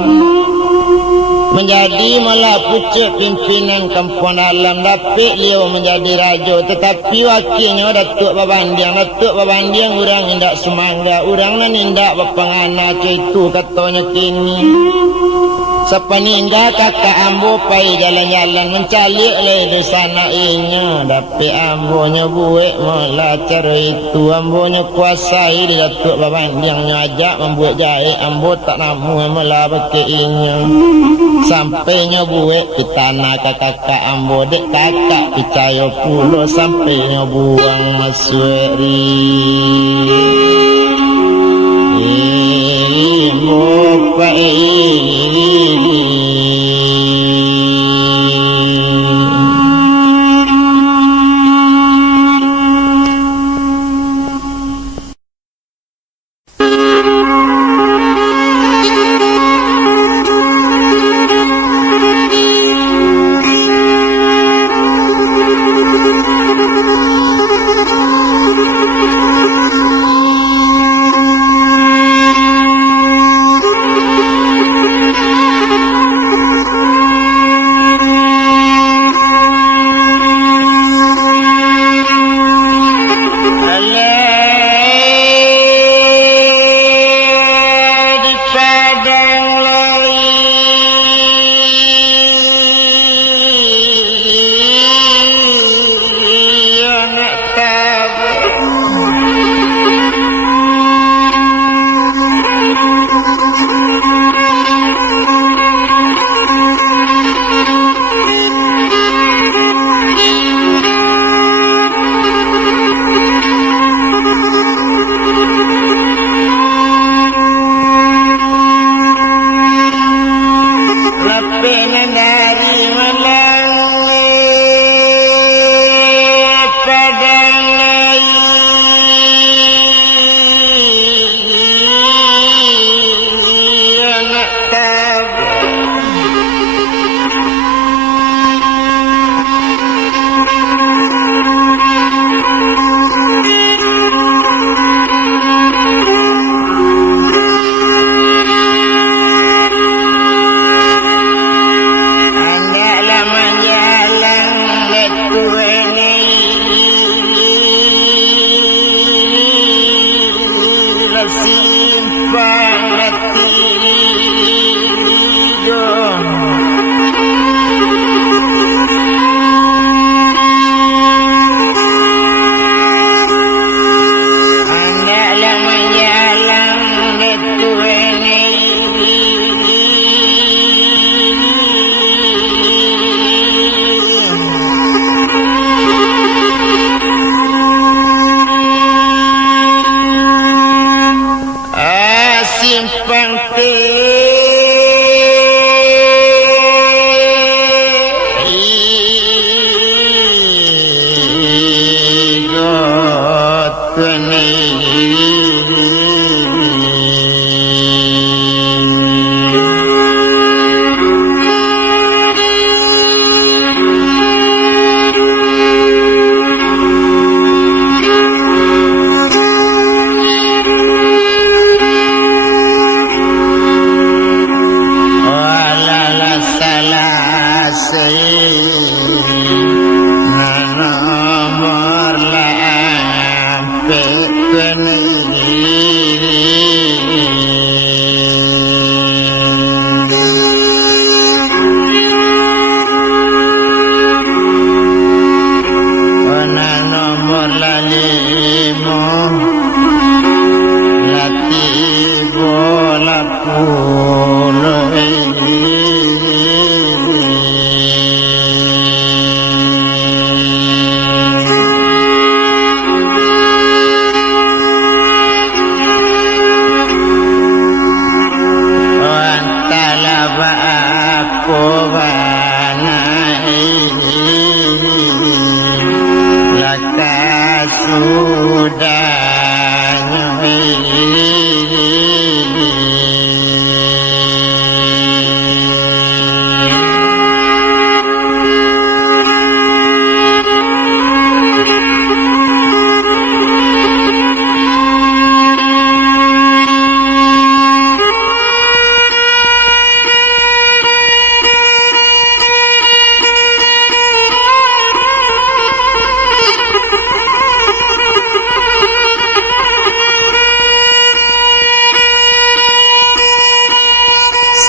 menjadi malah pucuk pimpinan kampung dalam dapik liau menjadi raja tetapi wakilnya datuk babandiang urang indak semangga urang nan indak bapangana itu katanya kini sepeninggal kakak ambo pai jalan-jalan mencalik le di sana inya dapik ambonya buek melacar itu ambonya kuasai di datuk babandiangnya ajak membuat jahe ambo tak namu malah beke inya sampainya buek di tanah kakak ambo dek kakak percaya pulo sampainya buang masuri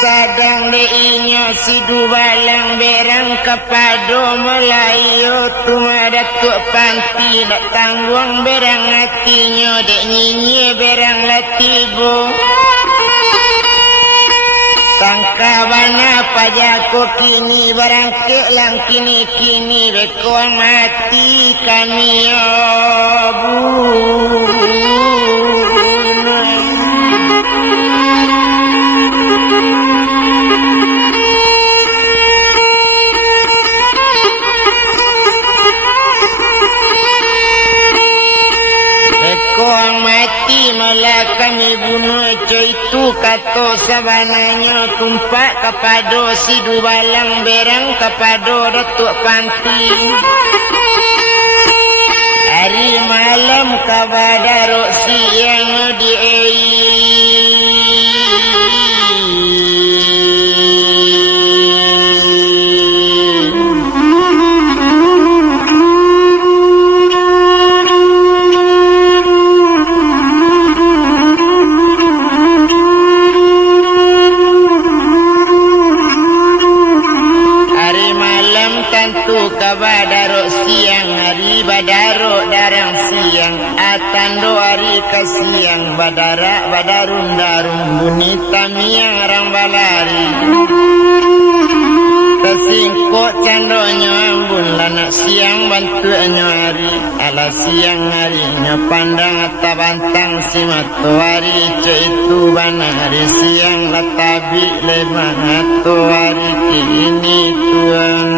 Sadang deinya si dubalang berang kepada Melayu tumada tuk panti nak tanggung berang hatinya dek nyinyi berang latibu tangkabana pajaku kini barang kelang kini beko mati kami obu malah kami bunuh itu kata sabananya tumpak kepada si dubalang berang kepada Datuk Panti hari malam kabar siang di kabadarok siang hari badarok darang siang atando hari kasiang badarak badarun darung bunyi tamiang rang balari kesingkok candonyo ambun lanak siang bantuanyo hari ala siang harinya pandang atta bantang si matuari itu banari siang latabi lemah matuari kini tuan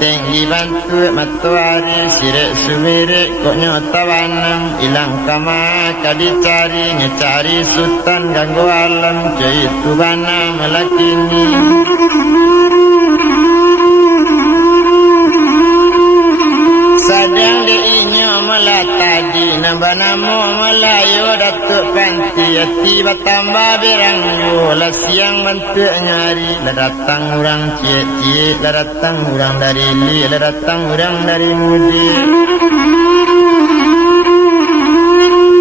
tinggi bantu matuari sirek sumirek kok nyota wanam ilang kama kadi cari ngecari sultan ganggu alam itu bana melakini sadang diinyo melatadi nambah namo Melayu Datuk Panti tiba tambah berangyo lah siang bantu nyari lah datang orang cik lah datang orang dari li lah datang orang dari mudi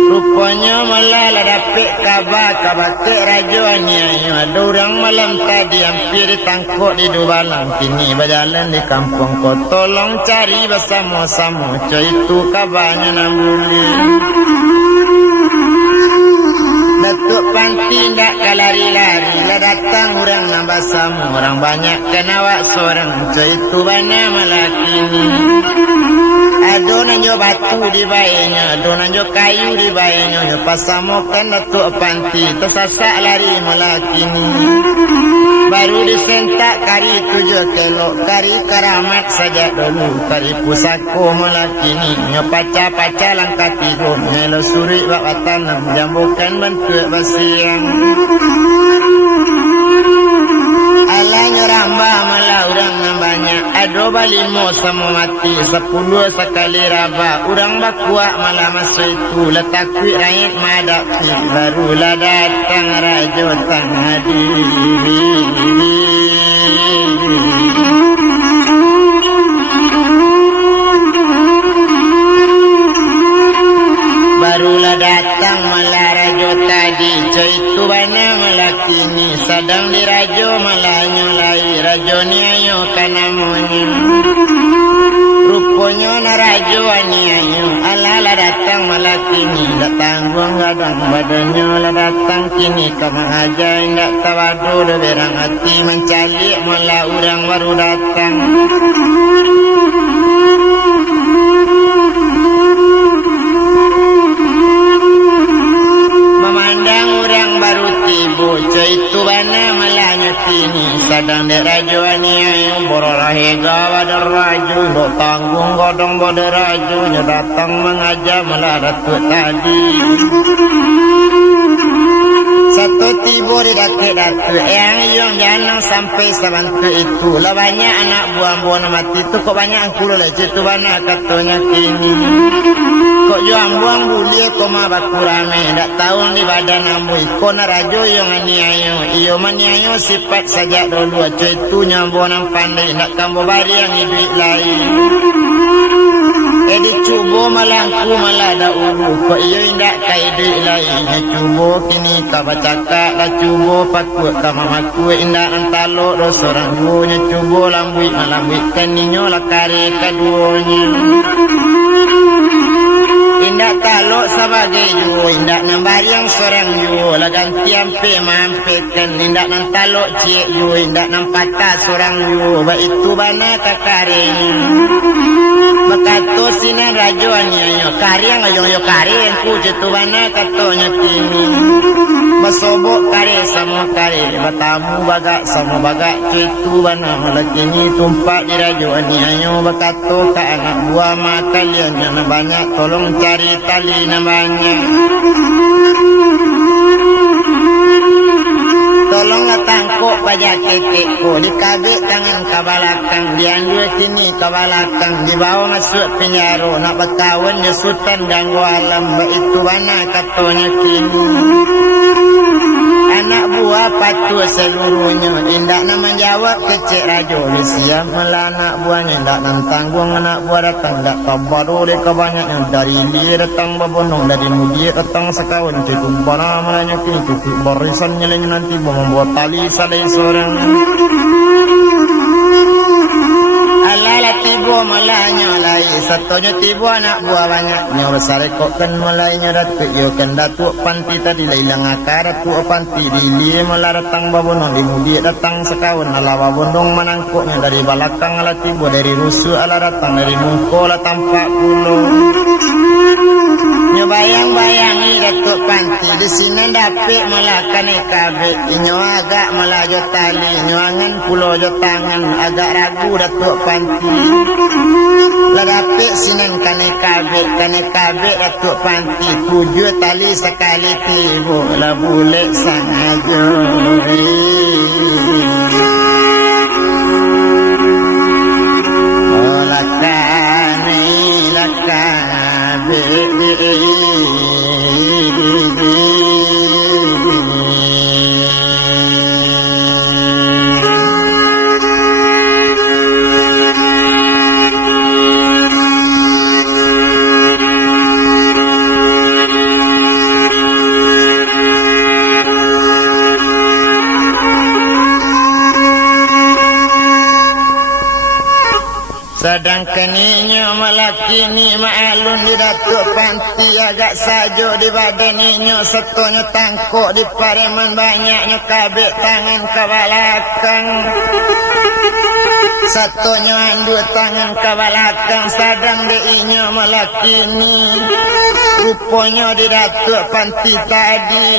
rupanya malah lah dapet kabar ke rajuannya ada orang malam tadi hampir ditangkap di Dubalang kini berjalan di kampung kau tolong cari bersama-sama itu kabarnya nambuli Datuk Panti tak kalari-lari lah datang orang nambah sama orang banyak kenawak seorang itu bana malaki ni ado nanjo batu di bayanya ado nanjo kayu di bayanya pasamokan Datuk Panti tersasak lari malaki ni baru disentak kari 7 kilo kari karamat saja dulu kari pusako malaki ni paca-paca langkah tiga nyelo suri bak tanam jambukan bantu basiang alanya ramba malah urang banyak ado balimo sama mati 10 sekali raba urang bakuak malah masuk itu letakui rakyat madaki barulah datang raja tanghadi barulah datang malah rajo tadi itu bana melakini sadang di rajo malah nyolai rajo ni ayo kanamoni rupanya na rajo ani ayo ala datang melakini datang buang gadang badannya lah datang kini kama aja indak tawadu berang hati mencari malah orang baru datang raju dok tanggung godong bode rajunya datang mengajak melarat tadi. Satu tiba di datu yang jangan sampai sabantu itu lah banyak anak buah-buah mati itu kok banyak angkul lah itu mana katanya kini kok juang buang bulia kok mah baku rame tak tahu di badan amui kok narajo yang aniayo iyo maniayo sifat saja dulu aja itu nyambo nang pandai nak kambo bari yang hidup lain dicubo malangku malah ada ulu kok iyo indak kaide lainnya cubo kini kabacaka la cubo pakut kamamaku indak antalo do sorang duanya cubo lambui malambui kaninyo la kare kaduanya indak talo sebagai ju indak nambar yang sorang ju la gantian pe mampe kan indak nan talo cie ju indak nampata sorang ju ba itu bana kakare makato sinan rajo anyo kariang ayo kariang ku jetu bana katonya kini masobok kare sama kare batamu baga sama baga jetu bana malakini tumpak di rajo anyo bakato ka anak buah mata lian yang banyak tolong cari tali namanya tolonglah tangkuk pajak ketekku dikabik tangan kabalakang diambil kini kabalakang dibawa masuk penjara nak bertawan sultan ganggu alam itu mana katanya kini anak buah patuh seluruhnya indak nak menjawab kecik rajo siap malah anak buahnya indak nak tanggung anak buah datang tak kabaru mereka banyaknya dari dia datang babonong dari mudia datang sekawan cukup barang malahnya kini cukup barisan nyeling nanti membuat tali salai seorang alala tibo malahnya lai satunya tibo anak buah banyaknya besar kok kan malahnya datuk yo kan datuk panti tadi lailang akar datuk panti dili malah datang babonong di mudia datang sekawan ala babonong menangkuknya dari balakang ala tibo dari rusuh ala datang dari mungko ala tampak pulau bayang-bayangi datuk panti di sini dapet malah kane kabe inyo agak malah jo tali nyuangan pulau jo tangan agak ragu datuk panti lah dapet sinen kane kabe datuk panti tujuh tali sekali tibo lah boleh sangajo oh lakane sedangkan inyo malakini ma'alun di datuk panti agak sajo di badan inyo setonyo tangkuk di pareman banyaknya kabik tangan kabalakang setonyo andu tangan kabalakang sadang di inyo malakini rupanya di datuk panti tadi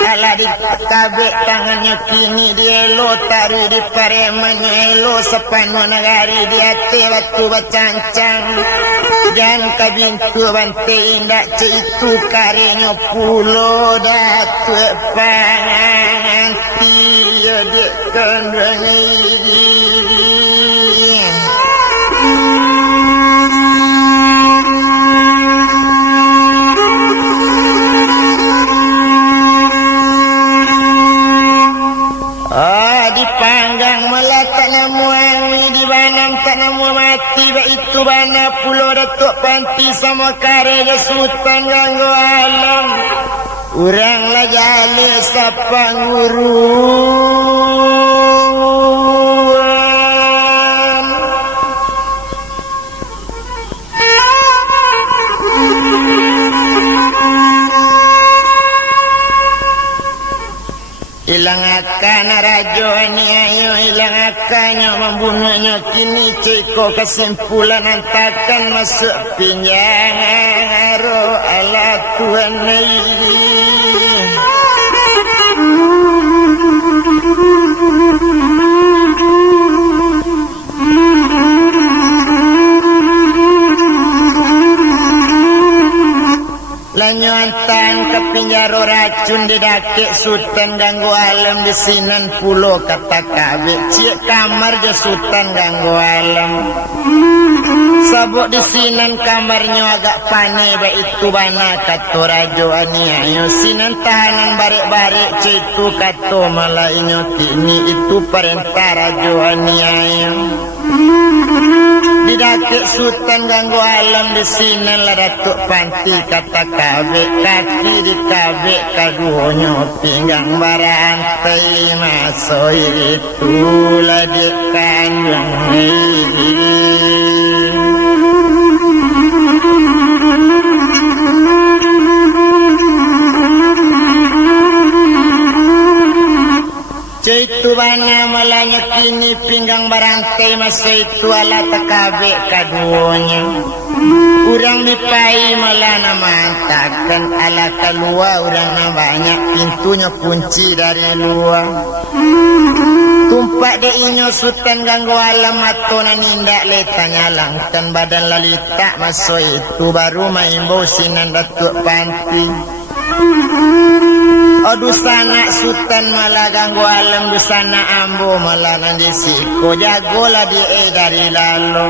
ala di kabik tangannya kini dia elo taruh di paremannya elo sepanuh negari dia waktu bacancang jangan kabintu bante indak itu karenya pulo datuk panganti adik kandang dipanggang meletak namuangi di banam tak namu mati itu bana pulau datuk panti sama karya sultan ganggu alam urang lah jale sapang hilang akan rajo ini ayo hilang akannya membunuhnya kini ceko kesimpulan antakan masuk pinjang roh ala Tuhan ini Lanyuantan ke penjara racun di dakik sultan ganggu alam di sinan pulau kata kabe. Cik kamar je sultan ganggu alam. Sabuk di sinan kamarnya agak panai baik itu bana kata rajo aniayo. Sinan tahanan barik-barik citu kata malainyo kini itu perintah rajo aniayo. Di dakik sultan ganggu alam di sinan lah datuk panti kata kabe. Kaki di kabe kaduonyo pinggang barantai masuk itulah di kandang Caitu bana malanya kini pinggang barantai masa itu ala takabe kaduanya. Urang dipai malana mantakan ala keluar urang na banyak pintunya kunci dari luar. Tumpak de inyo sultan ganggu alam atau nanindak letanya langkan badan lalita masa itu baru maimbo sinan datuk panti. Aduh sana sultan malah ganggu alam di sana ambo malah nanti siko jagolah dia dari lalu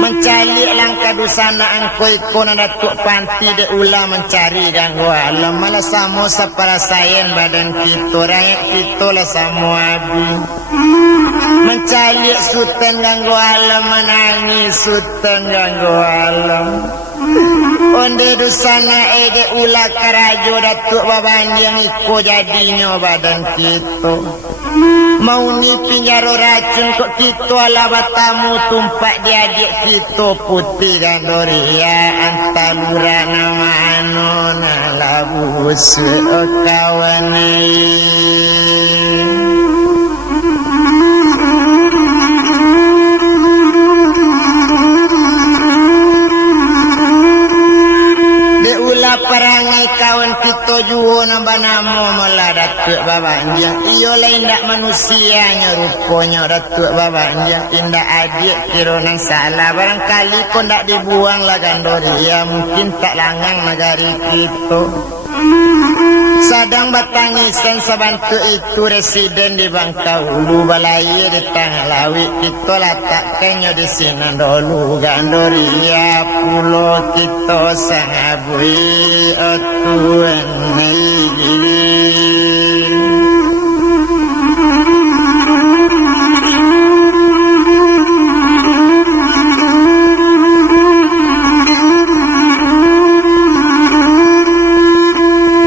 mencari langkah di sana angko ikon datuk panti de ulah mencari ganggu alam malah samo saparasayan badan kita rakyat kita lah samo abi mencari sultan ganggu alam menangis sultan ganggu alam. Onde dusana ede ulah karajo datuk babanjang iko jadinya badan kita. Mau ni pinjaro racun kok kita ala batamu tumpak dia adik kita putih dan doria antalura nama anu nalabu sekawane. Perangai kawan kita juo nambah nama malah datuk babanjang. Iyo lain tak manusianya rupanya datuk babanjang. Indah adik kira nang salah. Barangkali kau tak dibuang lah gandoria. Mungkin tak langang negari kita. Sadang batangisan sebantu itu residen di Bangkaulu balai di Tengah Lawi kita letakkannya di sini dulu gandoria pulau kita sangabui atuan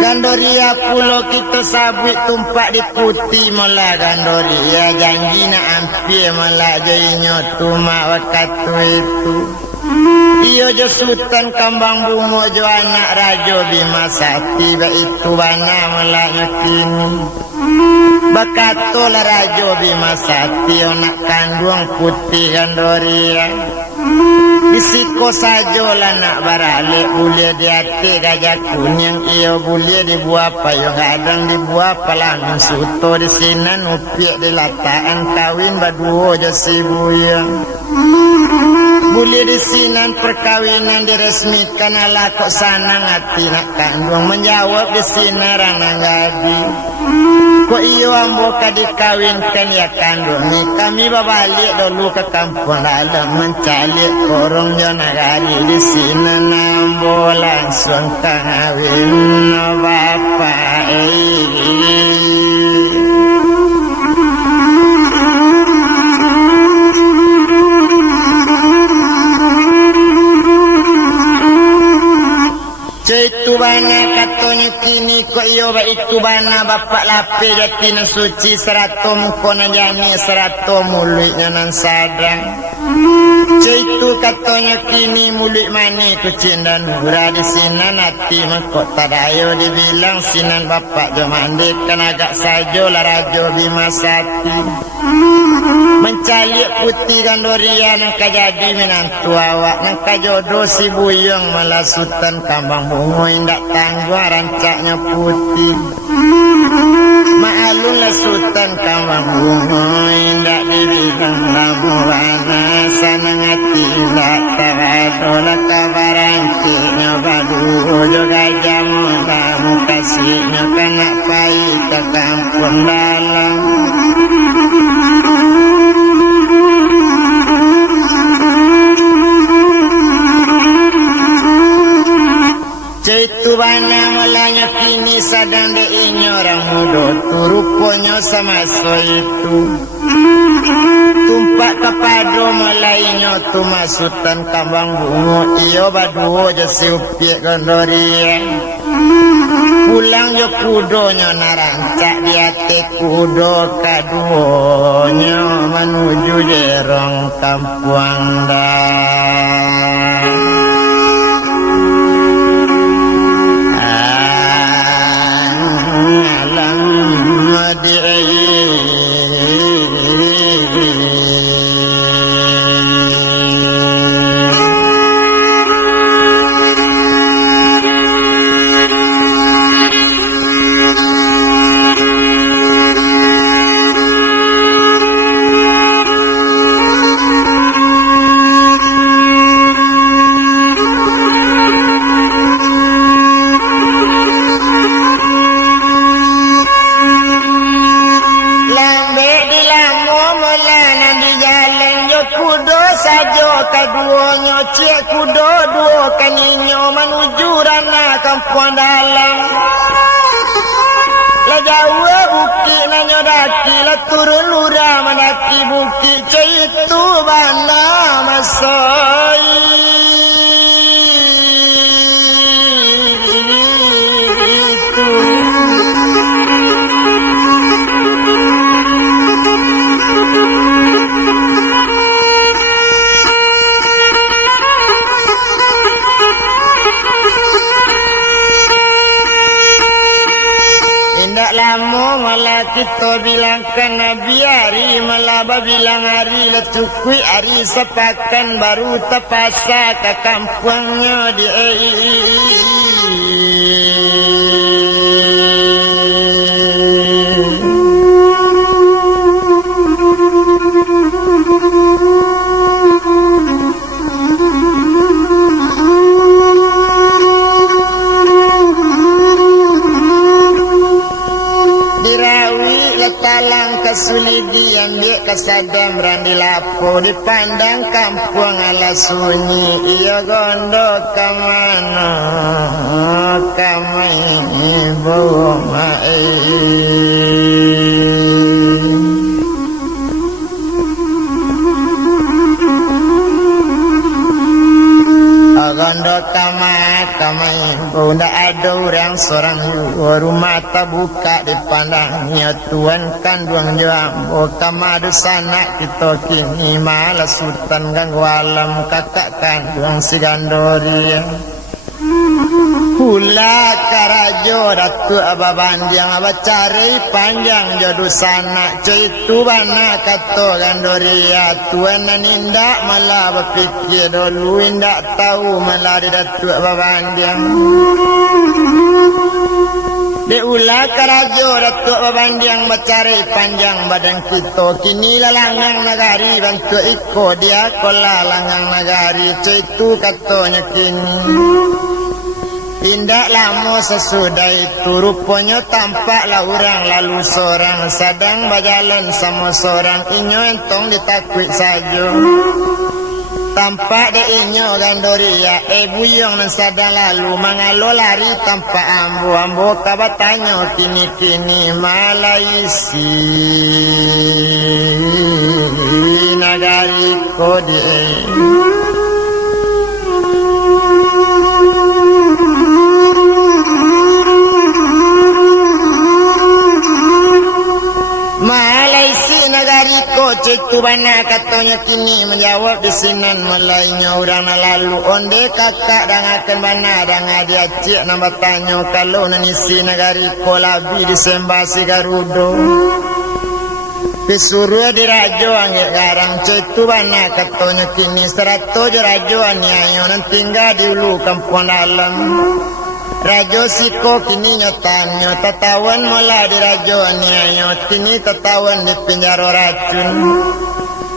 Gandoria pulau kita sabit tumpak di putih malah gandoria janji nak ampir malah jadinya tumak waktu itu. Iyo je sultan kambang bungo jo anak rajo Bima Sakti itu bana malah kini. Bakatolah rajo Bima Sakti anak kandung putih gandoria. Bisiko saja lah nak barale boleh diate gajah kuning iyo boleh dibuat apa yang kadang dibuat apa langsung suto di sini nupiak di lataan kawin baduo je sibuyang boleh di sini perkawinan diresmikan ala kok sana ngati nak kandung menjawab di sini ranang gadi kok iyo ambo dikawinkan ya kandung ni kami babalik dulu ke kampung dalam mencari korong nagari di sini nambo langsung kawin bapak Itu bana katanya kini kok iyo itu bana bapak lape datina suci serato mukona jani serato mulutnya nan sadang. Itu katanya kini mulut mani kucing dan nura di sinan hati mengkot tadayo dibilang sinan bapak jomande kan agak sajo lah rajo Bima Sakti. Mencalik putih gandoria nang kajadi menantu awak nang kajodoh si buyong malah sultan kambang bungo indak tangguh rancaknya putih. ma'alun lasutan kawang bungo indak dirilang labuana sanangati tak tawadola kabarangki nyobadu juga jamu kamu kasihnya kena pai ke kampung dalam Caitu bana melanya kini sadang de inyorang mudo turuponyo sama so itu tumpak kepado melainyo tu masutan kambang bungo iyo baduo jasi upiek gondorie pulang yo kudonyo narancak di ate kudo kaduonyo menuju jerong kampuang dah kaduonyo cek kudo duo kaninyo menuju ranah kampung dalam la jauh bukit nanyo daki la turun lura menaki bukit caitu bana masoi lamo malah kita bilangkan Nabi hari malah bilang hari letukui hari sepakan baru terpasa ke kampungnya di talang kesulidi ambil kesadam randi lapo dipandang kampung ala sunyi iya gondo kamana kamai bawa mai gondo kamai bunda ada orang seorang rumah tak buka dipandangnya tuan kandung jambu kamadu sana kita kini malah sultan ganggu alam kakak kandung si gandori pula karajo datu ababandiang abacari panjang jodoh sana caitu bana kato gandoria tuan nindak malah berpikir dulu indak tahu malah di datu ababandiang diulah karajo datu ababandiang bacari panjang badan kita kini lalangang nagari bantu iko dia kola langang nagari caitu katonya kini indak lama sesudah itu rupanya tampaklah orang lalu seorang sedang berjalan sama seorang inyo entong ditakwik saja tampak de inyo gandoria buyong nan sedang lalu mangalo lari tampak ambo kabatanyo kini malah isi nagari kodi Caitu bana katanya kini menjawab di sinan melainnya orang lalu onde kakak dan akan bana dan dia cik nama tanya kalau nanisi negari kolabi disembah si Garudo disuruh dirajo angin garang caitu bana katanya kini 100 rajo anyayo nan tinggal di ulu kampung dalam Rajo siko kini nyotanyo tatawan mula di rajo nianyo kini tatawan di penjara racun.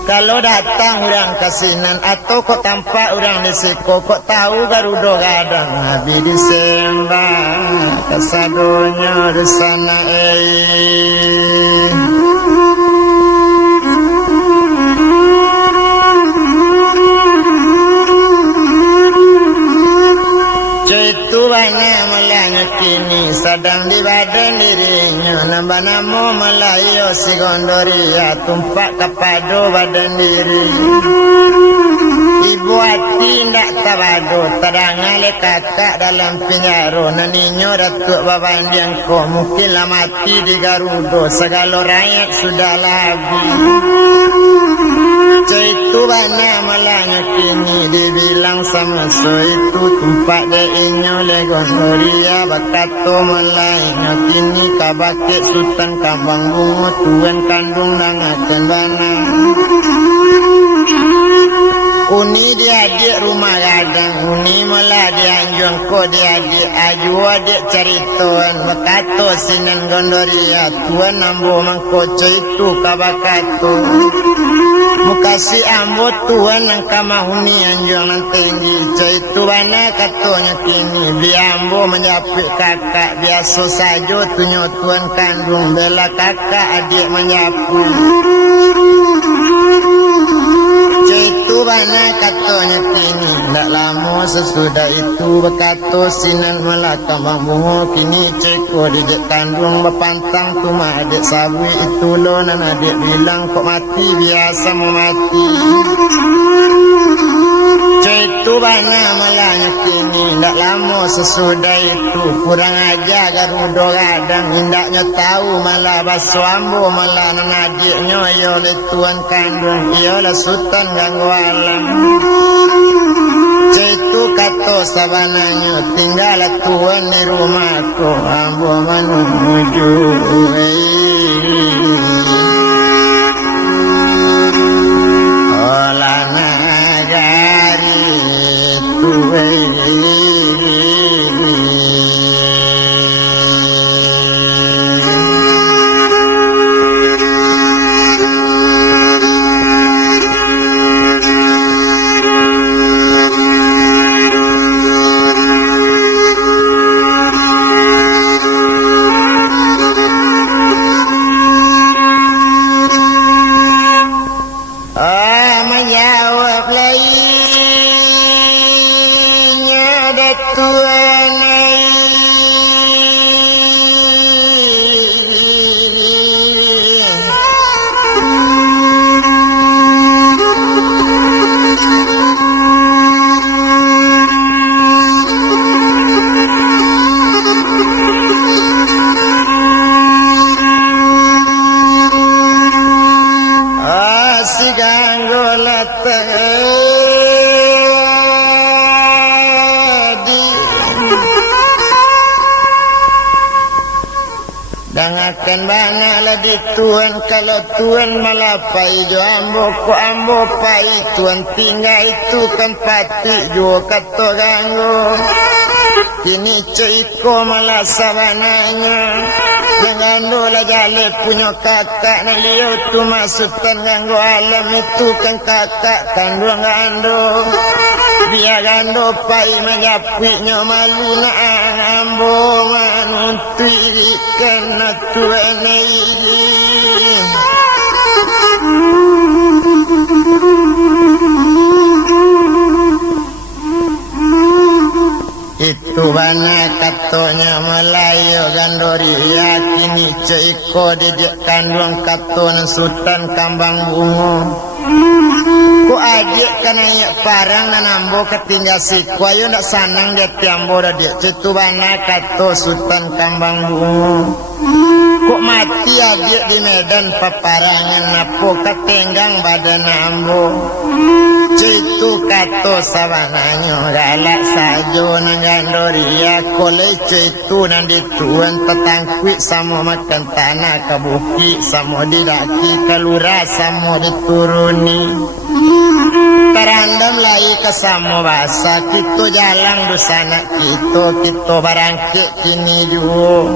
Kalau datang orang kasinan atau kok tampak orang di siko kok tahu garudo gadang habis disembah kasadonya di sana banyak melanya kini sedang di badan dirinya nambah namo melayu si gondoria tumpak kepado badan diri ibu hati ndak tabado terangale kakak dalam penjara naninyo datuk babandian ko mungkin lah mati di Garudo segala rakyat sudah habis. Itu banyak malangnya kini dibilang sama so itu tempat de inyo legonoria bakato malangnya kini kabake sultan kambang bungo tuan kandung nangakan bana uni diadik rumah gadang uni malah dianjung ko diadik aju adik caritoan bakato sinan gondoria tuan ambo mangkoco itu kabakato mukasi ambo tuan ang kamahuni anjong ng tinggi cai tuana katonya kini bi ambo menyapit kakak biasa saja tunyo tuan kandung bela kakak adik menyapu cai tuana katonya kini ndak lama sesudah itu bekato sinan melakam bungo kini ceko dijek kandung bepantang tuma adik sawi itu lo nan adik bilang kok mati biasa mati itu banyak malahnya kini ndak lama sesudah itu kurang aja Garudo gadang indaknya tahu malah baso ambo malah nan adiknya yo le tuan kandung yo la sultan ganggu alam itu kato sabananya tinggal tuan di rumahku ambo menuju Dangakan banyaklah di tuan kalau tuan malah pai jo ambo pai tuan tinggal itu kan pati jo kato ganggu kini ciko malah sabananya jangan dola jale punya kakak na liu tu masukan ganggu alam itu kan kakak kandung gando biar gando pai menyapinya malu na ambo manuntui karena tuan ini itu banyak katonya Melayu gandori yakini ceko didik kandung katona sultan kambang bungo ku adik kana ya parang nanambo ketinggal siku ayo nak sanang dia tiambo dia itu banyak kato sultan kambang bungo ku mati adik di medan paparangan napo ketenggang badan ambo itu kato sabananya galak sajo nang gandoria kole itu nang dituan tetangkwi sama makan tanah kabuki sama didaki kalura sama dituruni barandam lai kasamo basa kita jalan dosana kita barangke kini dulu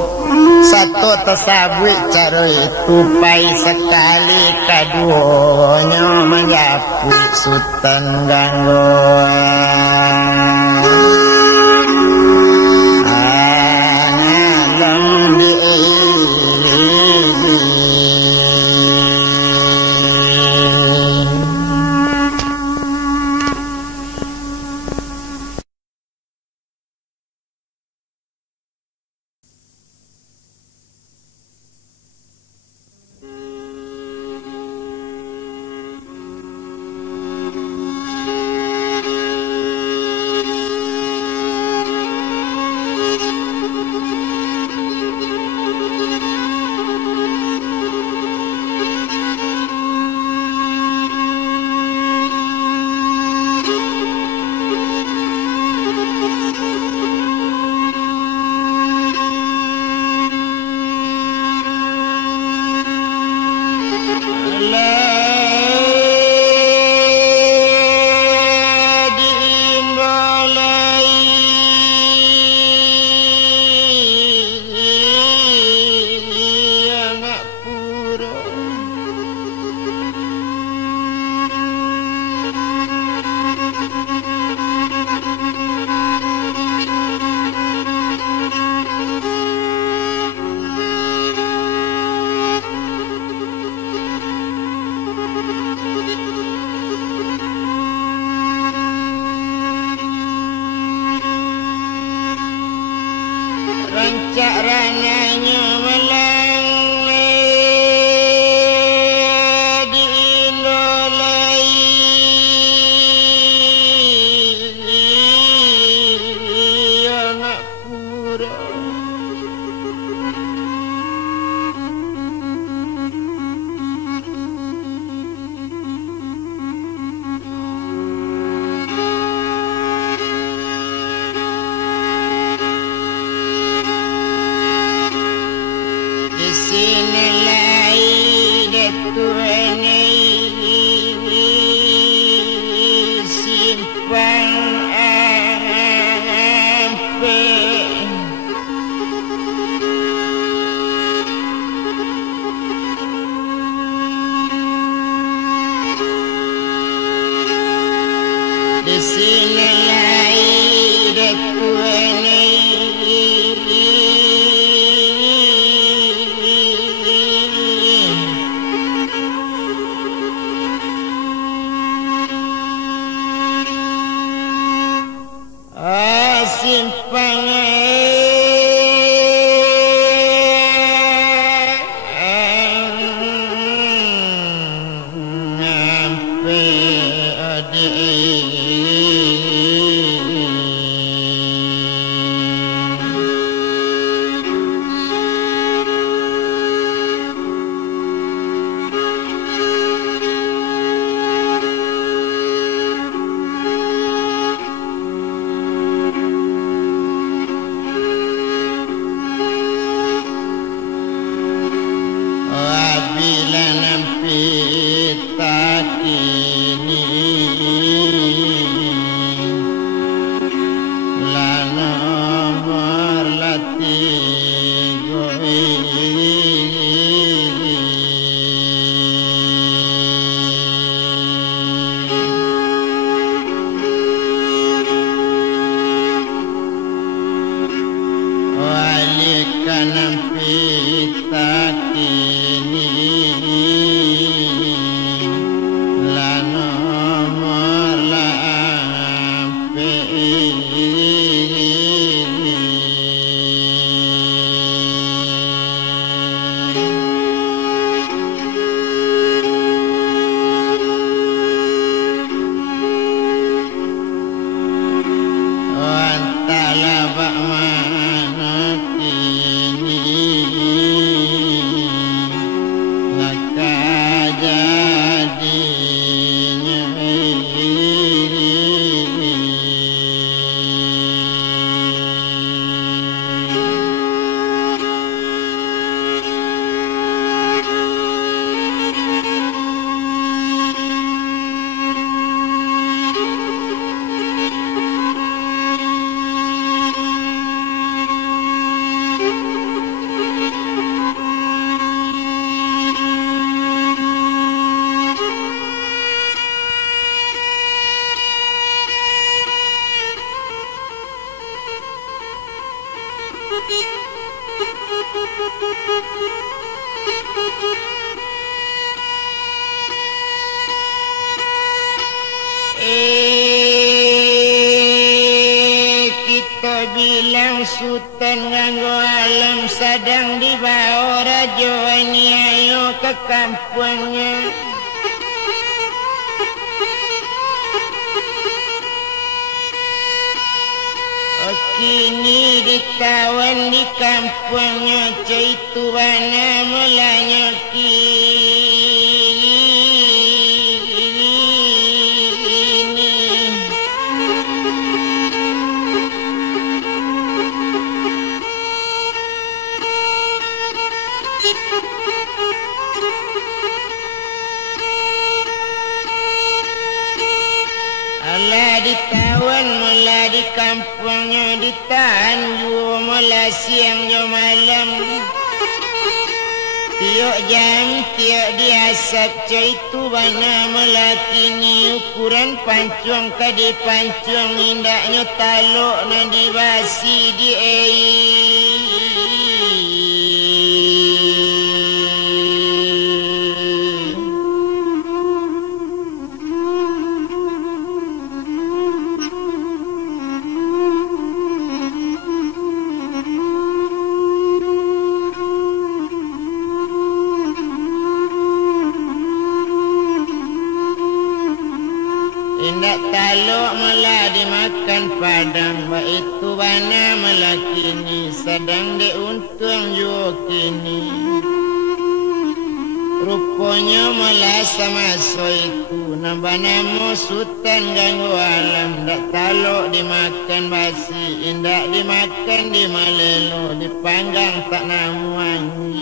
satu tersabui cara itu pai sekali kaduanya menyapu sultan gangguan alam di rananya melang di Indolai anak pura di sini lahir simpang Kita bilang sultan nganggo alam sedang dibawa raja ini ayo ke kampungnya. Kini ditawan di kampungnya itu bana mulanya Alah ditawan mula di kampungnya ditahan juga mula siang jo malam. Tiok jam tiok diasap itu bana mula kini ukuran pancuang kadi pancuang indaknya taluk na dibasi di indak taluk mula dimakan padang. Itu bana mula kini sedang diuntung juga kini. Rupanya mula sama so itu nambah nama sultan ganggu alam. Dak taluk dimakan basi, indak dimakan di malelo, dipanggang tak namuangi.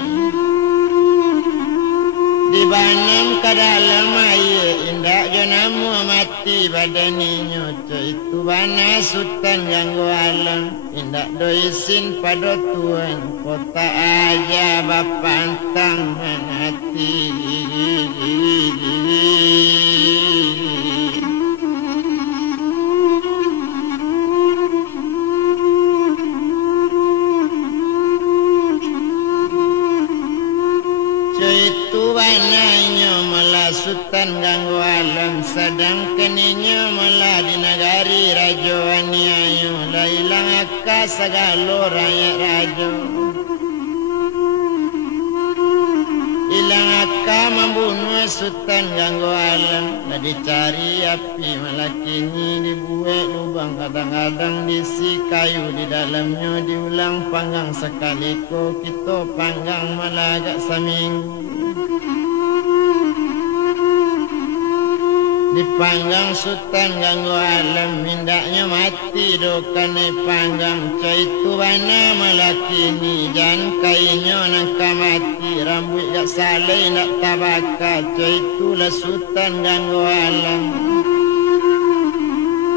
Dibanam ke dalam air, indak jo namu mati badaninya. Itu bana sultan ganggu alam, indak do isin pada tuan. Kota aja bapa antang menati. Itu bananya malah sultan ganggu alam sedang keninya malah di negari raja aniayo lah hilang akal segala rakyat raja. Hilang akal membunuh sultan ganggu alam lah dicari api malah kini dibuat lubang kadang-kadang diisi kayu di dalamnya diulang panggang sekali ko kita panggang malah agak seminggu. Dipanggang sultan ganggu alam mindaknya mati dokan dipanggang. Itu bana malah kini jan kainya nangka mati rambut gak salai nak tabaka. Itulah sultan ganggu alam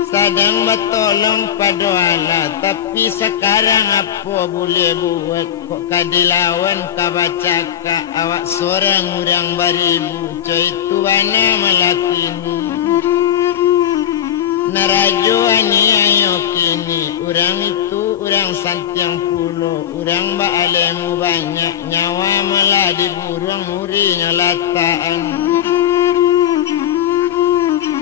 sedang bertolong pada Allah. Tapi sekarang apa boleh buat kok kadilawan kabacaka awak seorang orang beribu. Itu bana malah kini narajo ani ayo kini orang itu orang santiang pulo orang baalemu banyak nyawa malah diburuang murinya lataan.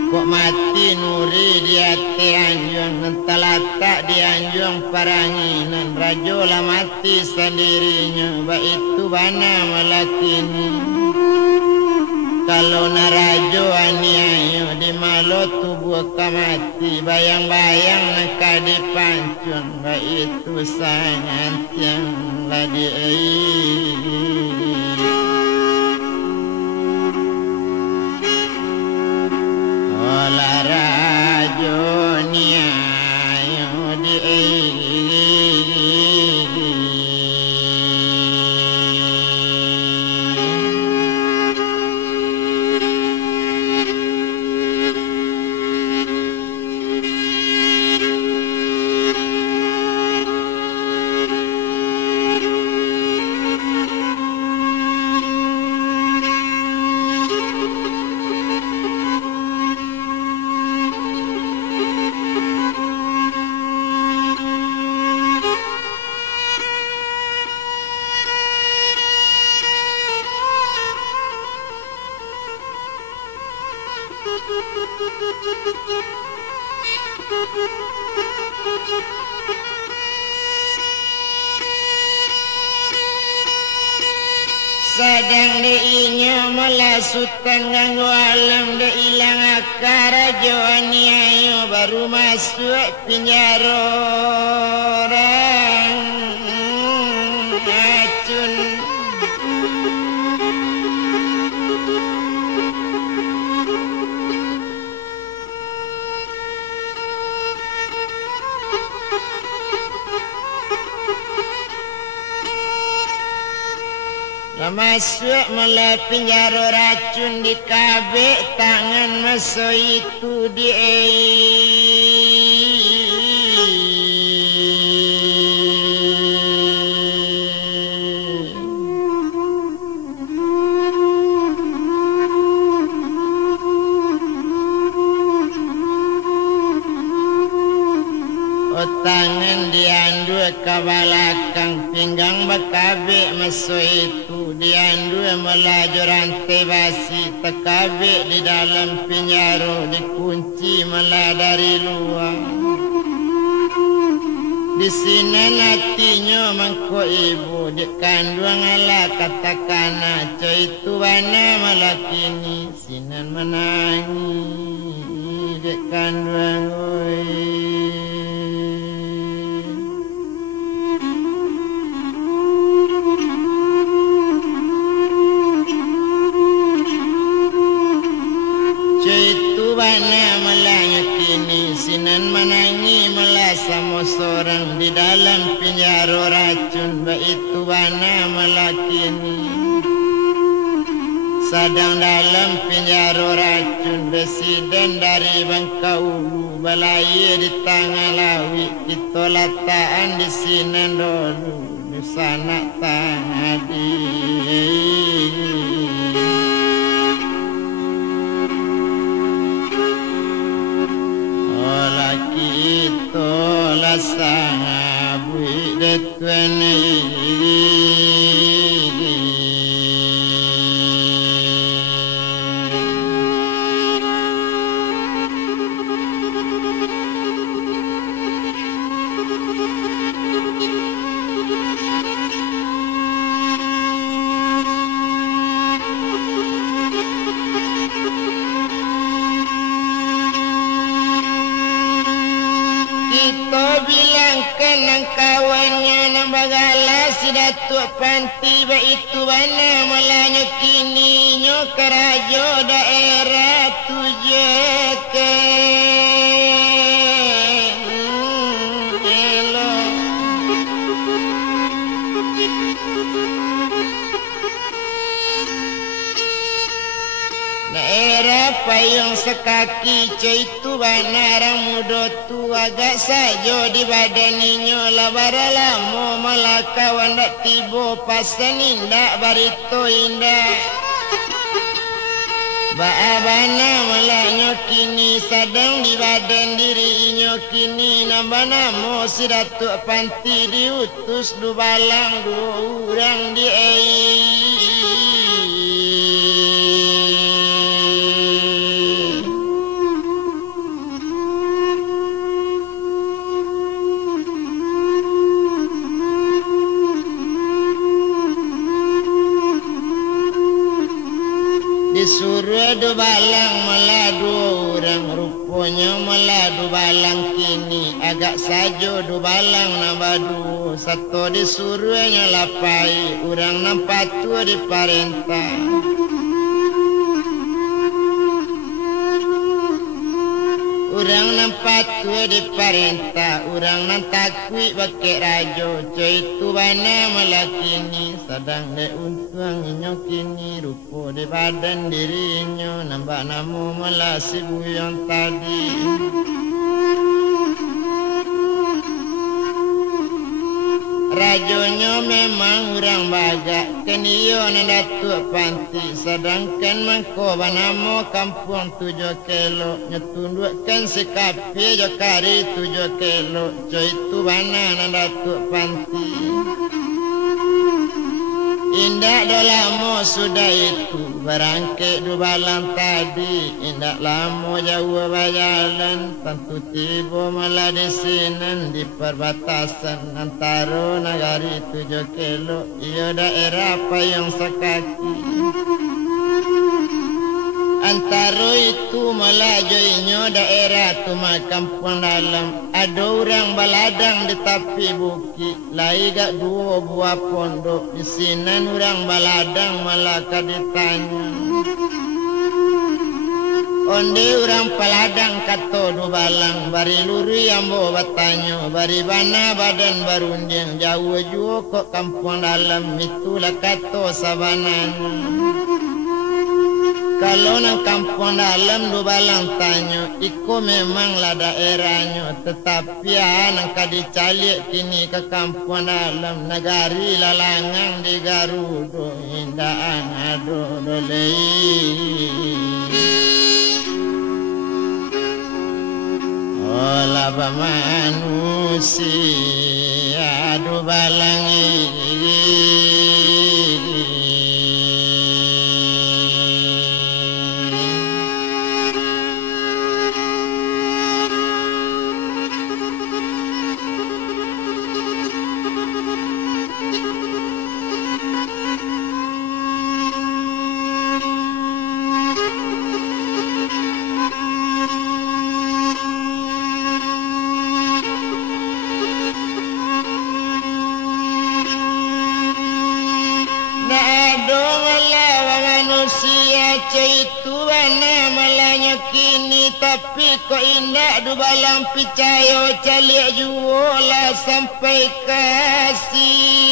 Kok mati nuri di hati anjung nentalata di anjung paranginan rajo lah mati sendirinya. Itu bana malah kini kalau narajo ani ayo di malo tubuh kamati bayang-bayang nangka di pancung. Itu sangat yang ladi olah rajo ni ayo di Sadang de inyo melasutan nganggo alam de ilang akar rajoan ayo baru masuk penjara orang acun. Masuk mula penjara racun di kabek tangan maso itu di tangan diandu ke belakang pinggang bakabe maso itu diandu melaju rantai basi tekabe di dalam penjara dikunci malah dari luar. Di sini hatinya mangko ibu di kandung ala katakana coy itu bana malah kini sinan menangis di kandung sinan menangi malah sama seorang di dalam penjara racun itu bana malah kini sedang dalam penjara racun residen dari Bangkaulu balai di tangan lawi kita lataan di sini dulu di sana tadi. Itolah sang bui detuan kawannya nambagala si datuk panti ba itu bana malanya kini nyo kerajo daerah tujeke daerah payung sekaki coy itu banarang muda tu agak sajo di badan inyo labara lamo malakawan dak tibo pasan indak barito indak baabana malanyo kini sadang di badan diri inyo kini nambah namo si datuk panti diutus du balang du urang di disuruh du balang meladu orang rupanya meladu balang kini agak sajo du balang nabadu satu disuruhnya lapai orang nampak tu di parentah orang nampak tu di parentah orang nantakui pakai rajo coy tu bana malah kini sedang de untuang inyo kini rupo di badan dirinya nampak namo malah si buyang tadi rajonyo memang orang bagak keniyo na datuk panti sedangkan mangko banamo kampung 7 kilo nyetundukkan sekapi jo kari 7 kilo coy itu bana na datuk panti Indak dolamo sudah itu berangke du balang tadi. Indak lama jauh berjalan tentu tiba malah di sini di perbatasan antara negari 7 kilo iyo daerah payung sekaki. Antara itu melajuinya daerah tu kampung dalam. Ada orang baladang di tepi bukit. Lai gak 2 buah pondok. Di sini orang baladang malah ditanya. Onde orang peladang kata du balang. Bari luri ambo bertanya. Bari bana badan barunding. Jauh juga kok kampung dalam. Itulah kata sabananya. Kalau nang kampung dalam du balang tanya, iko memanglah daerahnya, tetapi nang kadicalik kini ke kampung dalam negari lalangang di Garudo indaan ado dolei. Olah manusia du balang itu wana malanya kini tapi kok indah du balang picayo calik juola sampai kasinan.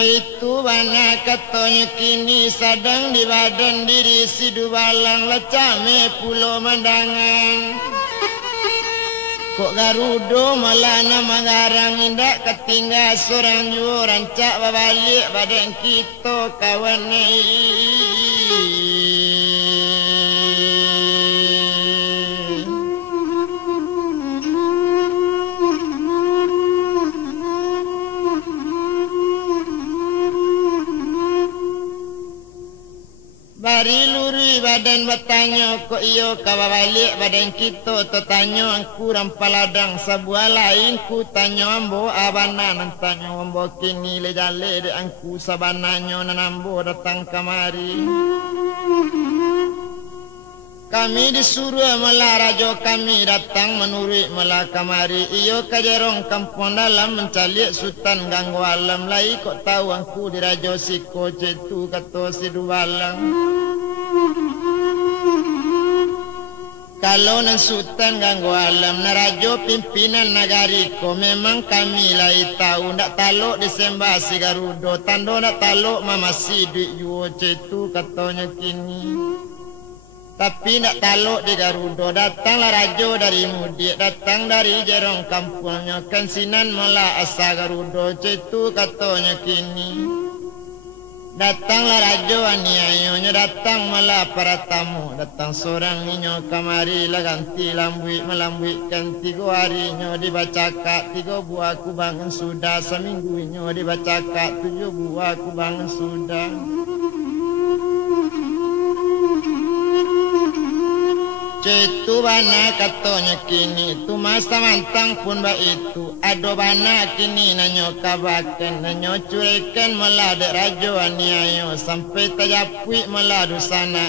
Itu wana katanya kini sadang di badan diri si du balang lecame pulau mandangan. Kok Garudo malah nama garang indak ketinggal seorang jua rancak babalik badan kita kawan Bari luri badan bertanya kok iyo kawa balik badan kita tu tanya angku rampaladang sebuah lain ku tanya ambo abana nan tanya ambo kini le jale de angku sabananyo nan ambo datang kamari. Kami disuruh malah rajo kami datang menurut malah kamari. Iyo kajerong kampung dalam mencalik sultan ganggu alam lai kok tahu angku di rajo siko cetu kata si du balang. Kalau nan sultan ganggu alam na rajo pimpinan negari ko memang kami lai tahu ndak taluk disembah si Garudo tando ndak taluk mamasi duit juo cetu katanya kini. Tapi nak taluk di Garudo datanglah rajo dari mudik datang dari jerong kampungnya kansinan malah asa Garudo cetu katanya kini. Datanglah rajo aniayonya datang malah para tamu datang seorang inyo kamari lah ganti lambuik melambuikan 3 hari inyo dibacaka 3 buah kubangan sudah seminggu inyo dibacaka 7 buah kubangan sudah. Cetu bana katanya kini tu masa mantang pun ba itu ado bana kini nanyo kabakan nanyo curikan melade rajo aniayo sampai tajapui meladu sana.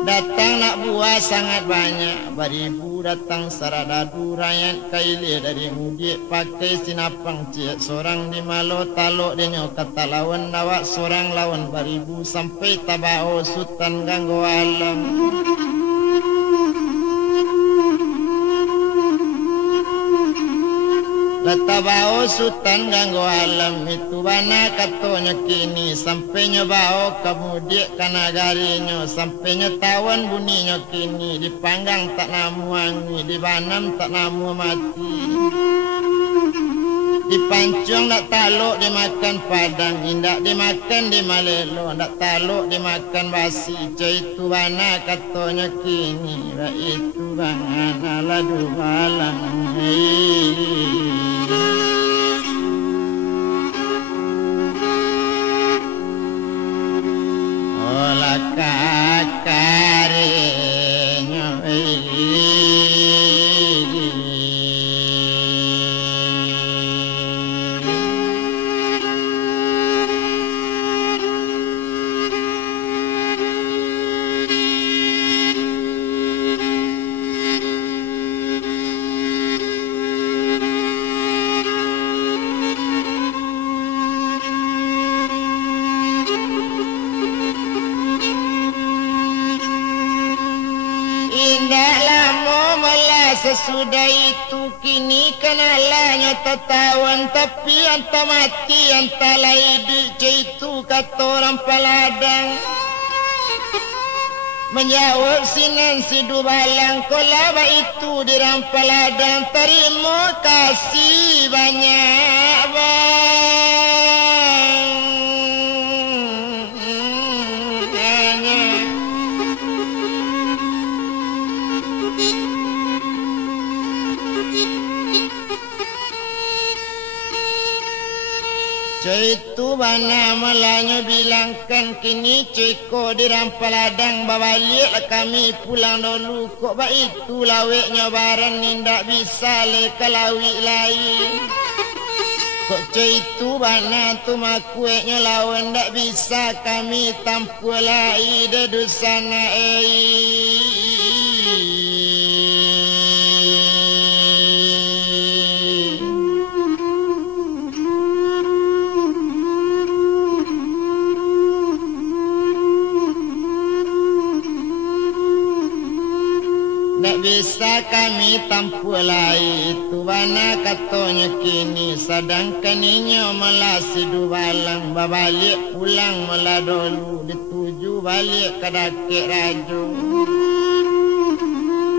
Datang nak buah sangat banyak beribu datang saradadu rakyat kaili dari mudik pakai sinapang cik seorang di malo taluk denyo kata lawan nawak seorang lawan beribu sampai tabao sultan ganggu alam. Latabao sultan ganggu alam itu bana katanya kini sampai nyobao kemudian kanagarinya sampai nyetawan bunyinya kini dipanggang tak namu wangi dibanam tak namu mati. Dipancung ndak taluk dimakan padang, indak dimakan di malelo, ndak taluk dimakan basi. Itu bana katanya kini, itu bangan ala dubalang. Ola kakarenya sesudah itu kini kenalanya tertawan tapi anta mati anta laidi itu kata orang peladang menjawab sinan si dubalang kolaba itu di rampeladang terima kasih banyak bang. Itu bana melanya bilangkan kini ceko di rampeladang babalik kami pulang dulu kok ba itu laweknya barang nindak bisa le kalawi lain kok itu bana tu makueknya lawan ndak bisa kami tampu lai de dosana bisa kami tampulai itu bana katanya kini sedangkan inyo melasi dubalang babalik pulang meladolu dituju balik ke dakik rajo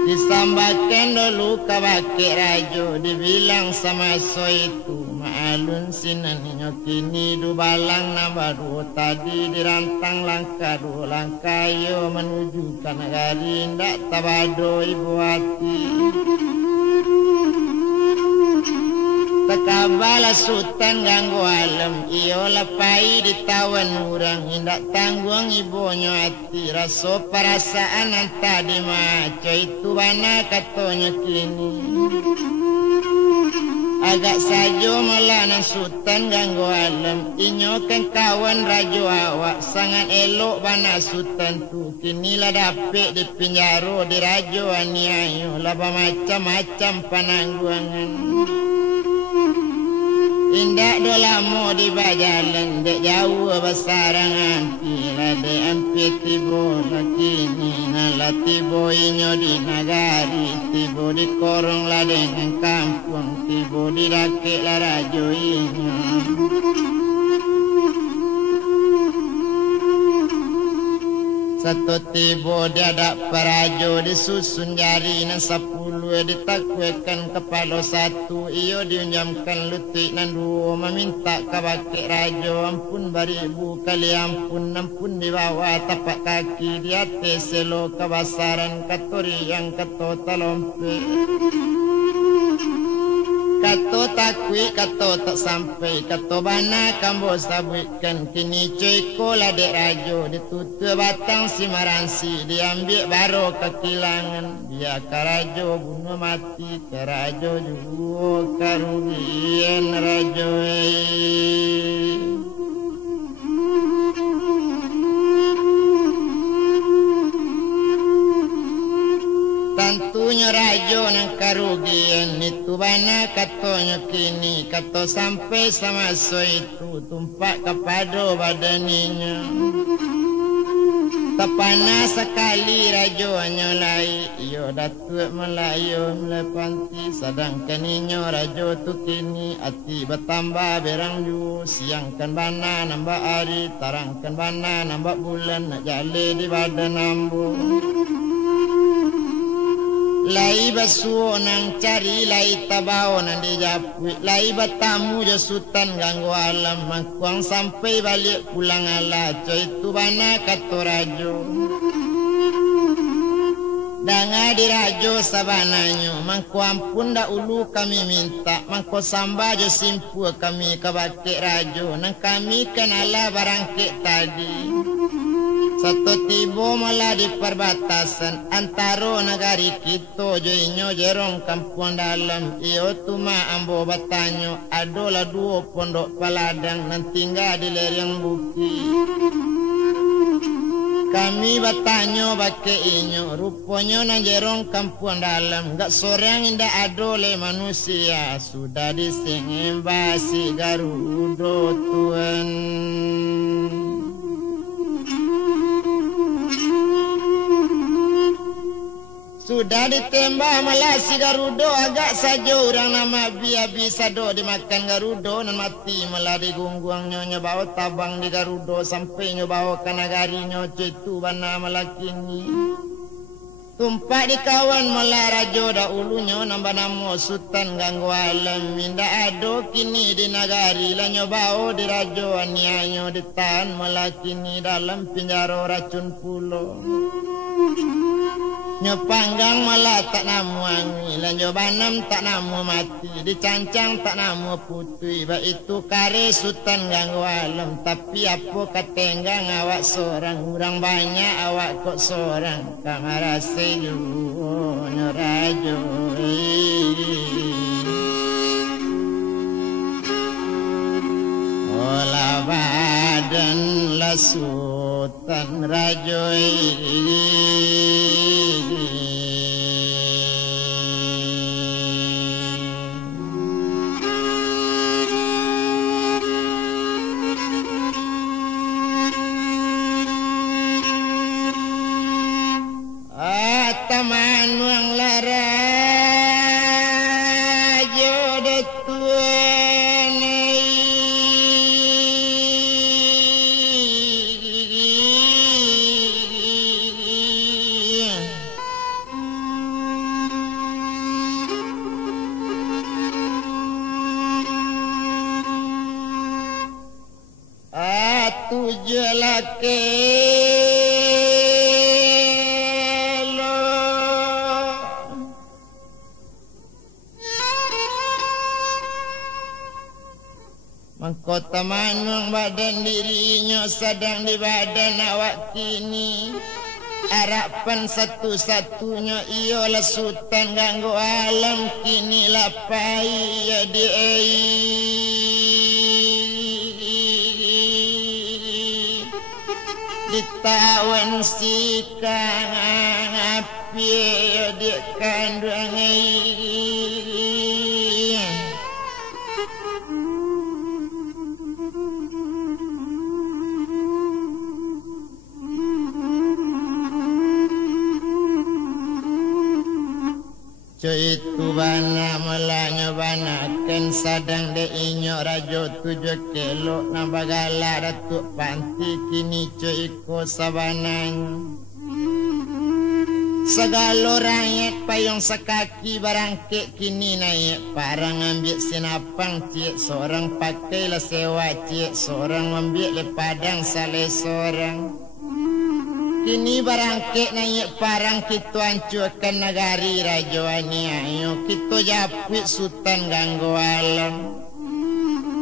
disambakan dulu ke bakik rajo dibilang sama so itu maalun sinan inyo kini dubalang nabaru tadi dirantang langkah dua langkah yo menuju ke negari ndak tabado ibu hati tekabala sultan ganggu alam iyo lepai ditawan orang indak tanggung ibunya hati raso perasaan anta di maco itu bana katanya kini agak saja melanan sultan ganggu alam inyo kan kawan rajo awak sangat elok bana sultan tu kini lah dapet di penjara di rajo aniayo laba macam-macam panangguangan indak dolamo di bajalan dek jauh basarangan pila de ampi tibo kini nala tibo inyo di nagari tibo di korong la dengan kampung tibo di rakek la rajo inyo satu tibo dia dak parajo disusun jari nan 10 ditakwekan kepala satu iyo diunjamkan lutut nan 2 meminta kabake rajo ampun baribu kali ampun di bawah tapak kaki di atas selo kebasaran katori yang kato talompe kato takwi kato tak sampai kato bana kambo sabutkan kini ceko la dek rajo ditutup batang si maransi diambil baro kekilangan dia karajo bunuh mati karajo juga karugian rajo tentunya rajo nang karugian itu bana katanya kini kato sampai sama so itu tumpak kepada badaninya tepana sekali rajo nyolai iyo datuk melayu melepanti sedangkan inyo rajo tu kini hati bertambah berang ju siangkan bana nambah hari tarangkan bana nambah bulan nak jale di badan ambu lai basuo nang cari lai tabao nang dijapui lai batamu jo sultan ganggu alam mangkuang sampai balik pulang ala coy tu bana katorajo danga dirajo sabananyo mangko ampun da ulu kami minta mangko samba jo simpu kami kabake rajo nang kami kenala barangke tadi satu tibo malah di perbatasan antaro negari kita jo inyo jerong kampung dalam iyo tuma ambo batanyo adola duo pondok paladang nan tinggal di lereng bukit kami batanyo bake inyo ruponyo na jerong kampung dalam gak sorang indah adole manusia sudah disingin basi Garudo Tuhan sudah ditembak malah si Garudo agak saja orang nama biar bisa do dimakan Garudo dan mati malah digungguang nyonya bawa tabang di Garudo sampai nyo bawa ke nagari nyo itu bana malah kini tumpak di kawan malah rajo da ulunya nambah namo sultan ganggu alam minda ado kini di nagari lah nyo bawa di rajo anianyo ditahan malah kini dalam penjara racun pulau nyopanggang malah tak namu angin lan banam tak namu mati dicancang tak namu putui ba itu kare sultan ganggu alam tapi apa katenggang awak seorang orang banyak awak kok seorang kamar seju nyorajo olah badan la sultan rajoi taman wang lara jodoh tuan tujuh laki Mangkota manung badan dirinya sedang di badan awak kini harapan satu-satunya ialah sultan ganggu alam kini lapai ya di ditawan si kang api ya di kandang itu bana melanya bana ken sadang de inyo rajo 7 kilo nabagala datuk panti kini iko sabananya segala rakyat payung sekaki barangke kini naik parang ambil sinapang cik seorang pakai lah sewa cik seorang ambil le padang sale seorang kini barangke naik parang kita hancurkan negari rajo ayo kita japit sultan ganggu alam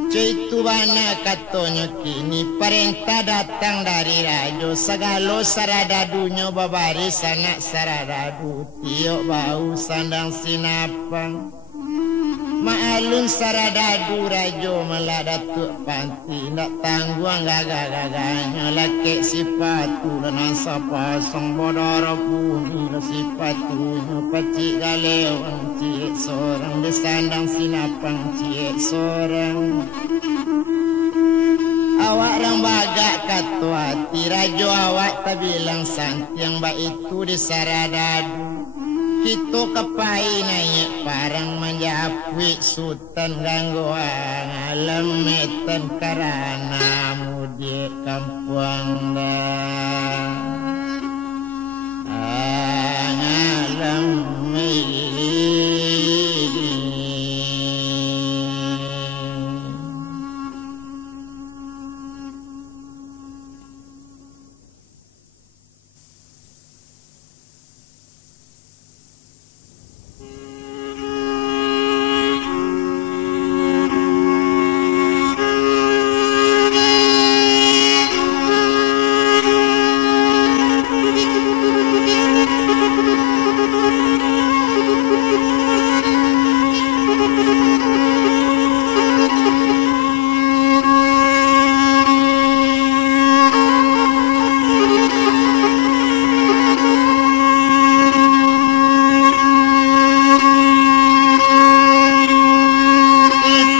itu bana katanya kini perintah datang dari rajo segala saradadunya babaris anak saradadu tiok bau sandang sinapang maalun saradadu rajo meladatuk panti nak tangguang gagah-gagahnya laki sipatu dan asa pasang bodara bumi sipatunya pacik galewang cik seorang disandang sinapang cik seorang awak rambagak katu hati rajo awak tak bilang santiang baik itu di saradadu kita kepai naik parang menjapui sultan gangguan alam metan karena mudi kampung dah alam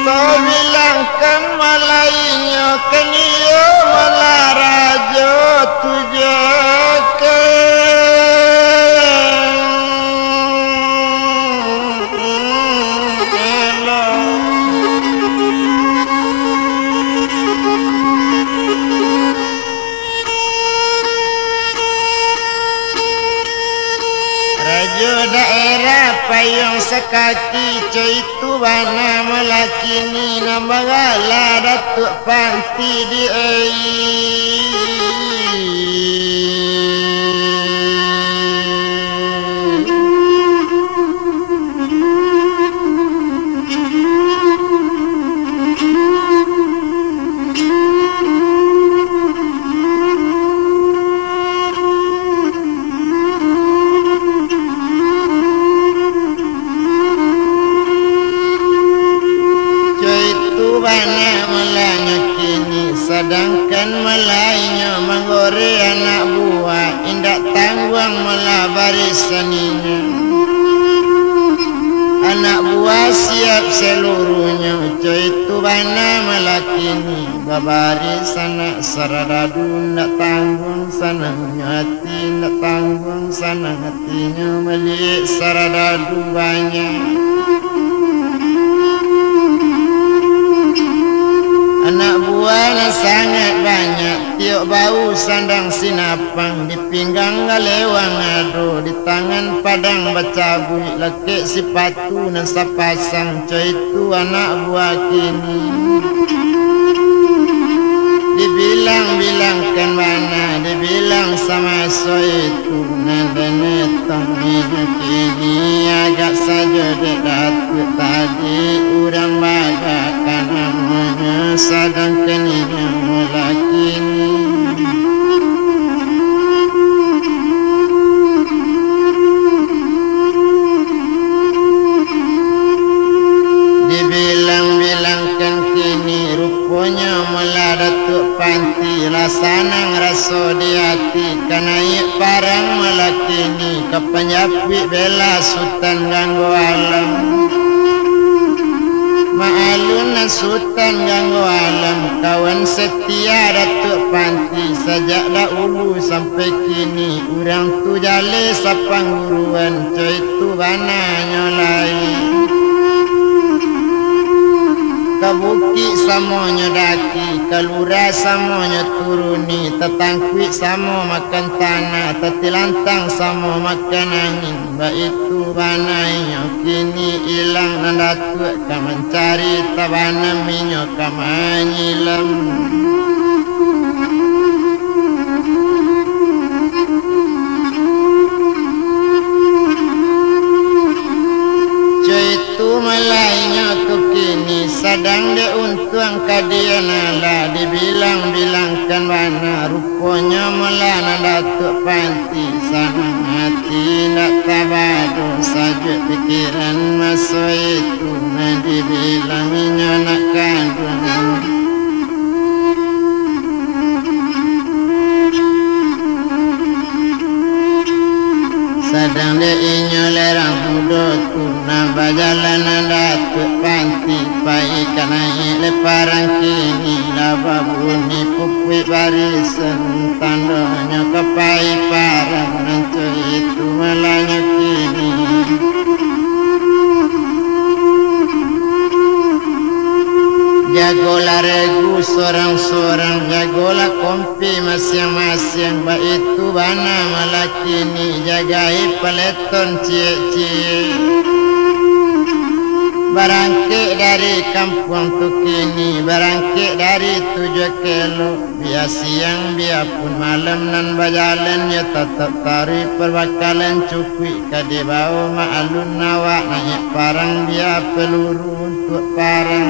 kita bilangkan malainya keniyo malarajo tujakan rajo daerah payung sekaki itu bana melakini nambagala datuk panti di sedangkan malainya menggore anak buah indak tanggung malah barisaninya anak buah siap seluruhnya itu bana melakini babaris anak saradadu ndak tanggung sanangnya hati ndak tanggung sanang hatinya melihat saradadu banyak anak buahnya sangat banyak tiok bau sandang sinapang di pinggang galewang ado di tangan padang bacabui lekek sipatu dan sapasang itu anak buah kini dibilang-bilangkan mana dibilang sama so itu nandenetong ini kini agak saja dekat tadi urang bagakan namanya sedangkan ini melakini dibilang-bilangkan kini rupanya meladatuk panti rasanang raso di hati kanai parang melakini kepenyapi bela sultan ganggu alam ma'alun sultan ganggu alam kawan setia datuk panti sejak dahulu sampai kini urang tu jale sapang guruan itu bana nyolai kabuki samonyo daki kalura samonyo turuni tetangkwi samo makan tanah tetilantang samo makan angin baitu banainya kini ilang nandatu ka mencari tabana minyo kamanyilam itu malainya tu kini sedang de untung kadianala dibilang-bilangkan mana rupanya melana datuk panti sana hati nak tabadu saja pikiran masa itu nah dibilangnya nak kandung sedang de inyo lerang hudotu nambah jalanan datuk panti pai kanai leparang kini laba bunyi pupui barisan tandanya kepai parang nanti itu malanya kini jagolah regu sorang-sorang jagolah kompi masing-masing baitu bana malakini jagai peleton cie-cie barangke dari kampung tu kini barangke dari 7 kilo biar siang biarpun malam nan berjalan ya tetap tari perbakalan cukui kadi bau ma'alun nawak naik parang biar peluru untuk parang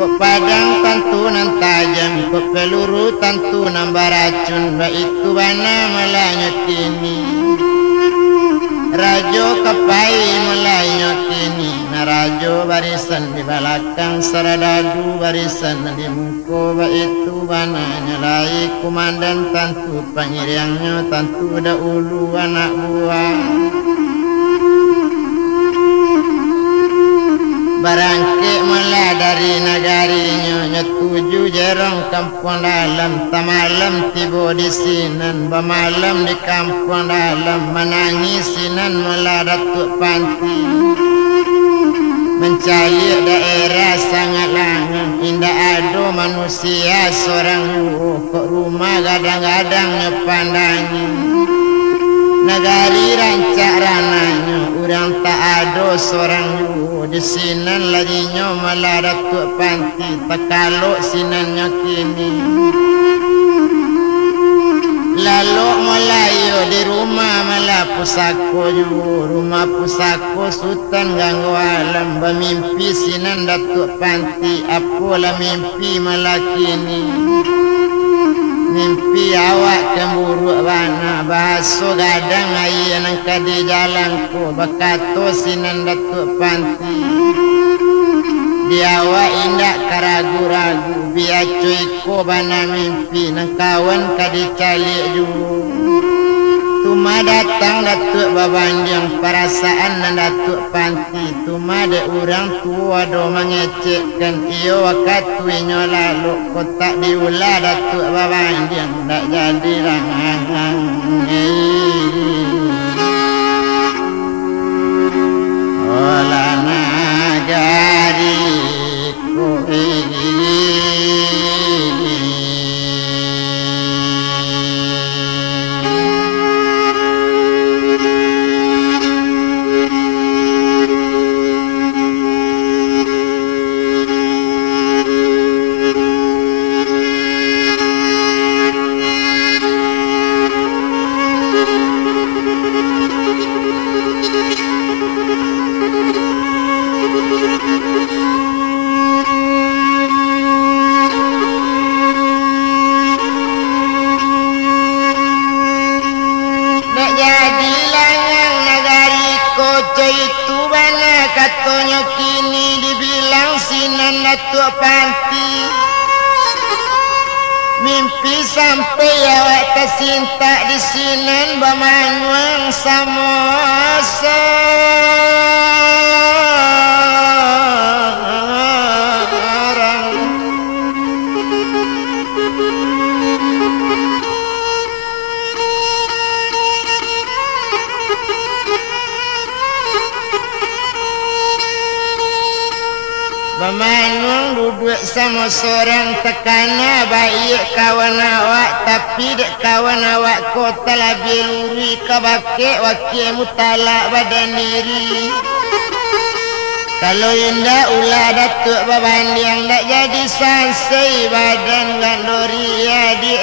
kok padang tantu nan tajam kok peluru tantu nan beracun baitu bana malanya kini rajo kapai malanya kini na rajo barisan di belakang saradadu barisan di muko baitu bana nyalai komandan tantu pangiriangnya tantu dahulu anak buah kampung dalam, tamalam tiba di sinan, bermalam di kampung dalam, menangis sinan mula Datuk Panti. Mencari daerah sangat langang, indah ada manusia seorang kok rumah kadang-kadang ngepandangi. Negari rancak rananya, orang tak ada seorang di sinan laginya malah Datuk Panti, terkaluk sinannya kini. Lalu Melayu di rumah malah pusako juga, rumah pusako Sultan Ganggu Alam, bermimpi sinan Datuk Panti, apalah mimpi malah kini. Mimpi awak cemburu bana, bahasa gadang air nangka di jalanku, berkata sinan Datuk Panti. Dia awak indak keragu-ragu, biar cuiku bana mimpi, nang kawan kadi calik juga. Tuma datang Datuk Babanjang, perasaan nan Datuk Panti, tuma de orang tua do mengecekkan, iyo wakat tuinyo lalu, kau tak diulah Datuk Babanjang, tak jadi rangang. Olah nagari katanya kini dibilang sinan Datuk Panti. Mimpi sampai awak tersinta di sinan bermanuang samosa. Bermanung duduk sama seorang tekana, baik kawan awak, tapi dek kawan awak kota lebih luri kabake wakil mutalak badan diri. Kalau indah ulah Datuk Babanjang, tak jadi sansai badan gandori ya di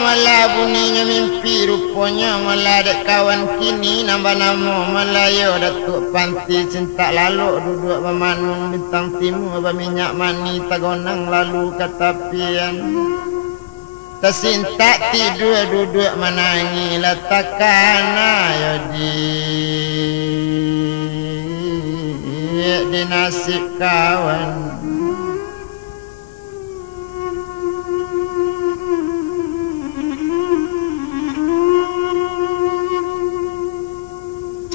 malah bunyinya mimpi, rupanya malah dek kawan kini nambah nama Melayu Datuk Panti. Cinta lalu duduk bermanung bintang timur, berminyak mani tagonang lalu katapian. Tersinta tidur duduk menangi, letakkan ayo di nasib kawan.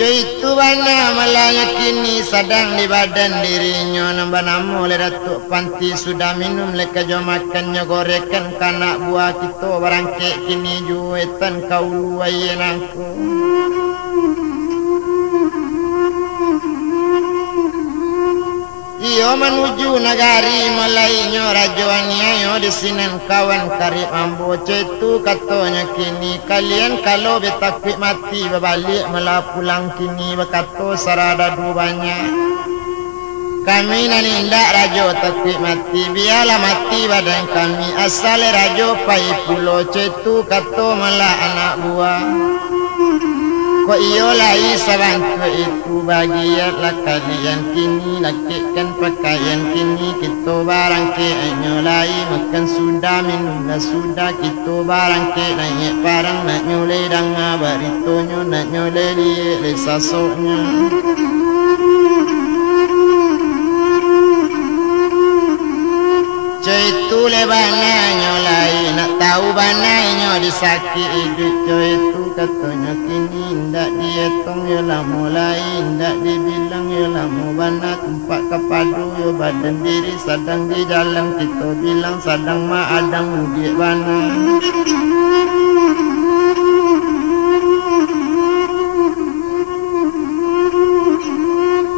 Itu bana malanya kini sedang di badan dirinya, nambah nama oleh Datuk Panti sudah minum leka jo makannya gorekan kanak buah kita barangkek kini juetan kau luayen aku. Iyo menuju negari Melayunya Rajoaniayo di sinan kawan karib ambo. Itu katanya kini kalian kalau betakut mati berbalik malah pulang kini berkata sarada dubanya. Kami nanindak rajo takut mati, biarlah mati badan kami asal rajo pai pulau. Itu kata malah anak buah. Kok iyo lai sabantu itu bagiatlah kalian kini lakikan pakaian kini kita barang ke nyolai makan sudah minum dah sudah kita barang ke naik parang nak nyolai dan ngabaritonyo nak nyolai dia lesasoknya. Coy tu lebana nyolai nak tahu bananya disakit hidup coy tu katanya kini ndak dietong ya lah mulai ndak dibilang ya lah mau bana tempat kepadu ya badan diri sadang di dalam kita bilang sadang ma adang dia bana.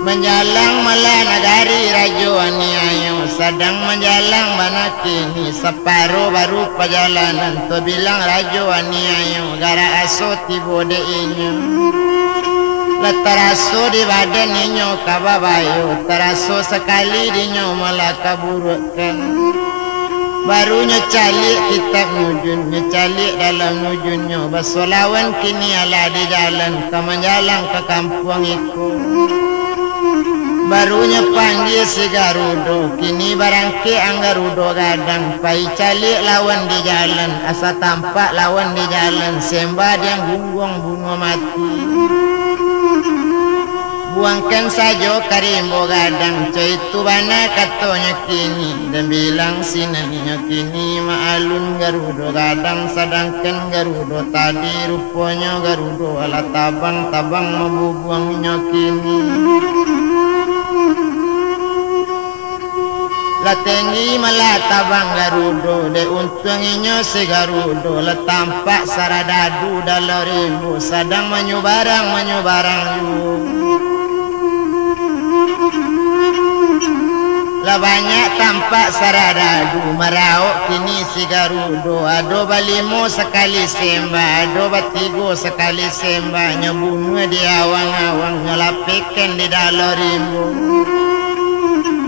Menjalang malah nagari rajo aniayo sadang menjalang mana kini separuh baru perjalanan tu bilang rajo aniayo gara aso tibo de inyo letaraso di badan inyo kababayo teraso sekali dinyo malah kaburutkan barunya calik kitab nujun nyecalik dalam nujunnya basolawan kini ala di jalan ke menjalang ke kampung itu. Barunya panggil si Garudo, kini barangke ang Garudo gadang, pai calik lawan di jalan, asa tampak lawan di jalan, sembah yang gunggong bunga mati. Buangkan saja karimbo gadang, coy itu bana katanya kini, dan bilang sinaninya kini maalun Garudo gadang, sedangkan Garudo tadi rupanya Garudo ala tabang-tabang membubuangnya kini. La tinggi malah tabang Garudo de untunginya si Garudo la tampak saradadu dalam rimbu sadang menyubarang yu la banyak tampak saradadu merauk kini si Garudo ado balimo sekali sembah ado batigo sekali sembah nyebunuh di awang-awang nyelapikan di dalam rimbu.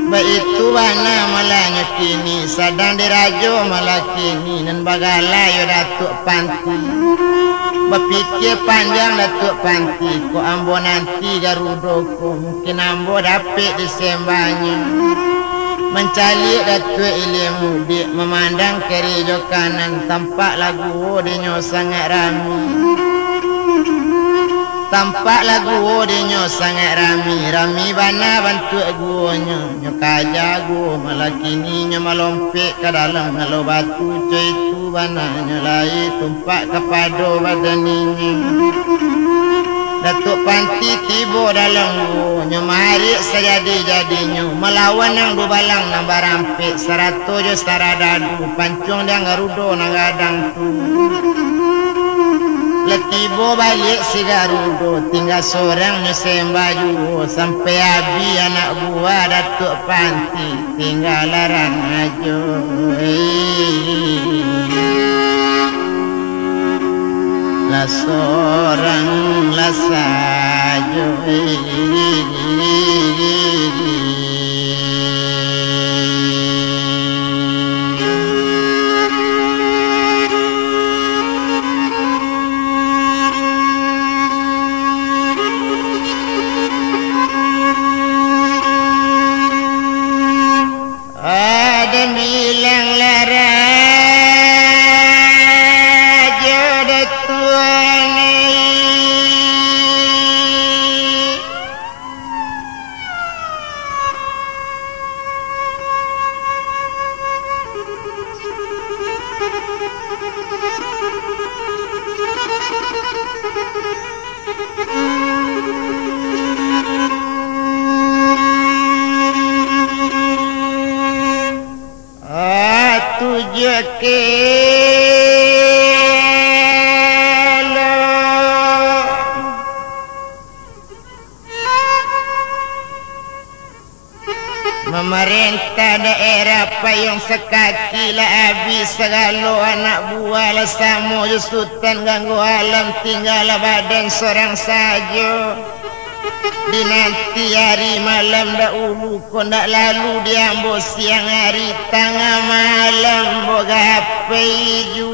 Baitu bana malanya kini sadang dirajo malah kini nan bagala yo datuk panti berpikir panjang datuk panti ko ambo nanti Garudo ko mungkin ambo dapat disembahnya mencari datuk ilmu dia memandang kiri jo kanan tampak lagu dinyo sangat ramai. Tampak lagu dinyo sangat rami bana bantu guonyo nyo kaja gu malah kini nyo malompek ke dalam ngalo batu coy itu bana nyo lai tumpak kepada badan ini. Datuk panti tibo dalam gu nyo marik sejadi-jadinyo melawan nang dubalang nang barampik serato jo saradadu pancung dia Garudo nang gadang tu. Letibo balik si Garudo tinggal seorang nyesembah juga sampai habis anak buah datuk panti tinggal larang aja. La seorang la saja. Memerintah daerah payung sekaki lah habis segala anak buah lah samo jusutan ganggu alam tinggal badan seorang saja. Di nanti hari malam dahulu kau nak lalu diambil siang hari tengah malam boga HP ju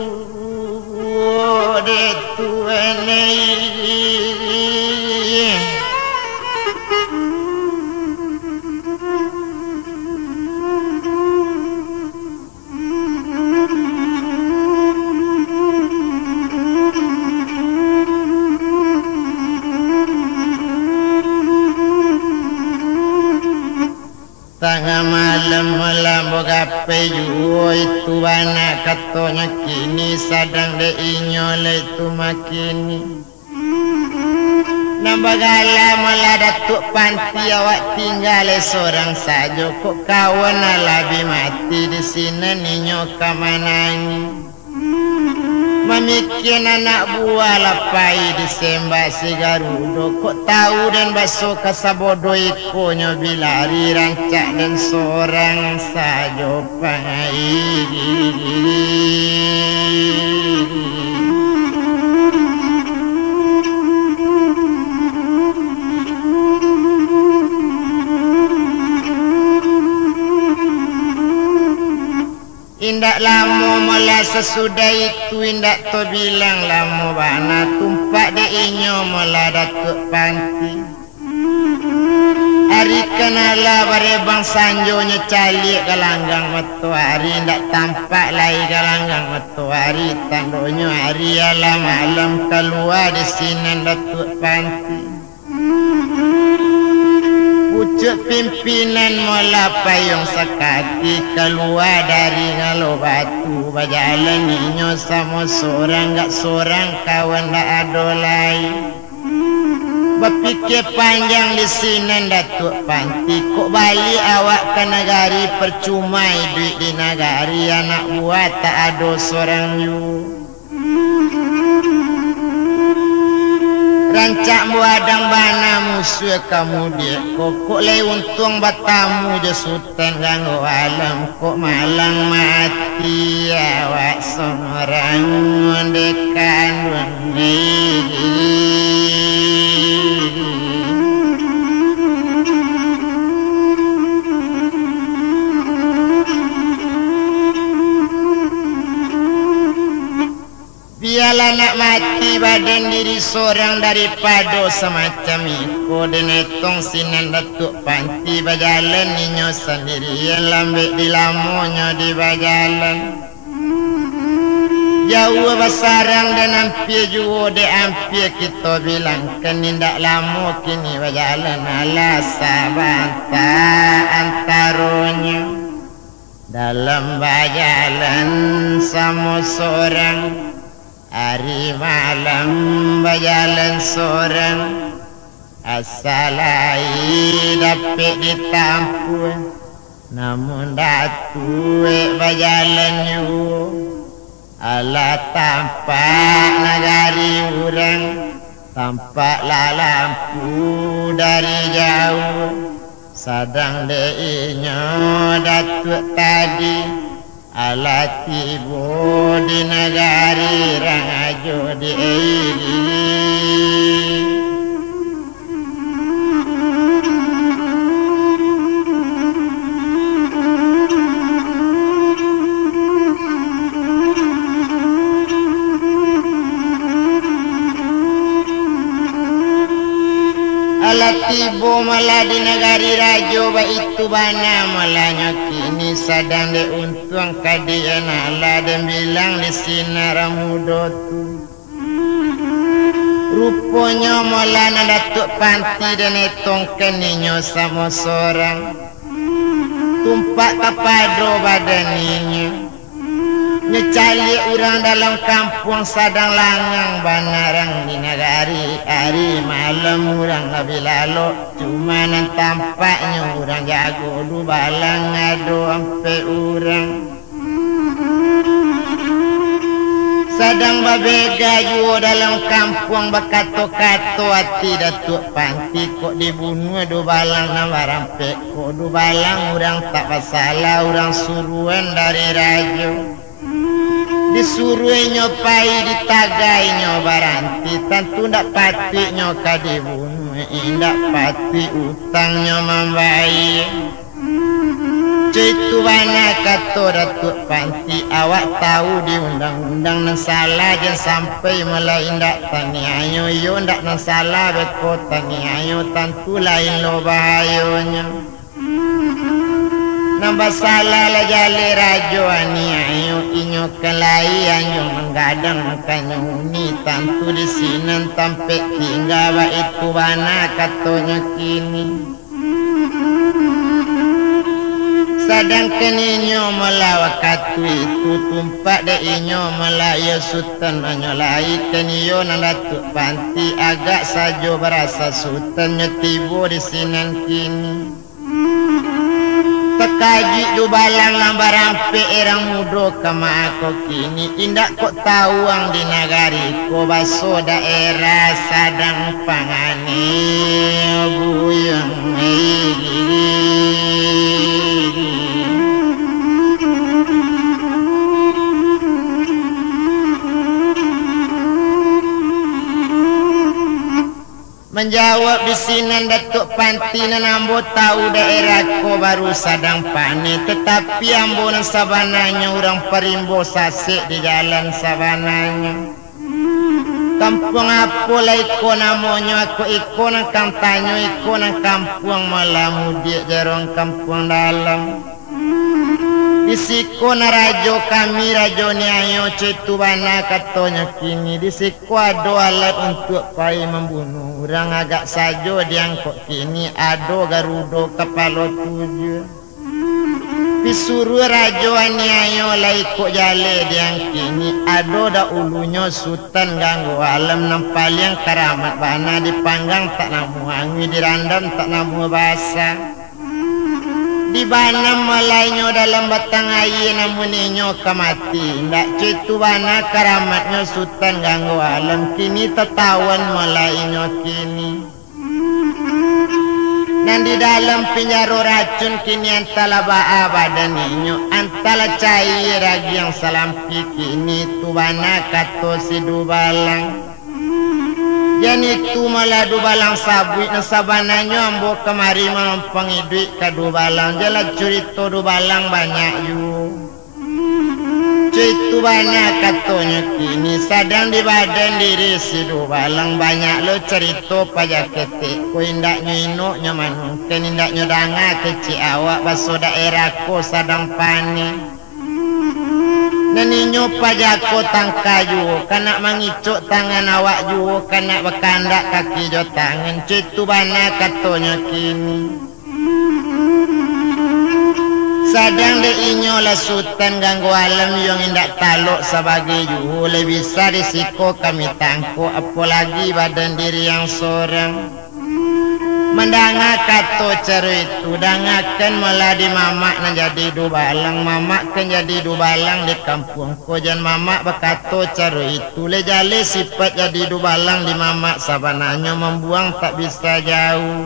de tuan tengah malam melambo gape juo itu bana katonya kini sadang de inyole itu makini nambagala malah datuk panti awak tinggal seorang saja kok kawan alabi mati di sini ninyo kamanani memikir anak buah lapai disembah si Garudo kok tahu dan baso kasabodo ikonyo bilari rancak dan seorang saja pangai indak lama malah sesudah itu indak to bilang lama bana tumpak de inyo malah datuk panti hari kenala bare bang sanjonya calik galanggang matahari indak tampak lagi galanggang matahari tandonyo hari alam malam keluar di sini datuk panti pucuk pimpinan mula payung sekaki keluar dari ngalo batu berjalan ninyo sama seorang gak seorang kawan dak ada lain berpikir panjang di sini datuk panti kok balik awak ke negari percuma duit di negari anak buah tak ada seorang you rancak buadang bana musuh kamu dia kok lay untung batamu je sultan ganggu alam kok malang mati awak seorang mendekan dunia biarlah nak mati badan diri seorang daripada semacam itu dan etong sinan datuk panti berjalan ninyo sendirian lambek di lamonyo di berjalan jauh besarang dan hampir juga de hampir kita bilang kan indak lama kini berjalan ala sabanta antaronya dalam berjalan sama seorang hari malam berjalan seorang asalai dapat ditampu namun datu berjalan yu ala tampak negari urang tampaklah lampu dari jauh sadang deinyo datuk tadi ala tibo di negari rangajo di eili ala tibo malah di negari rajo ba itu bana malah nyokini sadang de untung kadian ala dan bilang di sinar muda tu rupanya malah datuk panti dan etong keninyo sama seorang tumpak kepado badan ninyo nyecali orang dalam kampung sadang langang banarang di negari hari malam orang lebih lalu cuma nan tampaknya orang jago du balang ado ampe orang sadang babega juga dalam kampung bakato-kato hati datuk panti kok dibunuh du balang nama rampe kok du balang orang tak masalah orang suruhan dari rajo disuruh nyopai ditagai nyobaranti tentu ndak pati nyoka dibunuh ndak pati utangnya membaik itu bana kata datuk panti awak tahu di undang-undang nan salah jangan sampai mulai ndak tani ayo yo ndak nan salah beko tani ayo tentu lain lo bahayanya nambah salah lah jale rajo ani ayo inyo kelai anyo menggadang makanya uni tantu di sini tampe tinggal ba itu bana katonya kini Sadang keninyo melawak katu itu tumpak de inyo melaya sultan menyolai keniyo nan datuk panti agak sajo berasa sultan nyetibo di sinan kini tekaji du balang lambarang pe erang mudo kama aku kini indak kok tawang di nagari ko baso daerah sadang pangane buyang menjawab di sini datuk panti nan ambo tahu daerah ko baru sadang pane tetapi ambo nan sabananya orang perimbo sasik di jalan sabananya kampung apa lah iko namanya aku iko nan kamtanyo iko nan kampung malam dia jarong kampung dalam disiko na rajo kami rajo ni ayo cetu bana katonya kini disiko ado alat untuk pai membunuh orang agak sajo diangkut kini ado garudo kepala 7 disuruh rajo ni ayo lah ikut jale diang kini ado da ulunya sultan ganggu alam nampal yang karamat bana dipanggang tak namu angin dirandam tak namu basah di bana malainyo dalam batang air namun inyo kamati ndak cetu bana karamatnya sultan ganggu alam kini tertawan malainyo kini dan di dalam penjara racun kini antala ba'a badan inyo antala cair ragi yang salampi kini tu bana kato si dubalang jadi tu malah dubalang sabuit na sabananyo ambo kemari mampangi duit ka dubalang jala cerita dubalang banyak yu cerita banyak katonya kini sadang di badan diri si dubalang banyak lo cerita pajak ketik ko indak nyino nyaman ken indak nyodanga kecik awak baso daerah ko sadang panen Naninyo pajako tangkayu kanak mangicuk tangan awak ju kanak berkandak kaki jo tangan cetu bana katonya kini sadang de inyo la sultan ganggu alam yang indak taluk sebagai ju le bisa risiko kami tangko apalagi badan diri yang seorang mendanga kato ceru itu dangakan malah di mamak na jadi dubalang mamak kan jadi dubalang di kampung ko jan mamak bekato ceru itu le jale sifat jadi dubalang di mamak sabananya membuang tak bisa jauh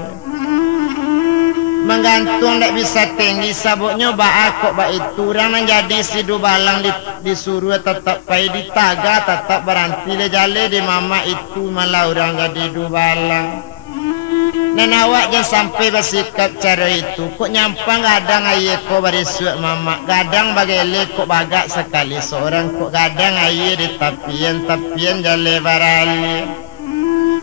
menggantung tak bisa tinggi sabuknya ba kok ba itu orang menjadi si dubalang disuruh tetap pai di taga tetap berhenti le jale di mamak itu malah orang jadi dubalang. Dan awak jangan sampai bersikap cara itu. Kok nyampang gadang ayah kok berisuak mamak. Gadang bagele kok bagak sekali seorang. Kok gadang ayah di tapian jale barali.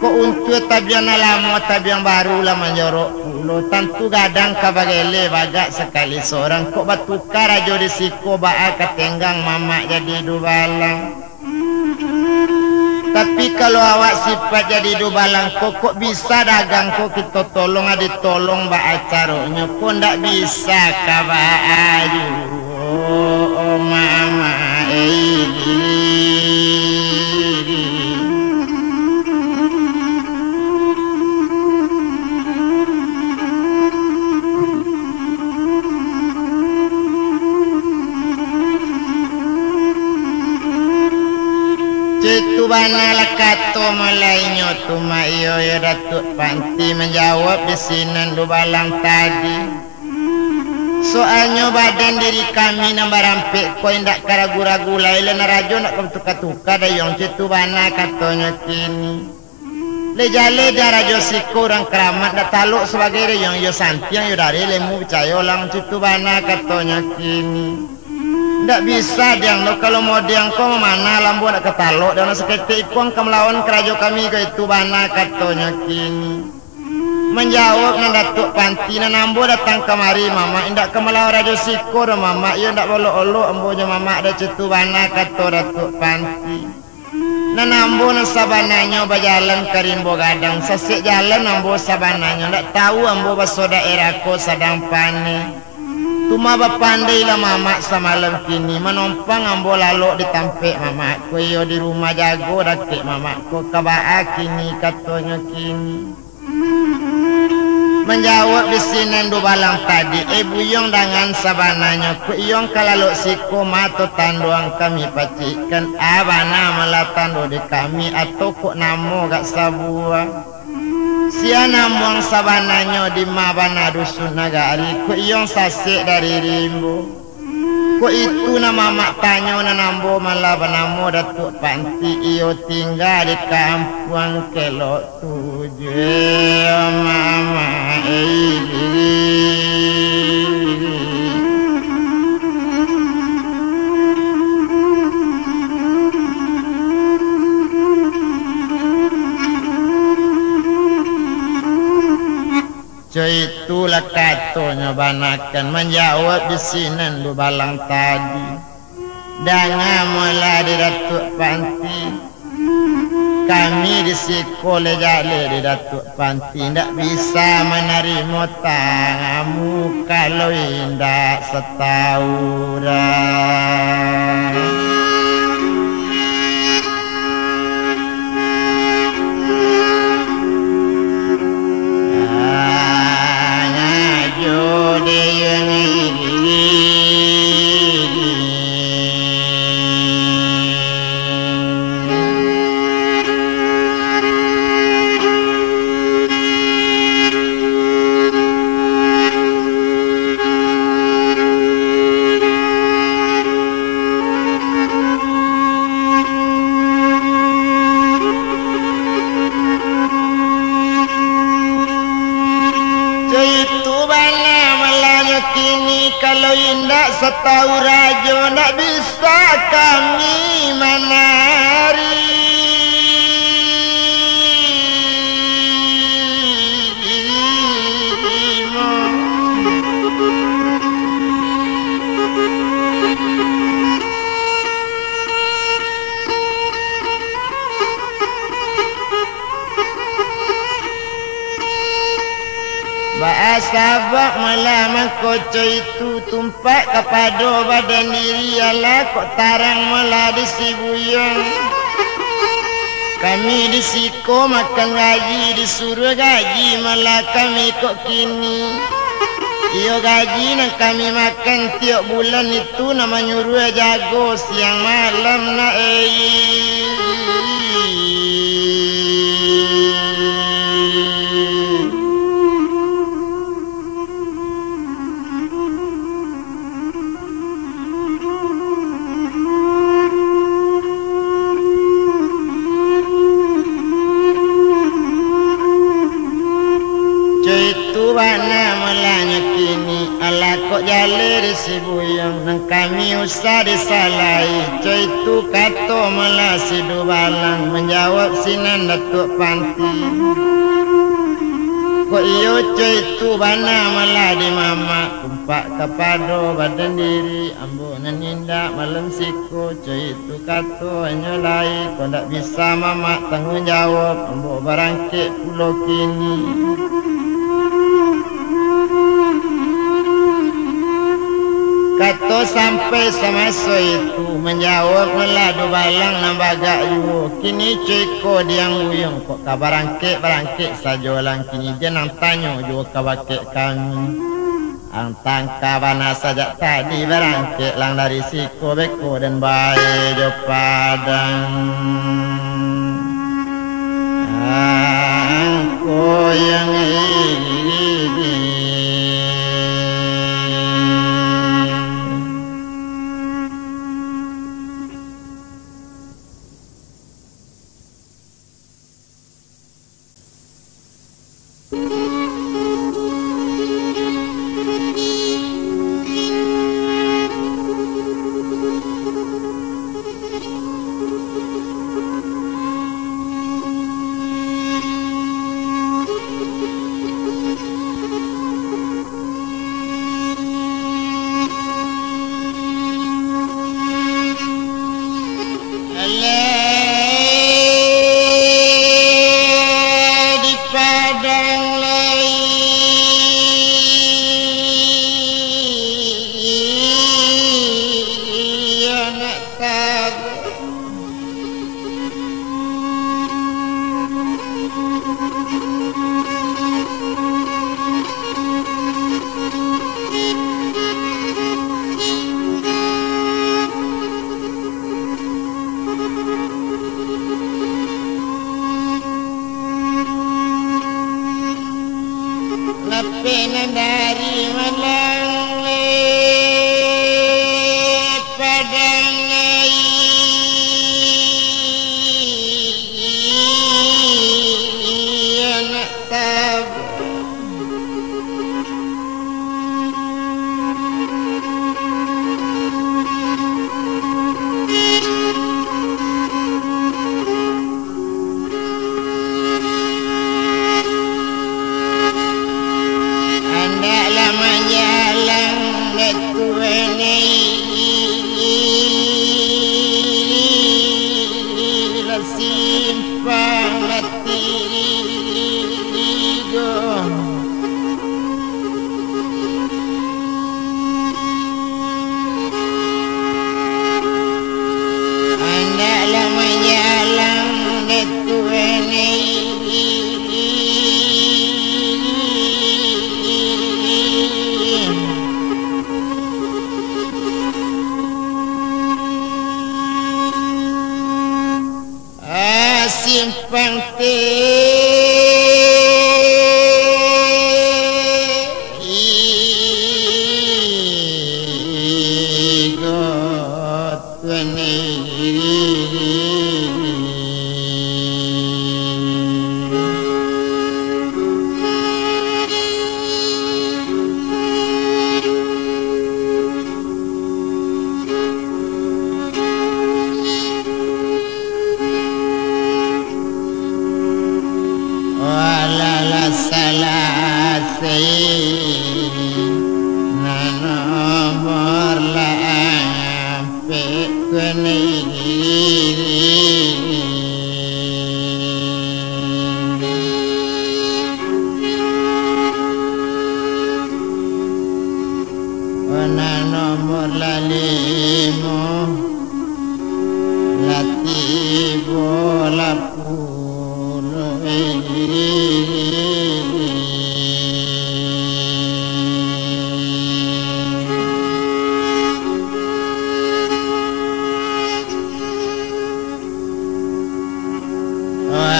Kok untuk tabian lama tabian baru lah menjorok pulau. Tentu gadang ka bagele bagak sekali seorang. Kok batukar aja risiko baak ketenggang mamak jadi dubalang. Tapi kalau awak sifat jadi dubalang kok bisa dagang kok kita tolong ditolong ba acaranya kok ndak bisa ka ba ayu oh mama Cetu bana lakato malainyo tumayo ya datuk panti menjawab di sini dubalang tadi. Soalnya badan diri kami nambah rampik ko indak karagu-ragu lain rajo nak tuka-tuka dayong cetu bana katonya kini. Lejale darajo siko orang keramat dak taluk sebagai dayong yo santiang yo dari lemu percaya lang cetu bana katonya kini. Ndak bisa diang lo kalau mau diang kau mana lambu nak ketaluk dan seketik ikon kemelawan kerajo kami ke itu bana katonya kini menjawab nan datuk panti nan ambo datang kemari mama indak kemelawan rajo siko dan mama ia ndak bolo-olo ambonya mama ada cetu bana kato datuk panti nan ambo nan sabananya berjalan ke rimbo gadang sesik jalan ambo sabananya ndak tahu ambo baso daerah ko sadang panen Tuma bapandai lah mamak semalam kini menompang ambo lalu ditampik mamak ko yo di rumah jago dakik mamak ko kabaa kini katanya kini menjawab di sini ndu balang tadi buyong dengan sabananya ko iyong kalalok siko mato tanduang kami pacikan abana malatando di kami atau kok namo gak sabua siana muang sabananya di mabana dusun nagari ko iyong sasik dari rimbo ko itu nama mak tanyo na nambo malabanamo datuk panti iyo tinggal di kampung kelok tujuh mama itulah katanya banakan menjawab di sini lu balang tadi dengan mulai di datuk panti kami di sekolah jale di datuk panti tidak bisa menerima tamu kalau indah setauran. Setahu rajo tak bisa kami menari bahasa bak malam koco itu tumpak kepada badan diri ala kok tarang malah disibuyang kami disiko makan gaji disuruh gaji malah kami kok kini iyo gaji nak kami makan tiap bulan itu nama nyuruh jago siang malam na kami usah disalai coy itu kato malah sidu balang menjawab sinan datuk panti kok iyo coy itu bana malah di mama kumpak kepada badan diri ambo naninda malam siko coy itu kato hanya lai kau tak bisa mama tanggung jawab ambo barangkit pulau kini kato sampai semasa itu menjawab meladu balang nambaga yu kini ceko diang uyung kok kabarangke barangke sajolang kini jenang tanyo ju kabake kami ang tangka bana saja tadi barangke lang dari siko beko dan bae jo padang angko yang kaminan dari malang padang anak tab simpang nomor lalimo latibo lapuno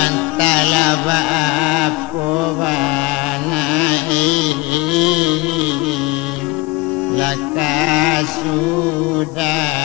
antala baapo laka sudahnya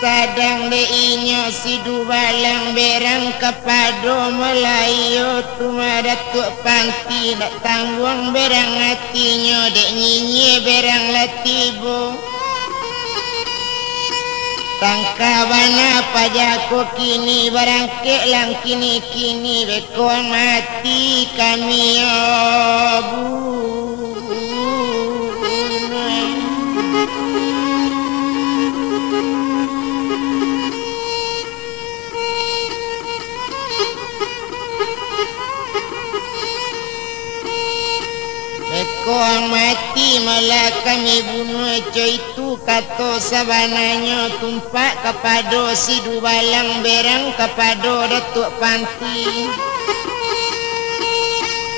sadang leinyo si dubalang berang kepado Melayu tumadatu panti nak tangguang berang hatinya dek nyinyi berang latibo tangkabana pajako kini barang kelang kini beko mati kami obu Kau mati malah kami bunuh itu kato sabananya tumpak kepada si dubalang berang kepada datuk panti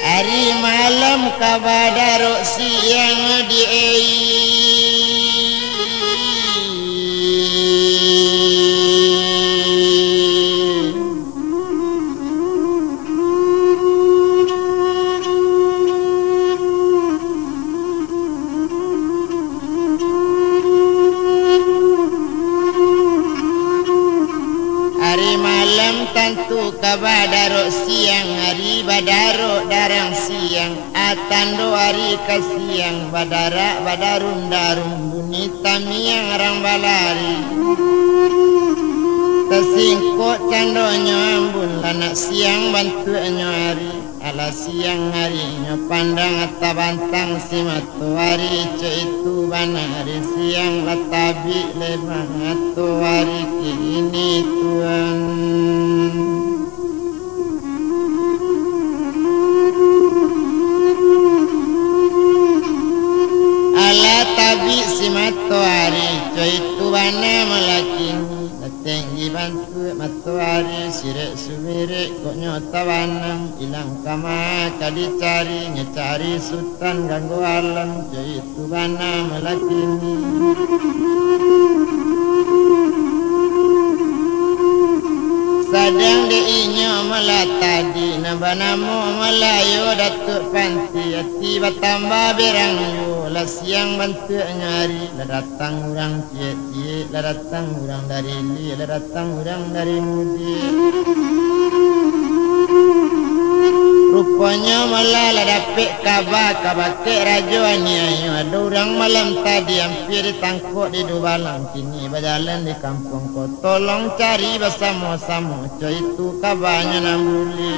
hari malam kabadaro siang di tentu kabadaro siang hari badaro darang siang atando hari ke siang badara badarun darum bunyi tamiang rambalari tersingkut candonyo ambun anak siang bantuanyo hari ala siang harinya pandang atabantang si matuari itu banari siang latabi lemah matuari kini tuan matahari coy tuana melakini tinggi bantu matahari sirik subirik kok nyota banam ilang kama kadi cari ngecari sultan ganggu alam coy tuana melakini sadang diinyo melatadi nabanamu melayu datuk panti hati bertambah berangyu lah siang bantu nyari lah datang orang cie-cie lah datang orang dari li lah datang orang dari mudi rupanya malah lah dapik kabar ke rajuannya ayo ada orang malam tadi hampir ditangkuk di Dubalang kini berjalan di kampung kau tolong cari bersama-sama coy itu kabarnya nambuli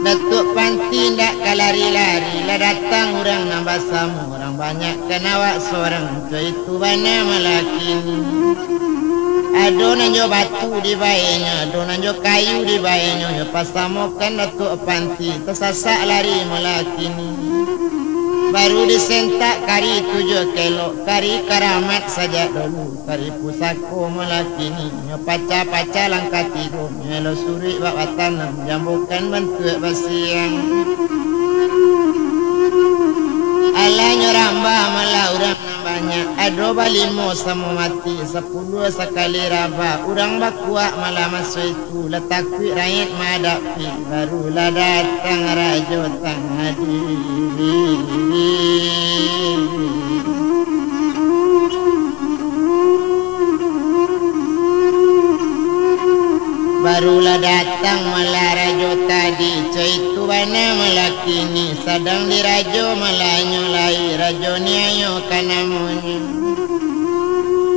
Datuk Panti ndak kalari-lari lah datang orang nambah sama orang banyak kenawak seorang coy itu bana melakini ado nanjo batu di bayanya ado nanjo kayu di bayanya pasamokan Datuk Panti tersasak lari melakini baru disentak kari 7 kilo kari karamat saja dulu kari pusako melakini paca-paca langkah tidur nyelo suri bak tanam jambukan bentuk basiang ala nyoramba malah urang banyak ado balimo sama mati 10 sekali raba urang bakuak malah masuk itu letakui rakyat madapi barulah datang rajo tang hadiri barulah datang malah rajo tadi coy itu bana melakini sedang di rajo malah nyolai rajo ni ayo kanamunya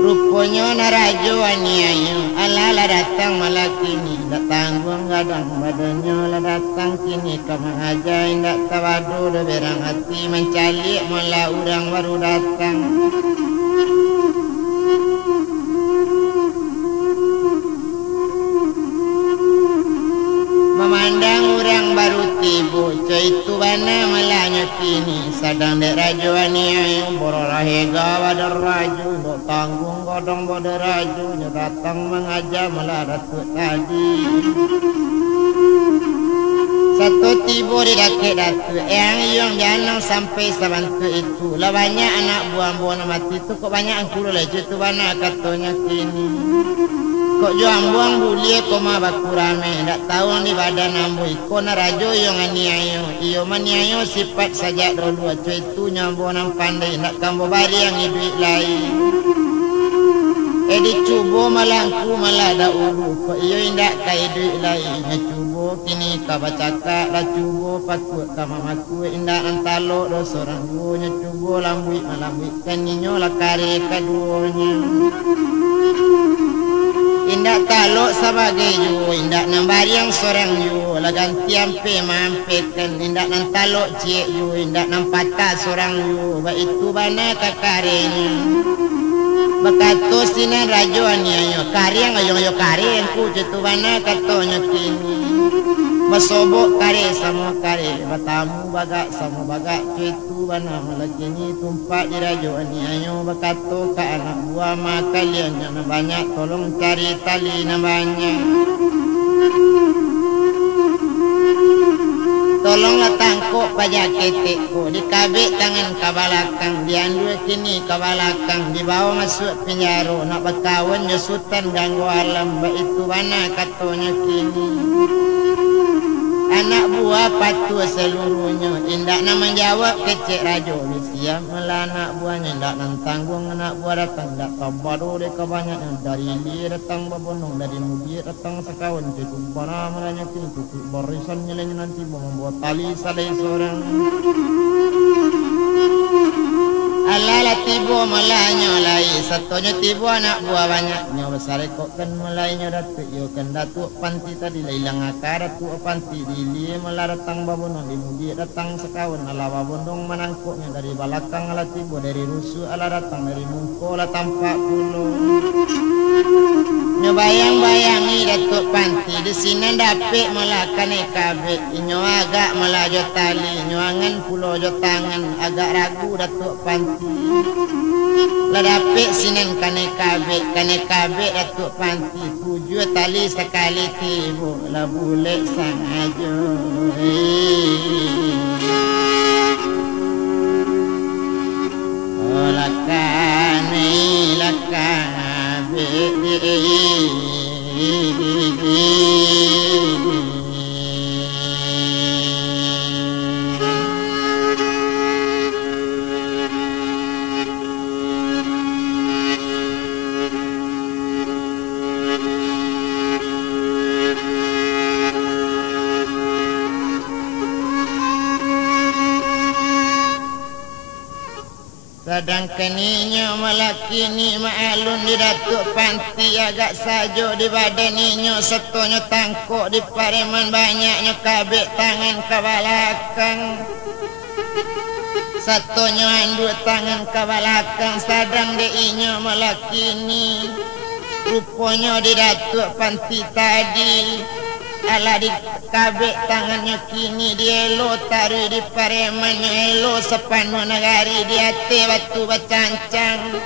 rupanya na rajo ani ayo ala datang melakini tak tanggung gadang badannya lah datang kini kama aja indak tawadu dah berang hati mencalik malah urang baru datang memandang orang baru tiba coy itu bana malahnya kini sedang dek rajo ani ayo bororahega badar rajo dok tanggung godong badar rajo datang mengajar malah datuk tadi satu tiba di dakik datuk yang janang sampai sabantu itu lah banyak anak buang-buang mati itu kok banyak angkuru lah itu bana katanya kini kok juang buang bulie koma bakurame ndak tahu di badan ambu ikona rajo yang aniayo iyo maniayo sifat saja dulu coy itu nyambo nang pandai ndak kambo bari yang duit lain dicubo malangku malah da uru kok iyo indak kai duit lain cubo kini ka bacaka la cubo patut ka mamaku indak antalo do sorang duonya cubo lambui malambui kaninyo la kare kaduonya indak taluk sebagai yu indak nambar yang sorang yu la ganti ampe mampekan indak nan taluk cie yu indak nan patah sorang yu ba itu bana kakarenya bakato sinan rajo aniayo kareng ayo kareng ku itu bana katonya kini masobok kare sama kare batamu bagak sama bagak itu bana malakini tumpak di rajo aniayo bakato ka anak buah makalian yang banyak tolong cari tali na banyak tolonglah tangkuk pajak ketekku dikabik tangan ke belakang diandul kini ke belakang dibawa masuk penjara nak berkawan sultan ganggu alam itu bana katonya kini anak buah patuh seluruhnya indak nak menjawab kecik rajo siap malah anak buahnya indak nan tanggung anak buah datang indak baru dia kebanyakan dari li datang babonong dari mudi datang sekawan itu bara malahnya itu barisan nyelenya nanti membuat tali salai seorang alala tibo malahnya lai satunya tibo anak buah banyaknya besar kok kan malahnya datuk yo kan datuk panti tadi hilang akar datuk panti dili malah datang babonong di mudi datang sekawan ala babonong menangkuknya dari belakang ala tibo dari rusuh ala datang dari mungko ala tampak puluh Nyobayang-bayangi Datuk Panti di sini dapet melakan kabeh inyo agak melajo tali nyuangan pulau jo tangan agak ragu Datuk Panti la dapet sinen kane kabeh Datuk Panti tujuh tali sekali tibu la boleh sangajo lakan sedangkan inyo melakini maalun di Datuk Panti agak sajo di badan inyo setonyo tangkok di pareman banyaknya kabeh tangan ke belakang setonyo andu tangan ke belakang sedang de inyo melakini rupanya di Datuk Panti tadi ala di kabeh tangannya kini dia elo taruh di paremannya elo sepanu negari di ate batu bacancang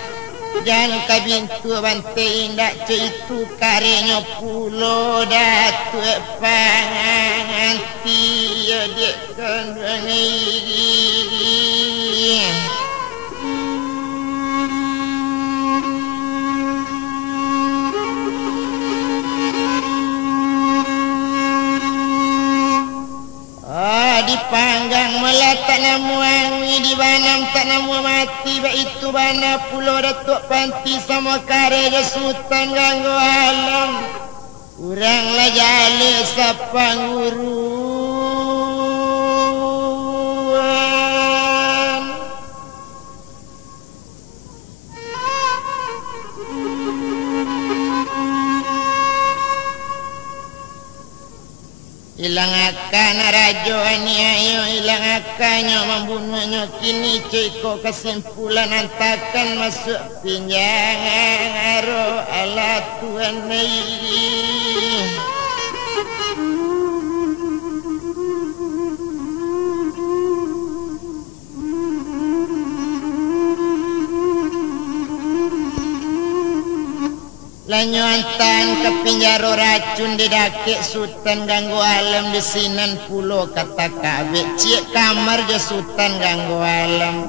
jangan kabintu bante indak itu karenya pulo datu panganti ya dia kandungi dipanggang meletak namu wangi di banam tak namu mati ba itu bana pulau Datuk Panti sama karya Sultan ganggu alam urang lah jale sapang uruan ilang akan rajo aniayo ilang akannya membunuhnya kini ceko kesimpulan antakan masuk pinjangan aro ala Tuhan lanyo antan ke pinjaro racun di dakik Sultan ganggu alam di sinan pulau kata kabeh cik kamar je Sultan ganggu alam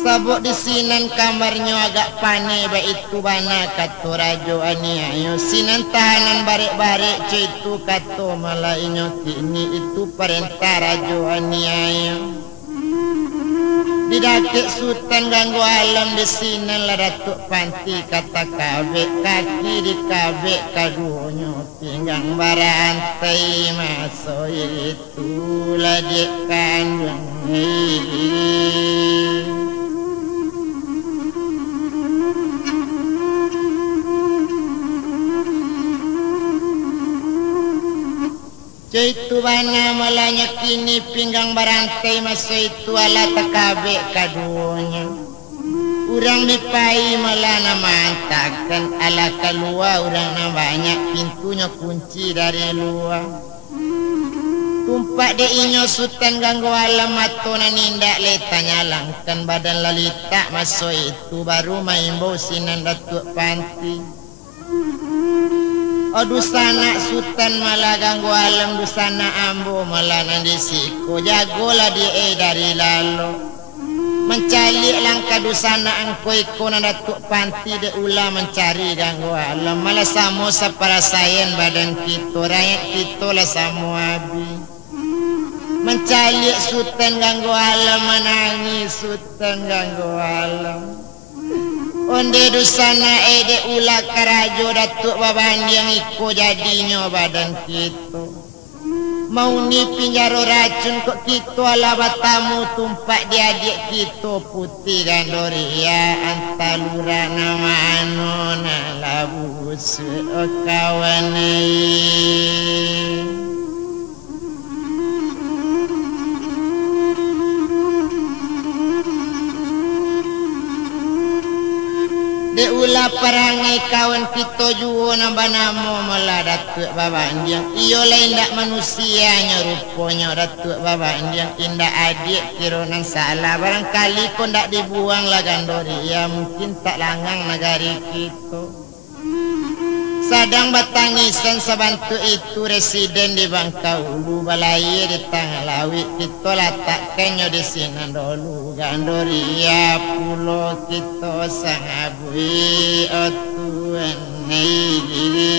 sabuk di sinan kamarnya agak pane ba itu bana kata rajo aniayo sinan tahanan barik-barik cik itu kata malah inyo kini itu perintah rajo aniayo di dakik Sultan ganggu alam di sini lah Datuk Panti kata kabeh kaki di kabeh kadunya pinggang barantai masuk itu lah di kandung itu bana malanya kini pinggang barantai masa itu ala takabek kadunya urang dipai malah mantakan ala keluar urang na banyak pintunya kunci dari luar tumpak de inyo Sultan ganggu alam matona nindak letanya langkan badan lalita masa itu baru maimbau sinan Datuk Panti dusana Sultan malah ganggu alam dusana ambo malah nandisiko jagolah dia dari lalu mencari langkah dusana angkoi kona Datuk Panti de ulah mencari ganggu alam malah samo saparasayan badan kita rakyat kita lah samo abi mencari Sultan ganggu alam menangis Sultan ganggu alam onde dusana ede ulah karajo Datuk baban yang iko jadinya badan kita mau ni pinjaro racun kok kita ala batamu tumpak di adik kita putih dan doria antalura nama anona labus kawan De ulah perangai kawan kita juo nambah namo malah datuk baba andiang. Iyo lain dak manusianya rupanya datuk baba andiang. Indah adik kironan salah. Barangkali kau ndak dibuang lah gandori. Ya mungkin tak langang negari kita. Sadang batangisan sabantu itu residen di Bangkaulu balai di tengah lawi kita letakkannya di sini dulu gandoria pulau kita sangabui otuan negeri.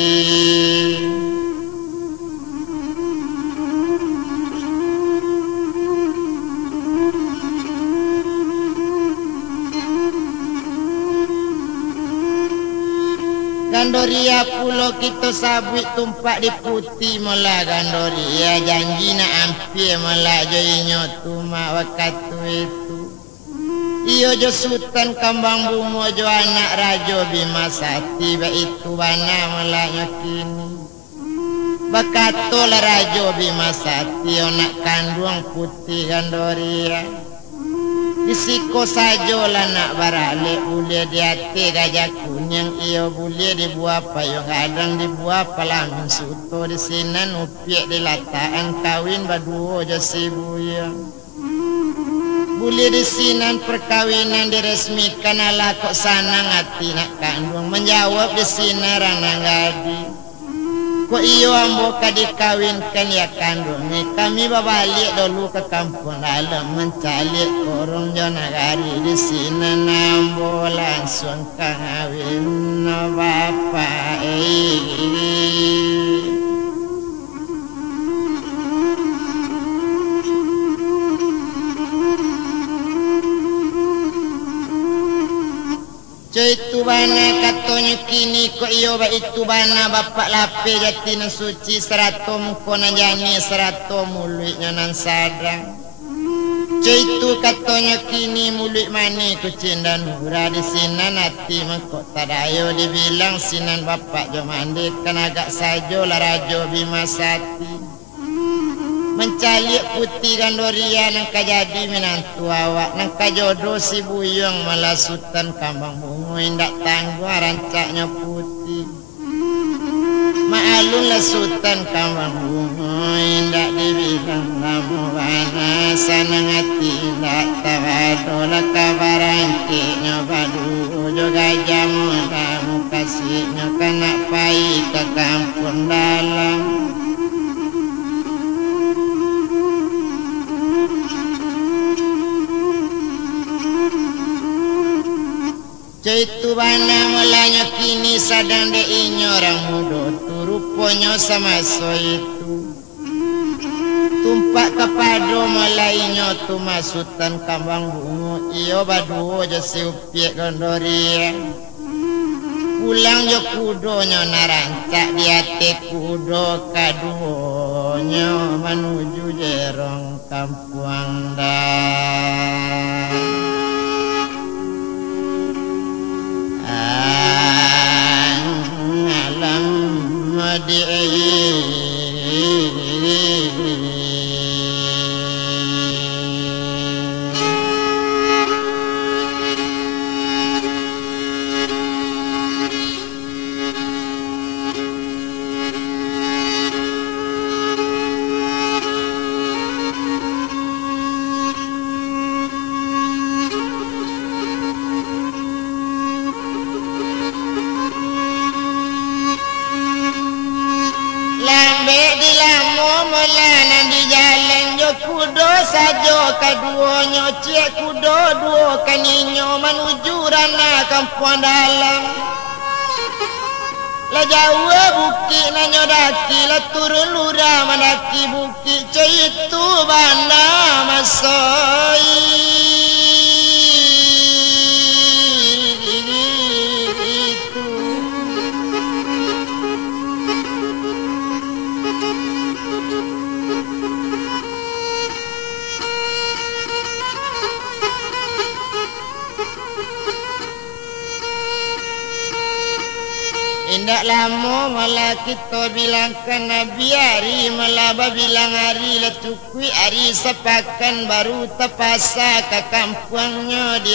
Gandoria pulau kita sabit tumpak di putih mula gandoria janji na ampir mula joinyo tuma waktu itu. Iyo jo sultan kambang bungo jo anak rajo Bima Sati ba itu bana mula kini. Bakatol rajo Bima Sati anak kandung putih gandoria. Disiko sajo lah nak barale boleh diate gajah kunyang iyo boleh dibuat payung kadang dibuat palamin suto di sini nupiak di lataan kawin baduo jasi buyang boleh di sini perkawinan diresmikan ala kok sanang hati nak kandung menjawab di sini ranang gadi. Kok iyo ambo dikawinkan ya kandungnya kami babalik dulu ke kampung dalam mencari orang jonagari di sini nambo langsung kawin no bapak itu bana katanya kini kok iyo ba itu bana bapak lape jati nan suci serato mukona jani serato mulutnya nan sadang. Itu katanya kini mulut mani kucing dan murah di sinan hati mengkok tadayo dibilang sinan bapak jo mandit kan agak sajo lah rajo Bima Sati. Mencalik putih gandoria nangka jadi menantu awak nangka jodoh si buyong malah sultan kambang bungo indak tangguh rancaknya putih. Maalun lah sultan kambang bungo indak dibilang lamu bana sanang hati indak tawado lah kabarangkiknya badu juga jamu kamu kasihnya kena pai ke kampung dalam. Itu bana mulanya kini sadang de inyo orang muda tu rupanya sama so itu tumpak kepado mulainya tu masutan kambang bungo iyo baduo jasi upiak gandoria pulang jo kudonya narancak di hati kudo kaduonya menuju jerong kampung dah. Kudo sajo kaduonyo cek kudo duo kaninyo menuju rana kampung dalam. La jawa buki nanyo daki la turun lurah mandaki buki cek itu bana masoi. Indak lama malah kita bilangkan Nabi hari malah bilang hari letukui hari sepakan baru tepasa ke kampungnya di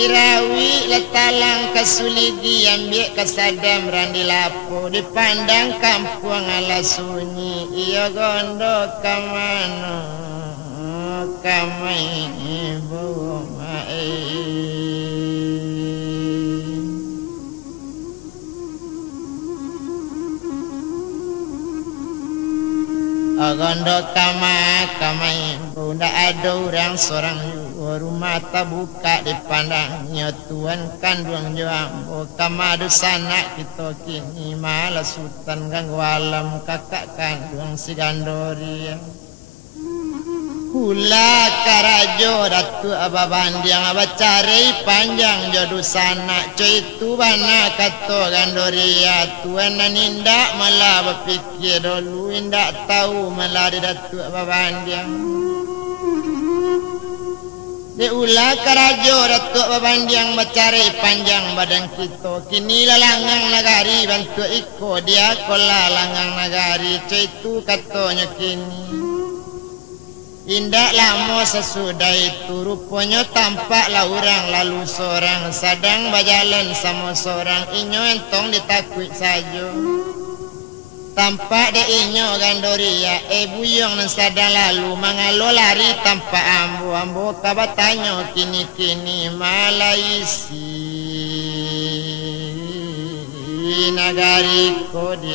Kirawi letalang kasuligi ambil kesadam randi lapo dipandang kampung ala sunyi iya gondo kamano kamai ibu mai gondo kamai ndak ada orang seorang rumah buka dipandangnya Tuhan kandung jambu kamadu sanak kita kini malah sultan ganggu alam kakak kandung si Gandoria hula karajo datu ababandiang abacari panjang jodoh sanak coy itu bana kato Gandoria Tuhan nindak malah berpikir dulu indak tahu malah di datu ababandiang diulah karajo datuk babandiang mencari panjang badan kita kini lalangang nagari bantu iko dia kola langang nagari itu katanya kini indak lama sesudah itu rupanya tampaklah orang lalu seorang sedang berjalan sama seorang inyo entong ditakut saja tampak de inyo Gandoria buyong nan sadang lalu mangalo lari tanpa ambo kabatanyo kini malaisi nagari ko di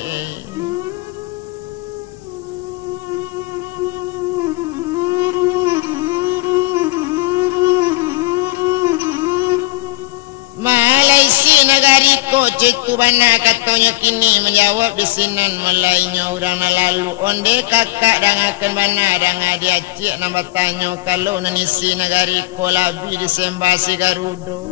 Malaysia negari ko citu bana katanya kini menjawab bisinan melainnya orang lalu onde kakak dangakan bana danga dia cik nambah tanya kalau nanisi negari ko labi disembasi Garudo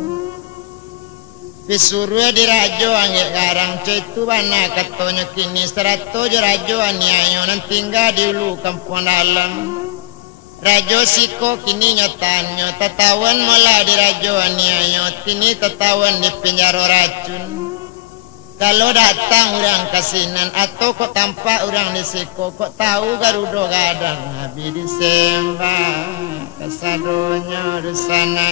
disuruh dirajo angge garang citu bana katanya kini serato rajo aniayo nan tinggal di ulu kampung dalam Rajo siko kini nyotanyo tatawan malah di rajo aniayo kini tatawan di penjara racun kalau datang orang kasinan atau kok tampak orang di siko kok tahu Garudo gadang habis disembah kasadonyo di sana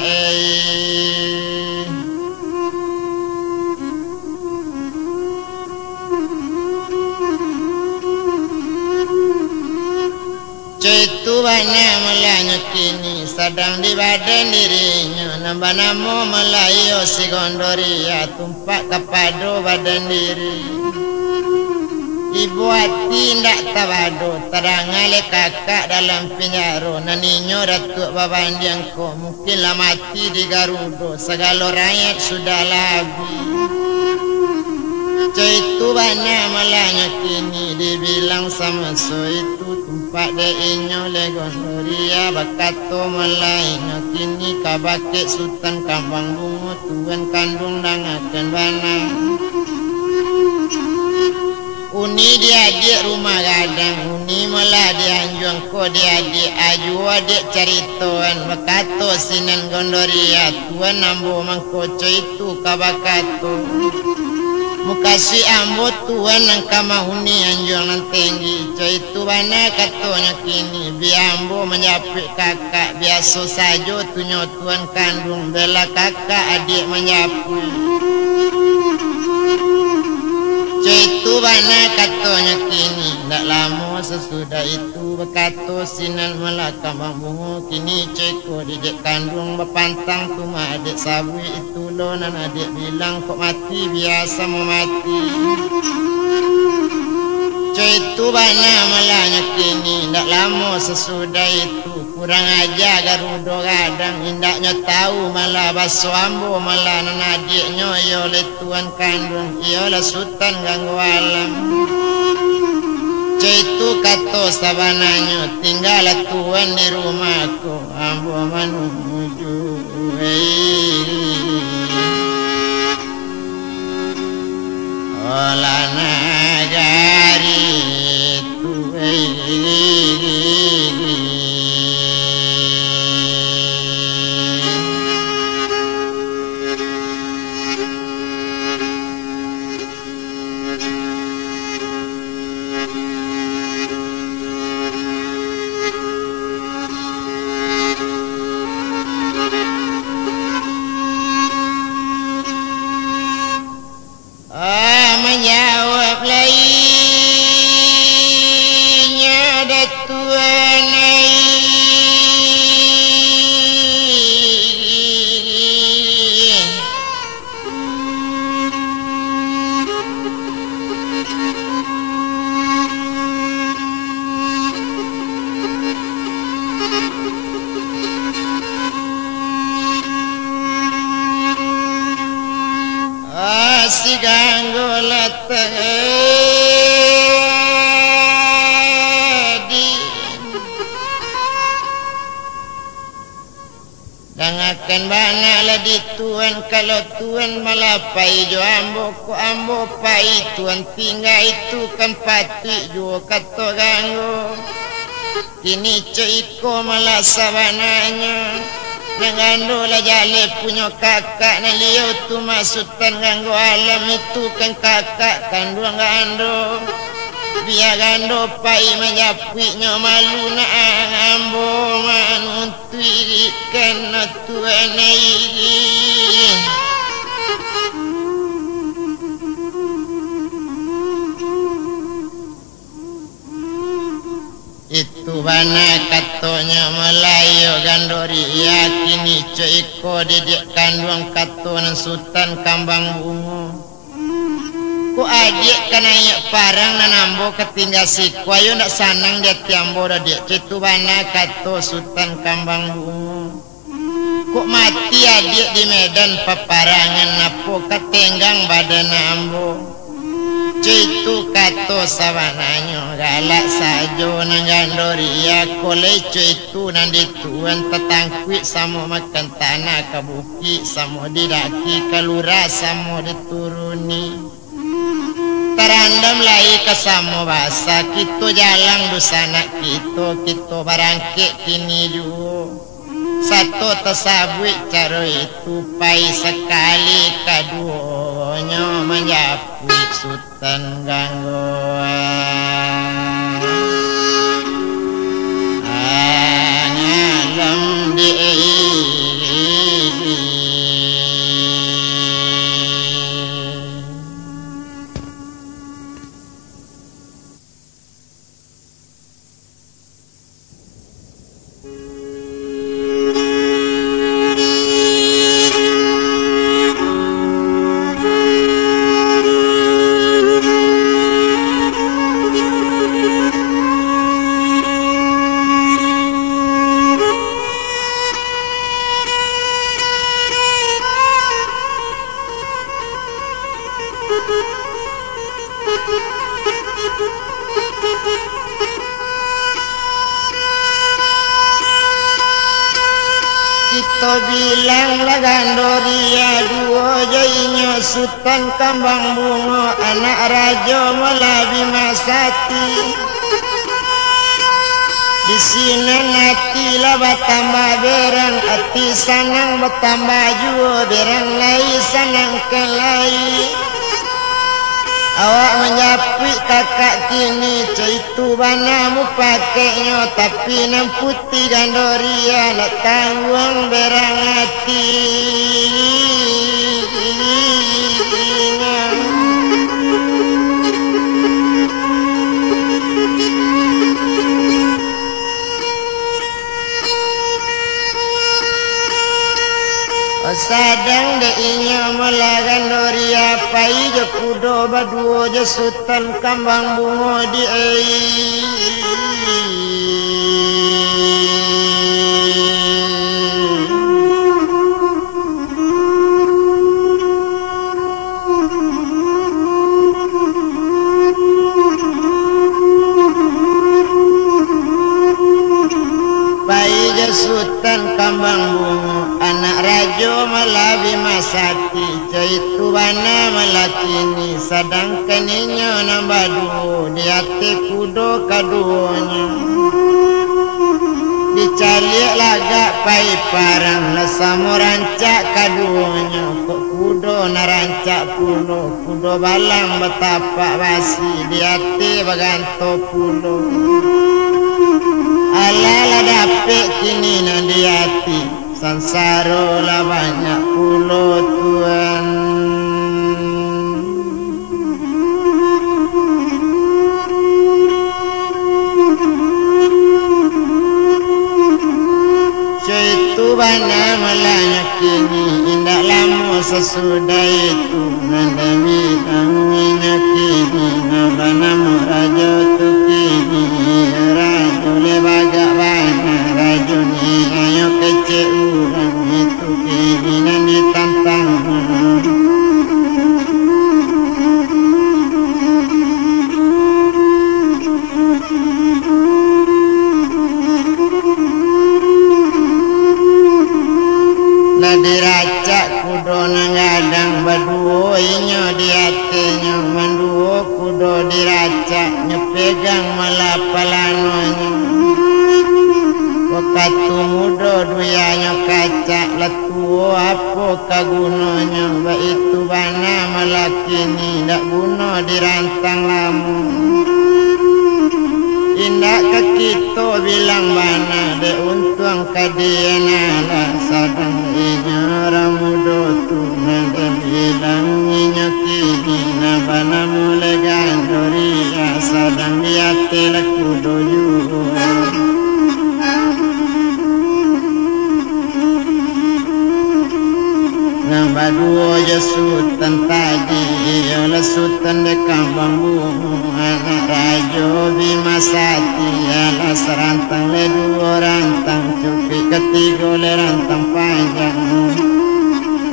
Itu bana melanya kini sedang di badan dirinya nambah namo melayu si Gandoria tumpak kepado badan diri ibu hati ndak tabado terangale kakak dalam penjara naninyo datuk babandiang ko mungkinlah mati di Garudo segala rakyat sudah labi itu bana melanya kini dibilang sama so itu tumpak de inyo le Gandoria bakato melainya kini kabake sultan kambang bungo tuan kandung dangakan bana uni diadik rumah gadang uni malah dianjuang ko diadik aju adik caritoan bakato sinan Gandoria tuan ambo mangkoco itu kabakato mukasi ambo tuan nang kamahuni anjuang nang tinggi itu bana katanya kini biambo menyapik kakak biasa saja tunyo tuan kandung bela kakak adik menyapu itu bana katanya kini ndak lama sesudah itu bekato sinan melakam bungo kini ceko dijek kandung bepantang tuma adik sabui itu lo nan adik bilang kok mati biasa mau mati itu bana melanya kini ndak lama sesudah itu kurang aja Garudo gadang indaknya tahu malah baso ambo malah nan adiknya yo le tuan kandung iyo la sultan ganggu alam itu kato sabananya tinggal tuan di rumahku ambo menuju olah nagari Dangakan bana lah di tuan kalau tuan malapai jo ambo ko ambo pai tuan tinggal itu kan pati jo kato ganggu kini coiko malah sabananya nangando lah jale punya kakak na liau tu masutan ganggu alam itu kan kakak kandung gando biar gando pai menjapui nyo malu na ambo manuntui kena tuan ini itu bana katonya Melayu gandori yakini coiko didik kandung katonan sultan kambang bungo ku adik kana yak parang nanambo ketinggal siku ayo ndak sanang dia tiambo dia citu bana kato sultan kambang bungo ku mati adik di medan peparangan napo ketenggang badan ambo citu kato sabananyo galak sajo nang gandoria kole citu nang dituan tetangkwi samo makan tanah kabuki samo didaki kalura samo dituruni terandam lai kasamo basa kita jalan dusana kita barangke kini ju satu tersabui caro itu pai sekali kaduanya menjapui sultan gangguan alam di kita bilang lagandoria dua jainya sultan kambang bungo anak raja melabi masati di sini nanti lah bertambah berang hati sanang bertambah jua berang lain sanang kelai awak menjapui kakak kini itu banamu pakainya tapi nam putih gandoria nak tanggung berang hati sadang de inya melagan doria pai je kudo baduo je sultan kambang bungo di pai je sultan kambang bungo anak rajo malabi masati itu bana malakini sadangkan inyo nambadu di hati kudo kaduonya dicalik lagak pai parang nasamu rancak kaduonya kok kudo narancak pulo kudo balang betapa basi di hati baganto pulo ala dapet kini na di hati sansaro lah banyak pulau tuan itu bana malanya kini indah lama sesudah itu nandami tanginya kini nabana raja tu kini raja lebaga bana raja ni ayo kecil orang itu kini nanti tantang batu muda duyanyo kaca letuo apa kagunonyo ba itu bana malakini dak guna dirantang lamu indak kakito bilang bana de untung kadiana la sadang inyo ramudo tu nang bilang inyo kini na bana mule gandori sadang diate lakudoyu Baduo ya sultan tadi yola sultan de kambambu anak rajo bimasati ala serantang le dua rantang cupi ketiga le rantang panjang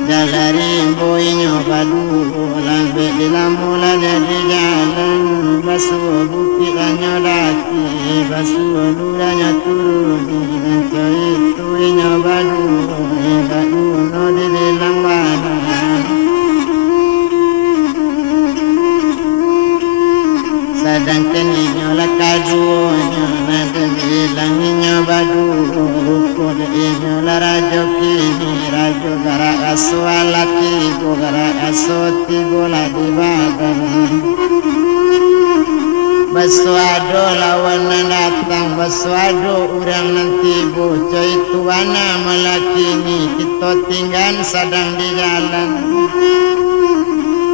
jalarimbo inyo baduo lambe di lamula jadi jalan basuh bukit anyo daki basuh luranya turuni nanti itu inyo baduo no di bilang bana sadangkan inyo lakaduonyo nanti bilang inyo baduo rukun inyo la rajo kini rajo gara aso alati gara aso tibola di badan Basuado lawan datang basuado urang nanti bocah itu wana malakini kita tinggal sedang di jalan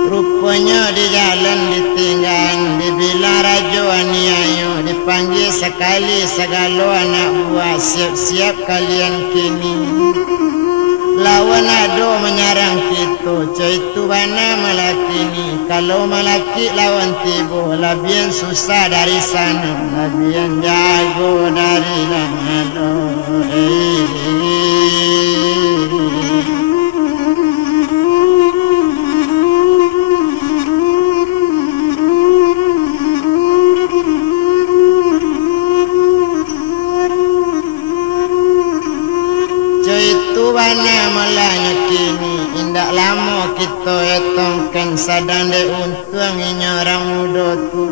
rupanya di jalan ditinggal dibilang rajo aniayo dipanggil sekali segala anak buah siap-siap kalian kini lawan ado menyerang kita itu wana malakini kalau malaki lawan tibo labian susah dari sana labian jago dari lamado wana malanya kini indak lama kita etongkan sadang de untung inyo orang muda tu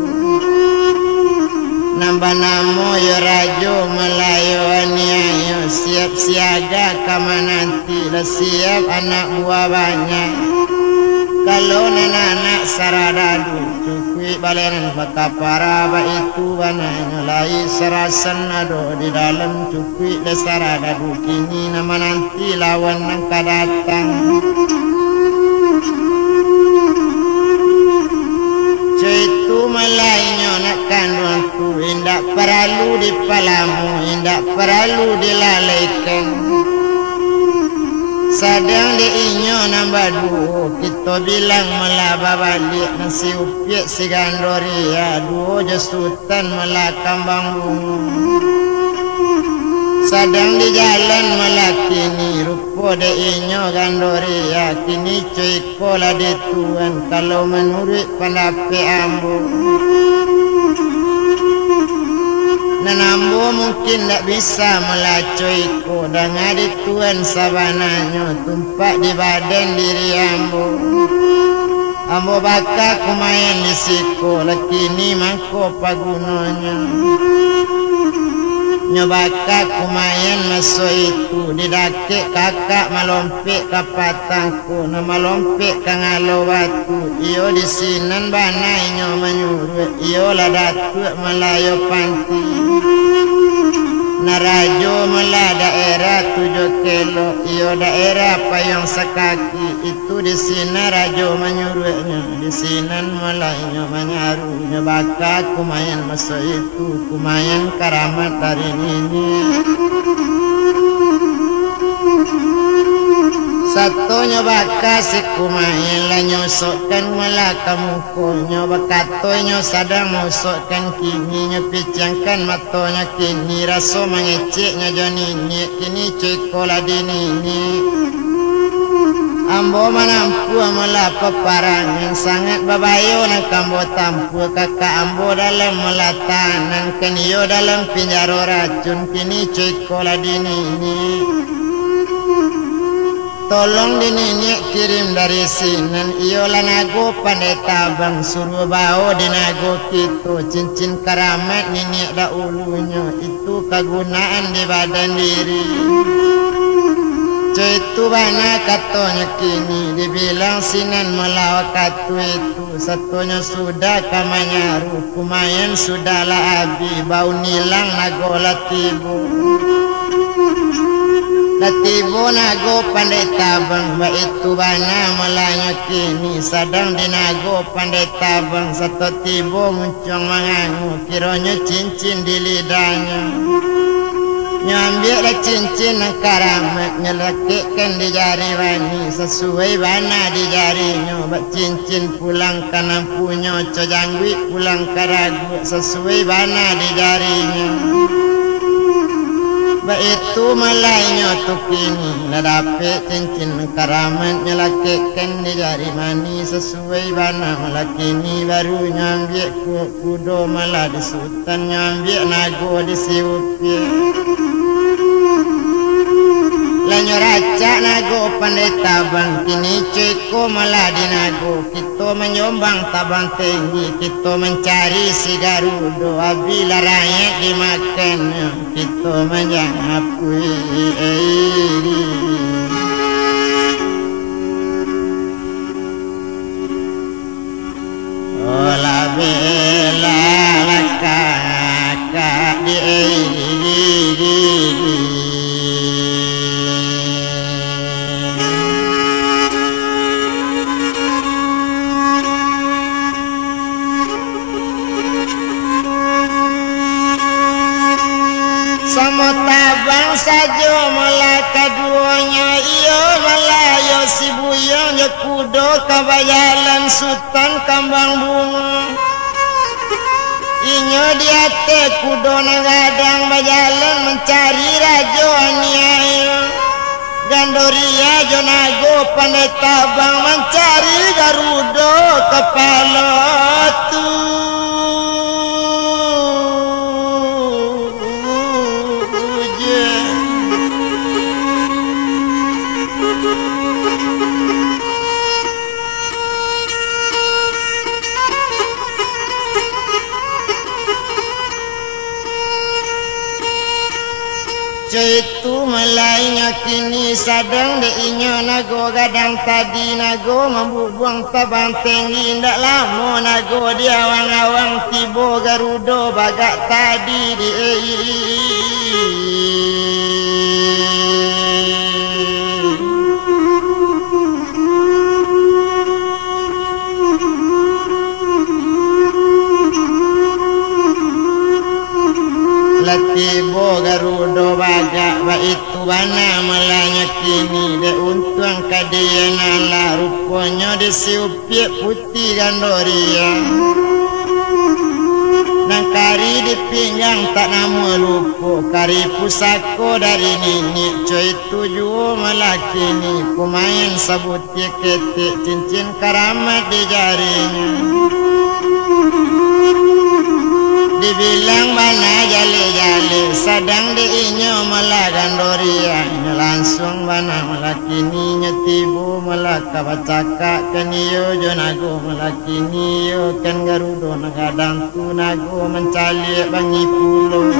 nambah namo yo rajo Melayu aniayo siap siaga kama nanti lah siap anak buah banyak kalau anak saradadu cukui balenan bakapara ba itu bananya lai serasan ado di dalam cukui le saradadu kini nama nanti lawan nang kadatang itu malainya nak kandung tu indak perlu dipalamu indak perlu dilalaikan sadang di inyo nambah duo kita bilang melaba balik nasi upiak si gandoria duo jasutan melakam bangun sadang di jalan melakini rupo de inyo gandoria kini cuy kola di tuan kalau menurut pendapat ambo Nanambo mungkin tak bisa melacoi ko dan ada tuan sabananya tumpak di badan diri ambo. Ambo bakal kumayan di siko lakini mangko pagunanya. Nyobaka kumayan masuk itu didake kakak malompek kapatangku na malompek kangalo batu iyo di sinan bana inyo menyuruh iyo lah datuk Melayu panti na rajo mela daerah 7 kilo iyo daerah payung sekaki itu di sini rajo menyuruhnya di sinan Melayu menyaru nyobaka kumayan masuk itu kumayan karamat dari ini satu nyobaka si kumayan lah nyusukkan mela kamu nyobaka toy sadang musukkan kini nyopicangkan matonya kini raso mengeceknya jonini kini cikola dinini ambo manampu mela peparangan sangat babayo nang kambo tampu kakak ambo dalam melatanan keniyo dalam pinjaro racun kini cikola dinini tolong dinini kirim dari sinan iyo lanago pandai tabang suruh bawa dinago gitu cincin karamat nini da ulunya itu itu kegunaan di badan diri. Itu bana katanya kini dibilang sinan melawak katu itu satunya sudah kamanyaru kumayan sudahlah abi bau nilang nago latibo nago pandai tabang ba itu bana melanya kini sadang dinago pandai tabang satu tibo muncung mangangu kironya cincin di lidahnya. Nyambil cincin karamat nyelekikkan di jari wani sesuai bana di jarinya bak cincin pulang kanan punya cojangwi pulang karagu sesuai bana di jarinya bak itu malainya tu kini dapat cincin karamat nyelekikkan di jari wani sesuai bana malah kini baru nyambil kudo malah di sultan nyambil nago di siupi. Lanyo raca nago pandai tabang kini ceko malah dinago kita menyombang tabang tinggi kita mencari si garudo abila rakyat dimakan kita menjangapui ola bela kakak di sama tabang saja malah keduanya iyo malah yo si buyong yo kudo kabayalan sultan kambang bunga inyo dia te kudo nagadang bajalan mencari rajo aniayo gandoria jonago pandai tabang mencari garudo kepala tu. Itu malainya kini sadang de inyo nago gadang tadi nago membubuang tabang tinggi ndak lama nago di awang-awang tibo garudo bagak tadi di Latibo garudo bagak ba itu bana malanya kini de untuang kadiana la rupanya de siupiak putih gandoria nang kari di pinggang tak nama lupa kari pusako dari nini coy tujuh malakini kumain sabut ketik cincin karamat di jarinya dibilang mana jale-jale sadang diinyo malah gandoria langsung bana malakini nyetibu malah kabacaka kaniyo jonago malakini kan garudo nagadang tu nago mencali bangi pulo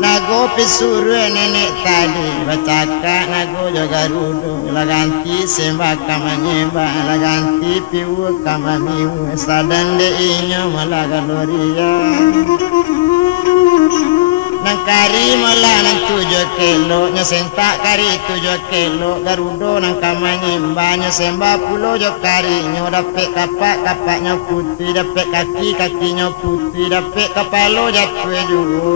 nago pisuru nenek tadi bacaka nago jo garudo laganti sembah kamanyeba laganti piu kamamiu sadang diinyo malah gandoria nang kari malah nang 7 kilo nyesentak kari 7 kilo garudo nang kamanyeba nyesembah pulo jo kari nyo dapet kapaknya putih dapet kakinya putih dapet kapalo jatuh juga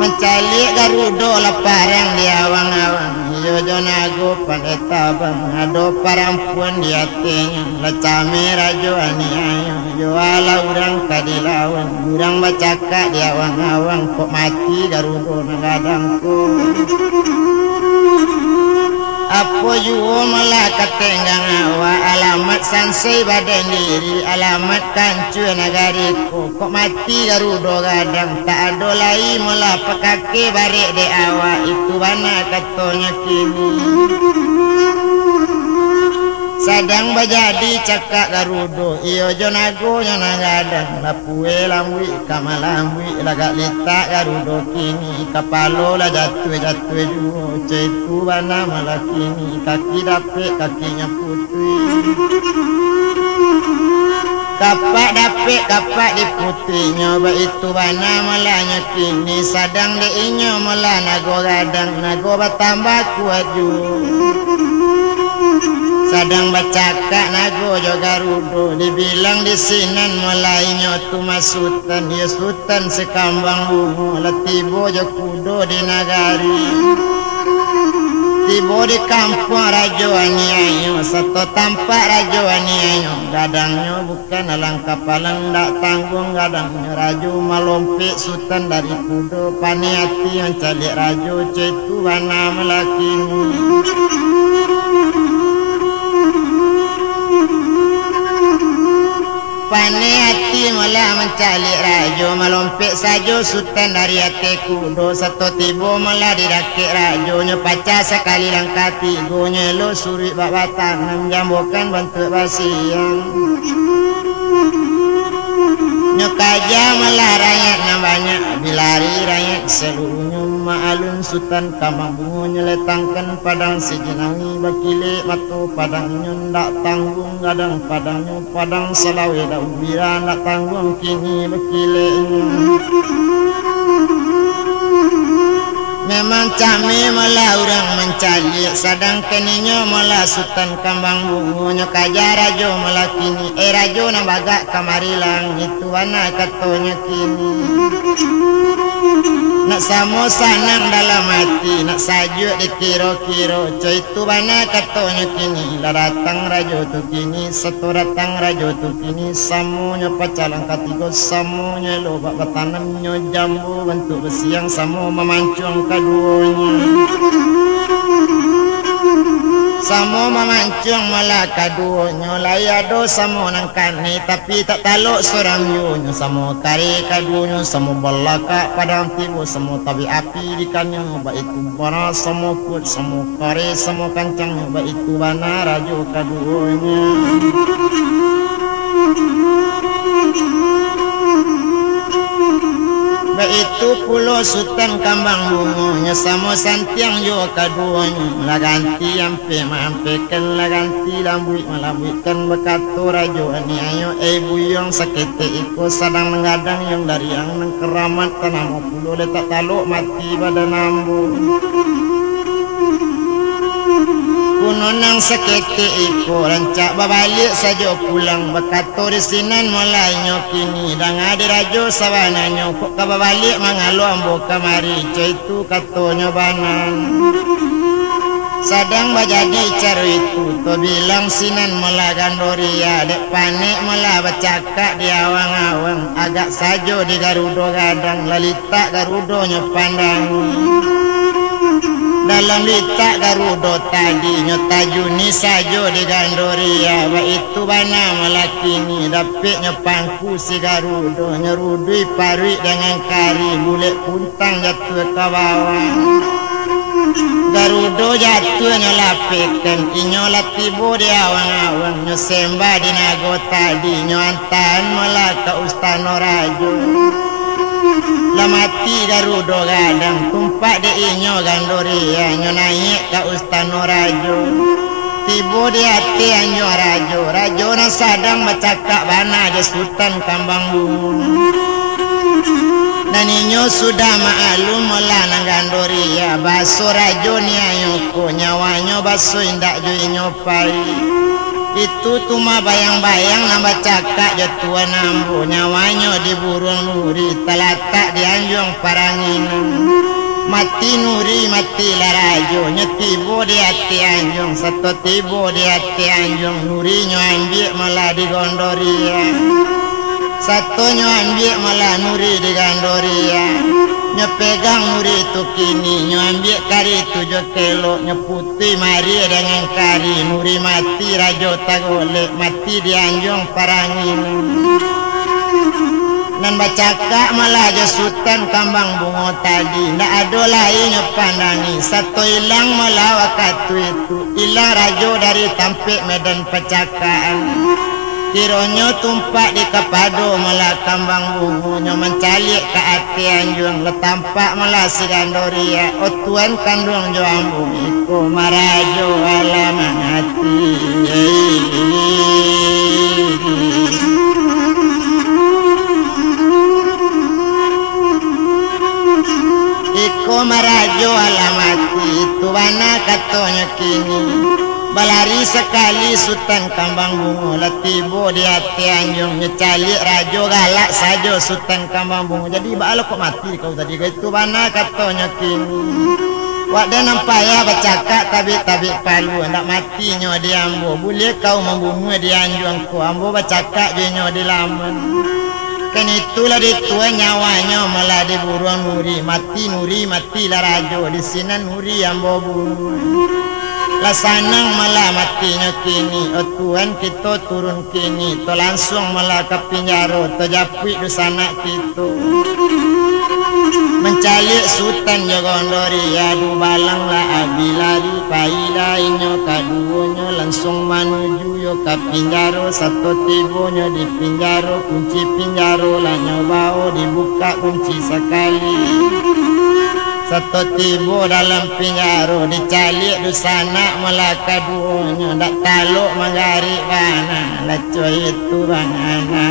mencali garudo laparang di awang-awang jojo nago pandai tabang ado parampuan di hatinya lacame rajo aniayo joala urang kadilawan urang bacaka di awang-awang kok mati garudo nagadangku apa juo malah katenggang awa alamat sansai badan diri alamat kancu nagariku kok mati garudo gadang tak ada lai malah pekake barik de awa itu bana katonya kini Sadang bajadi cakak garudo iyo jonago nyangadang lapue lambui kamalambui lagak letak garudo kini kapalo la jatue juo cetu bana malakini kaki dapet kakinya putri kapak dapet kapak di putri nyoba itu bana malanya kini sadang de inyo mala nago gadang nago batambah kuat juo sadang bacakak nago jo garudo dibilang di sinan mulai nyotu masutan ya sultan sekambang bungo letibo jo kudo di nagari tibo di kampung rajo aniayo satu tampak rajo aniayo gadangnya bukan alang kapalang dak tanggung gadangnya rajo malompik sultan dari kudo paniati yang calik rajo cetu wana melakini pane hati malah mencalik rajo melompek sajo sultan dari hati kudo satu tibo malah dirakit rajonya pacar sekali langkati gonya lo suri babatan menjambokan bentuk basiang nyokaja malah rakyat banyak bilari rakyat seluruhnya maalun sultan kamang bungo nyeletangkan padang sejenangi bakile matu padang ndak tanggung gadang padangnya padang selawe dak ubira ndak tanggung kini bakile memang cami malah orang mencari sadang keninyo malah sultan kambang bungo nyokaja rajo malah kini rajo nambagak kamarilang itu wana katonya kini nak samo sanang dalam hati nak sajuk dikiro-kiro coy itu bana katonya kini lah datang rajo tu kini satu datang rajo tu kini samunya pacalang katigo samunya lobak batanamnya jambu bentuk besiang samu memancung kaduanya samu memancung malah kaduanya layado samu nangkani tapi tak taluk seorang yunya samu kari kaduanya samu belaka padang tibu samu tabi api dikannya ba itu bara samu put samu kari samu kancang ba itu bana rajo kaduanya itu pulau sultan kambang bungonya sama santiang jo kaduanya lah ganti ampe mampekan lah ganti lambui malabuikan bekato rajo ani ayo buyong sakete iko sadang mengadang yang dari yang nang keramat tanam pulau letak taluk mati pada nambu nang sakete iko rancak babalik saja pulang bekato di sinan mulai nyokini dan ada rajo sawana nyokok kababalik mangalo ambo kamari itu katonyo banan sadang bajadi caro itu to bilang sinan mula gandoria dek panik mula bacakak di awang-awang agak sajo di garudo gadang lalita garudo nyopandang dalam litak garudo tadi nyotajuni sajo di gandoria ba itu bana melakini dapet nyopangku si garudo nyerudui parui dengan kari bulet puntang jatuh ke bawah garudo jatuh nyolapekan inyola tibo di awang-awang nyosembah di nago tadi nyoantan melaka ustano rajo lamati garudo gadang tumpak de inyo gandoria nyo naik ka ustano rajo tibo di hati anyo rajo na sadang macakak bana je sultan kambang bungo dan inyo sudah maalum mula nang gandoria baso rajo ni ayoko nyawanyo baso indak jo inyo pai itu cuma bayang-bayang nambah cakak jatuhan nambu nyawanyo di burung nuri talatak di anjung paranginan mati nuri mati larajo nyetibo di hati anjung satu tibo di hati anjung nuri nyo ambil malah di gondoria satu nyo ambil malah nuri di gandoria nyo pegang nuri tu kini nyo ambil kari tujuh kilo nyo putih mari dengan kari nuri mati rajo tagolek mati di anjung parangin nan bacaka malah jo sultan kambang bungo tadi ndak ada lain pandangi satu hilang malah waktu itu hilang rajo dari tampik medan pecakaan kironyo tumpak di kapado malah kambang bungonyo mencalik ke hati anjuang letampak malah si gandoria o tuan kandung jo ambung iko marajo alaman hati Iko marajo alamati tuana katonyo kini balari sekali sultan kambang bungo latibo di hati anjung nyecali rajo galak sajo sultan kambang bungo jadi balo kok mati kau tadi itu bana katonyo kini wadah nampaya bacaka tabi palu ndak mati nyo di ambo boleh kau membungu di anjung ku ambo bacaka je nyo di laman kan itulah ditua nyawanya malah diburuan nuri mati lah rajo di sini nuri yang bobu lah sanang malah matinya kini o Tuhan kita turun kini to langsung malah ke pinjaro to japui di sana kita mencalik sultan jogondori adu balang lah abilari paida inyo kaduonyo langsung manuju yo ke pinjaro satu tibonyo di pinjaro kunci pinjaro lah nyobao dibuka kunci sekali satu tibo dalam pinjaro dicalik di sana malah kaduonyo ndak taluk manggari bana lah coy itu bangana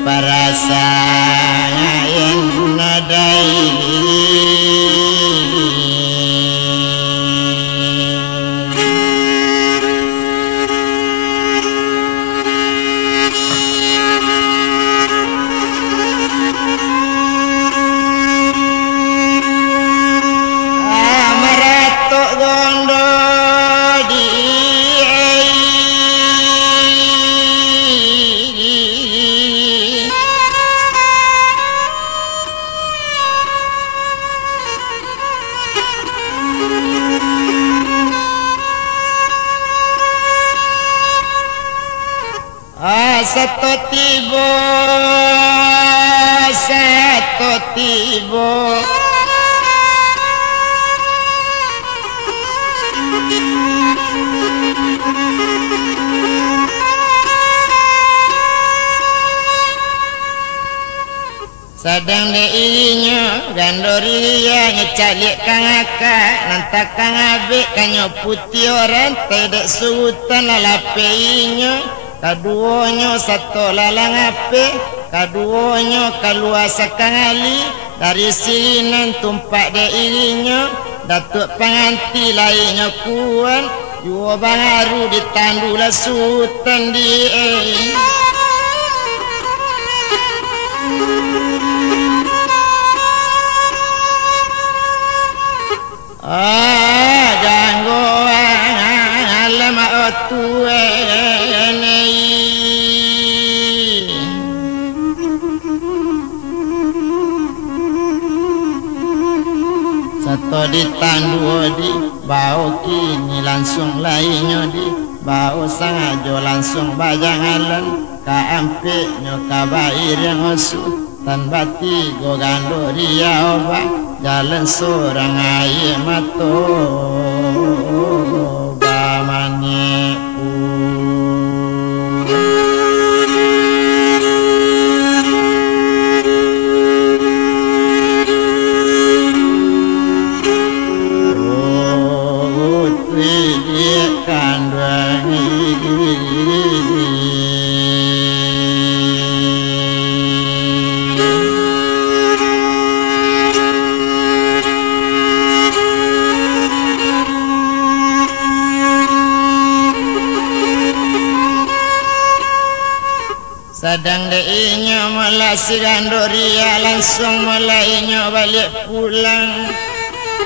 parasa yang nadai meratuk gondo satu tibo sadang deinya gandoria ngecalik kang akak nantak kang abik kanyo putih orang tidak suhutan lalapeinya kaduonyo satu lalang ape kaduonyo kaluasa kang ali dari sinan tumpak deinya datuk penganti lainnya kuan yuwa baru ditandula sultan di gangguan alam otue satu ditandu di bau kini langsung lainnya di bau sangajo langsung bajangalan kaampe nyoka bair yang osu tan bati go gandoria oba jalan seorang air mato bamane sadang deinya malah si gandoria langsung mulainya balik pulang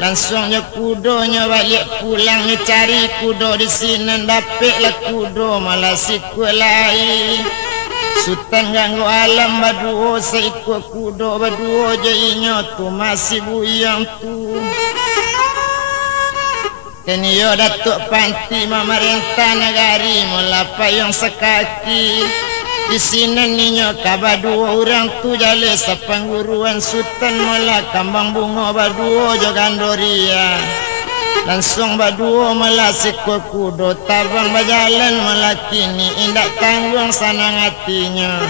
langsungnya kudonya balik pulang cari kudo di sini dapet lah kudo malah si kulai sultan ganggu alam baduo seikut kudo baduo jainya tu masih buyang tu Keniyo Datuk Panti memerintah negari mula payung sekaki. Di sini ninyo kabadua orang tu jale sepengguruan sultan mula kambang bunga baduo jogandoria. Langsung baduo mula sikul kudo tabang bajalan mula kini indak tanggung sanang hatinya.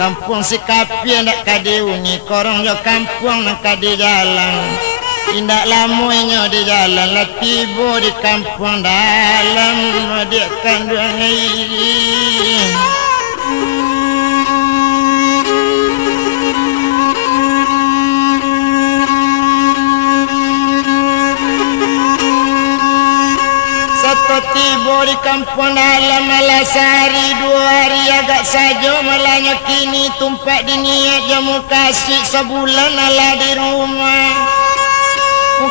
Kampung si kapi ndak kadeuni korong jo kampung nak kade jalan. Indak lamunya di jalan lah tiba di kampung dalam dia kandung ini. Satu tiba di kampung dalam malah sehari 2 hari agak saja malahnya kini tumpak di niat jamu kasih sebulan ala di rumah.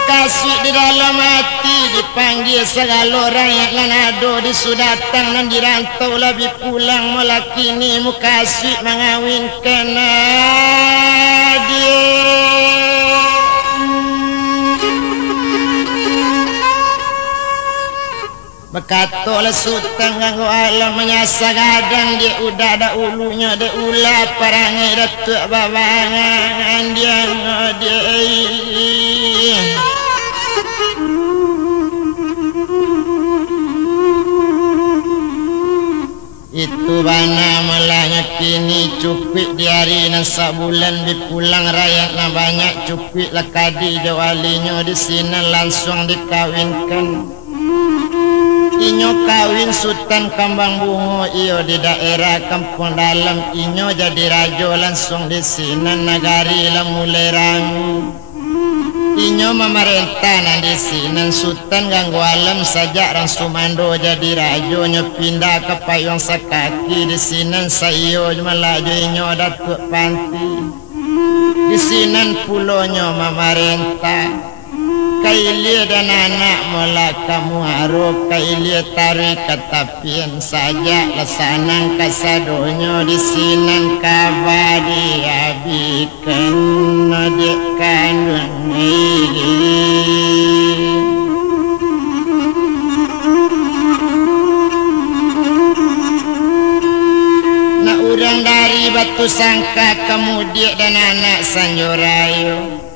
Kasih di dalam hati dipanggil segala rakyat lanado disudatang dan dirantau lebih pulang mula kini mukasih mengawinkan dia. Berkatalah sultan ganggu alam menyasa gadang dia udah ada ulunya dia ulah perangai datuk babangan dia itu bana malahnya kini cupik di hari nan sebulan dipulang rakyat na banyak cupik lah kadi jawalinya di sini langsung dikawinkan. Inyo kawin sultan kambang bungo iyo di daerah kampung dalam inyo jadi raja langsung di sini negari lah mulai rangu. Inyo memerintah nan di sini sultan ganggu alam saja orang Sumando jadi raja nyo pindah ke payung sekaki di sini sayo melaju inyo Datuk Panti di sini pulonyo memerintah. Kailia dan anak mula kamu harap kailia tarik ketapian saja lesanang kasadonyo di sinan kabadi abikan adik kandung nak urang dari Batu Sangka kemudian dan anak Sanjorayo.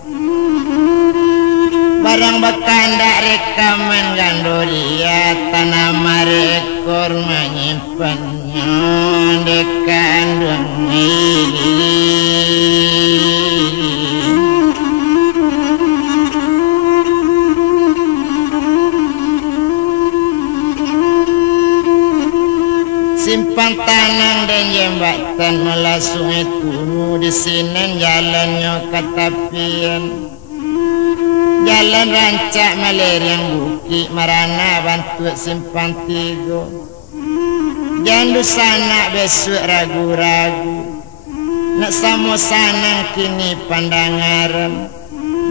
Barang bakandak rekaman gandoria tanah marekor menyimpannya dekandung simpan tanang dan jembatan melah sungai Tunu di sini jalannya katapian. Jalan rancak maleriang bukit marana bantu simpang tigo. Jandu sana besok ragu-ragu. Nak samo sanang kini pandangaran.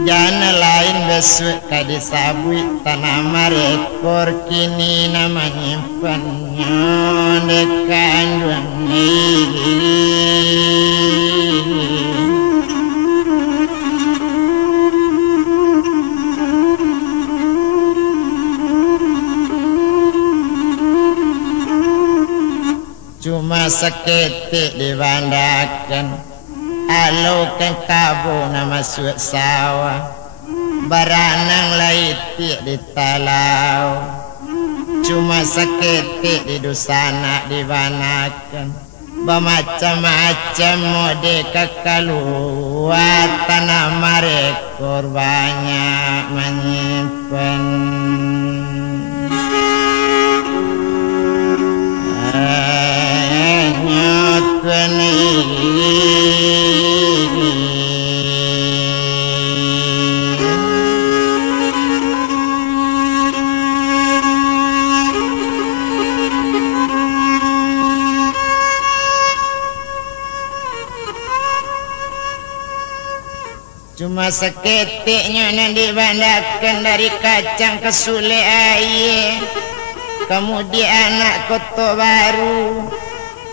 Jana lain besok kadi sabui tanah marekor kini nama nyimpannya dekandung cuma seketik dibandakan alukan kabung nama masuk sawah baranang laitik di talau cuma seketik di dusana dibanakan bermacam-macam mode kekaluar tanah marekor banyak menyimpan cuma seketiknya yang dibandakan dari kacang ke sule air kemudian anak koto baru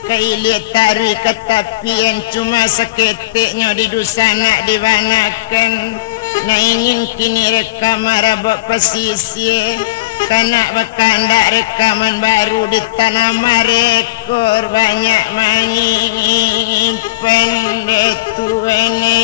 kailit tarik ketapian cuma seketiknya di dusana dibanakan na ingin kini rekam marabok pesisir Kanak bakanda rekaman baru di tanah marekor banyak menyimpan detuene.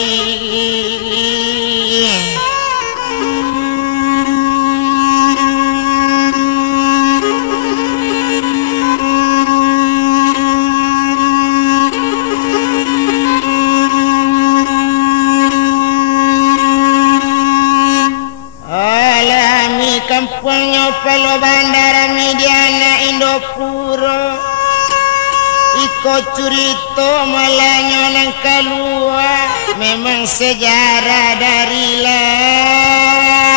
Kampungnya Palo Bandara Mediana Indopuro Iko curito malanyo nang kalua memang sejarah dari lah.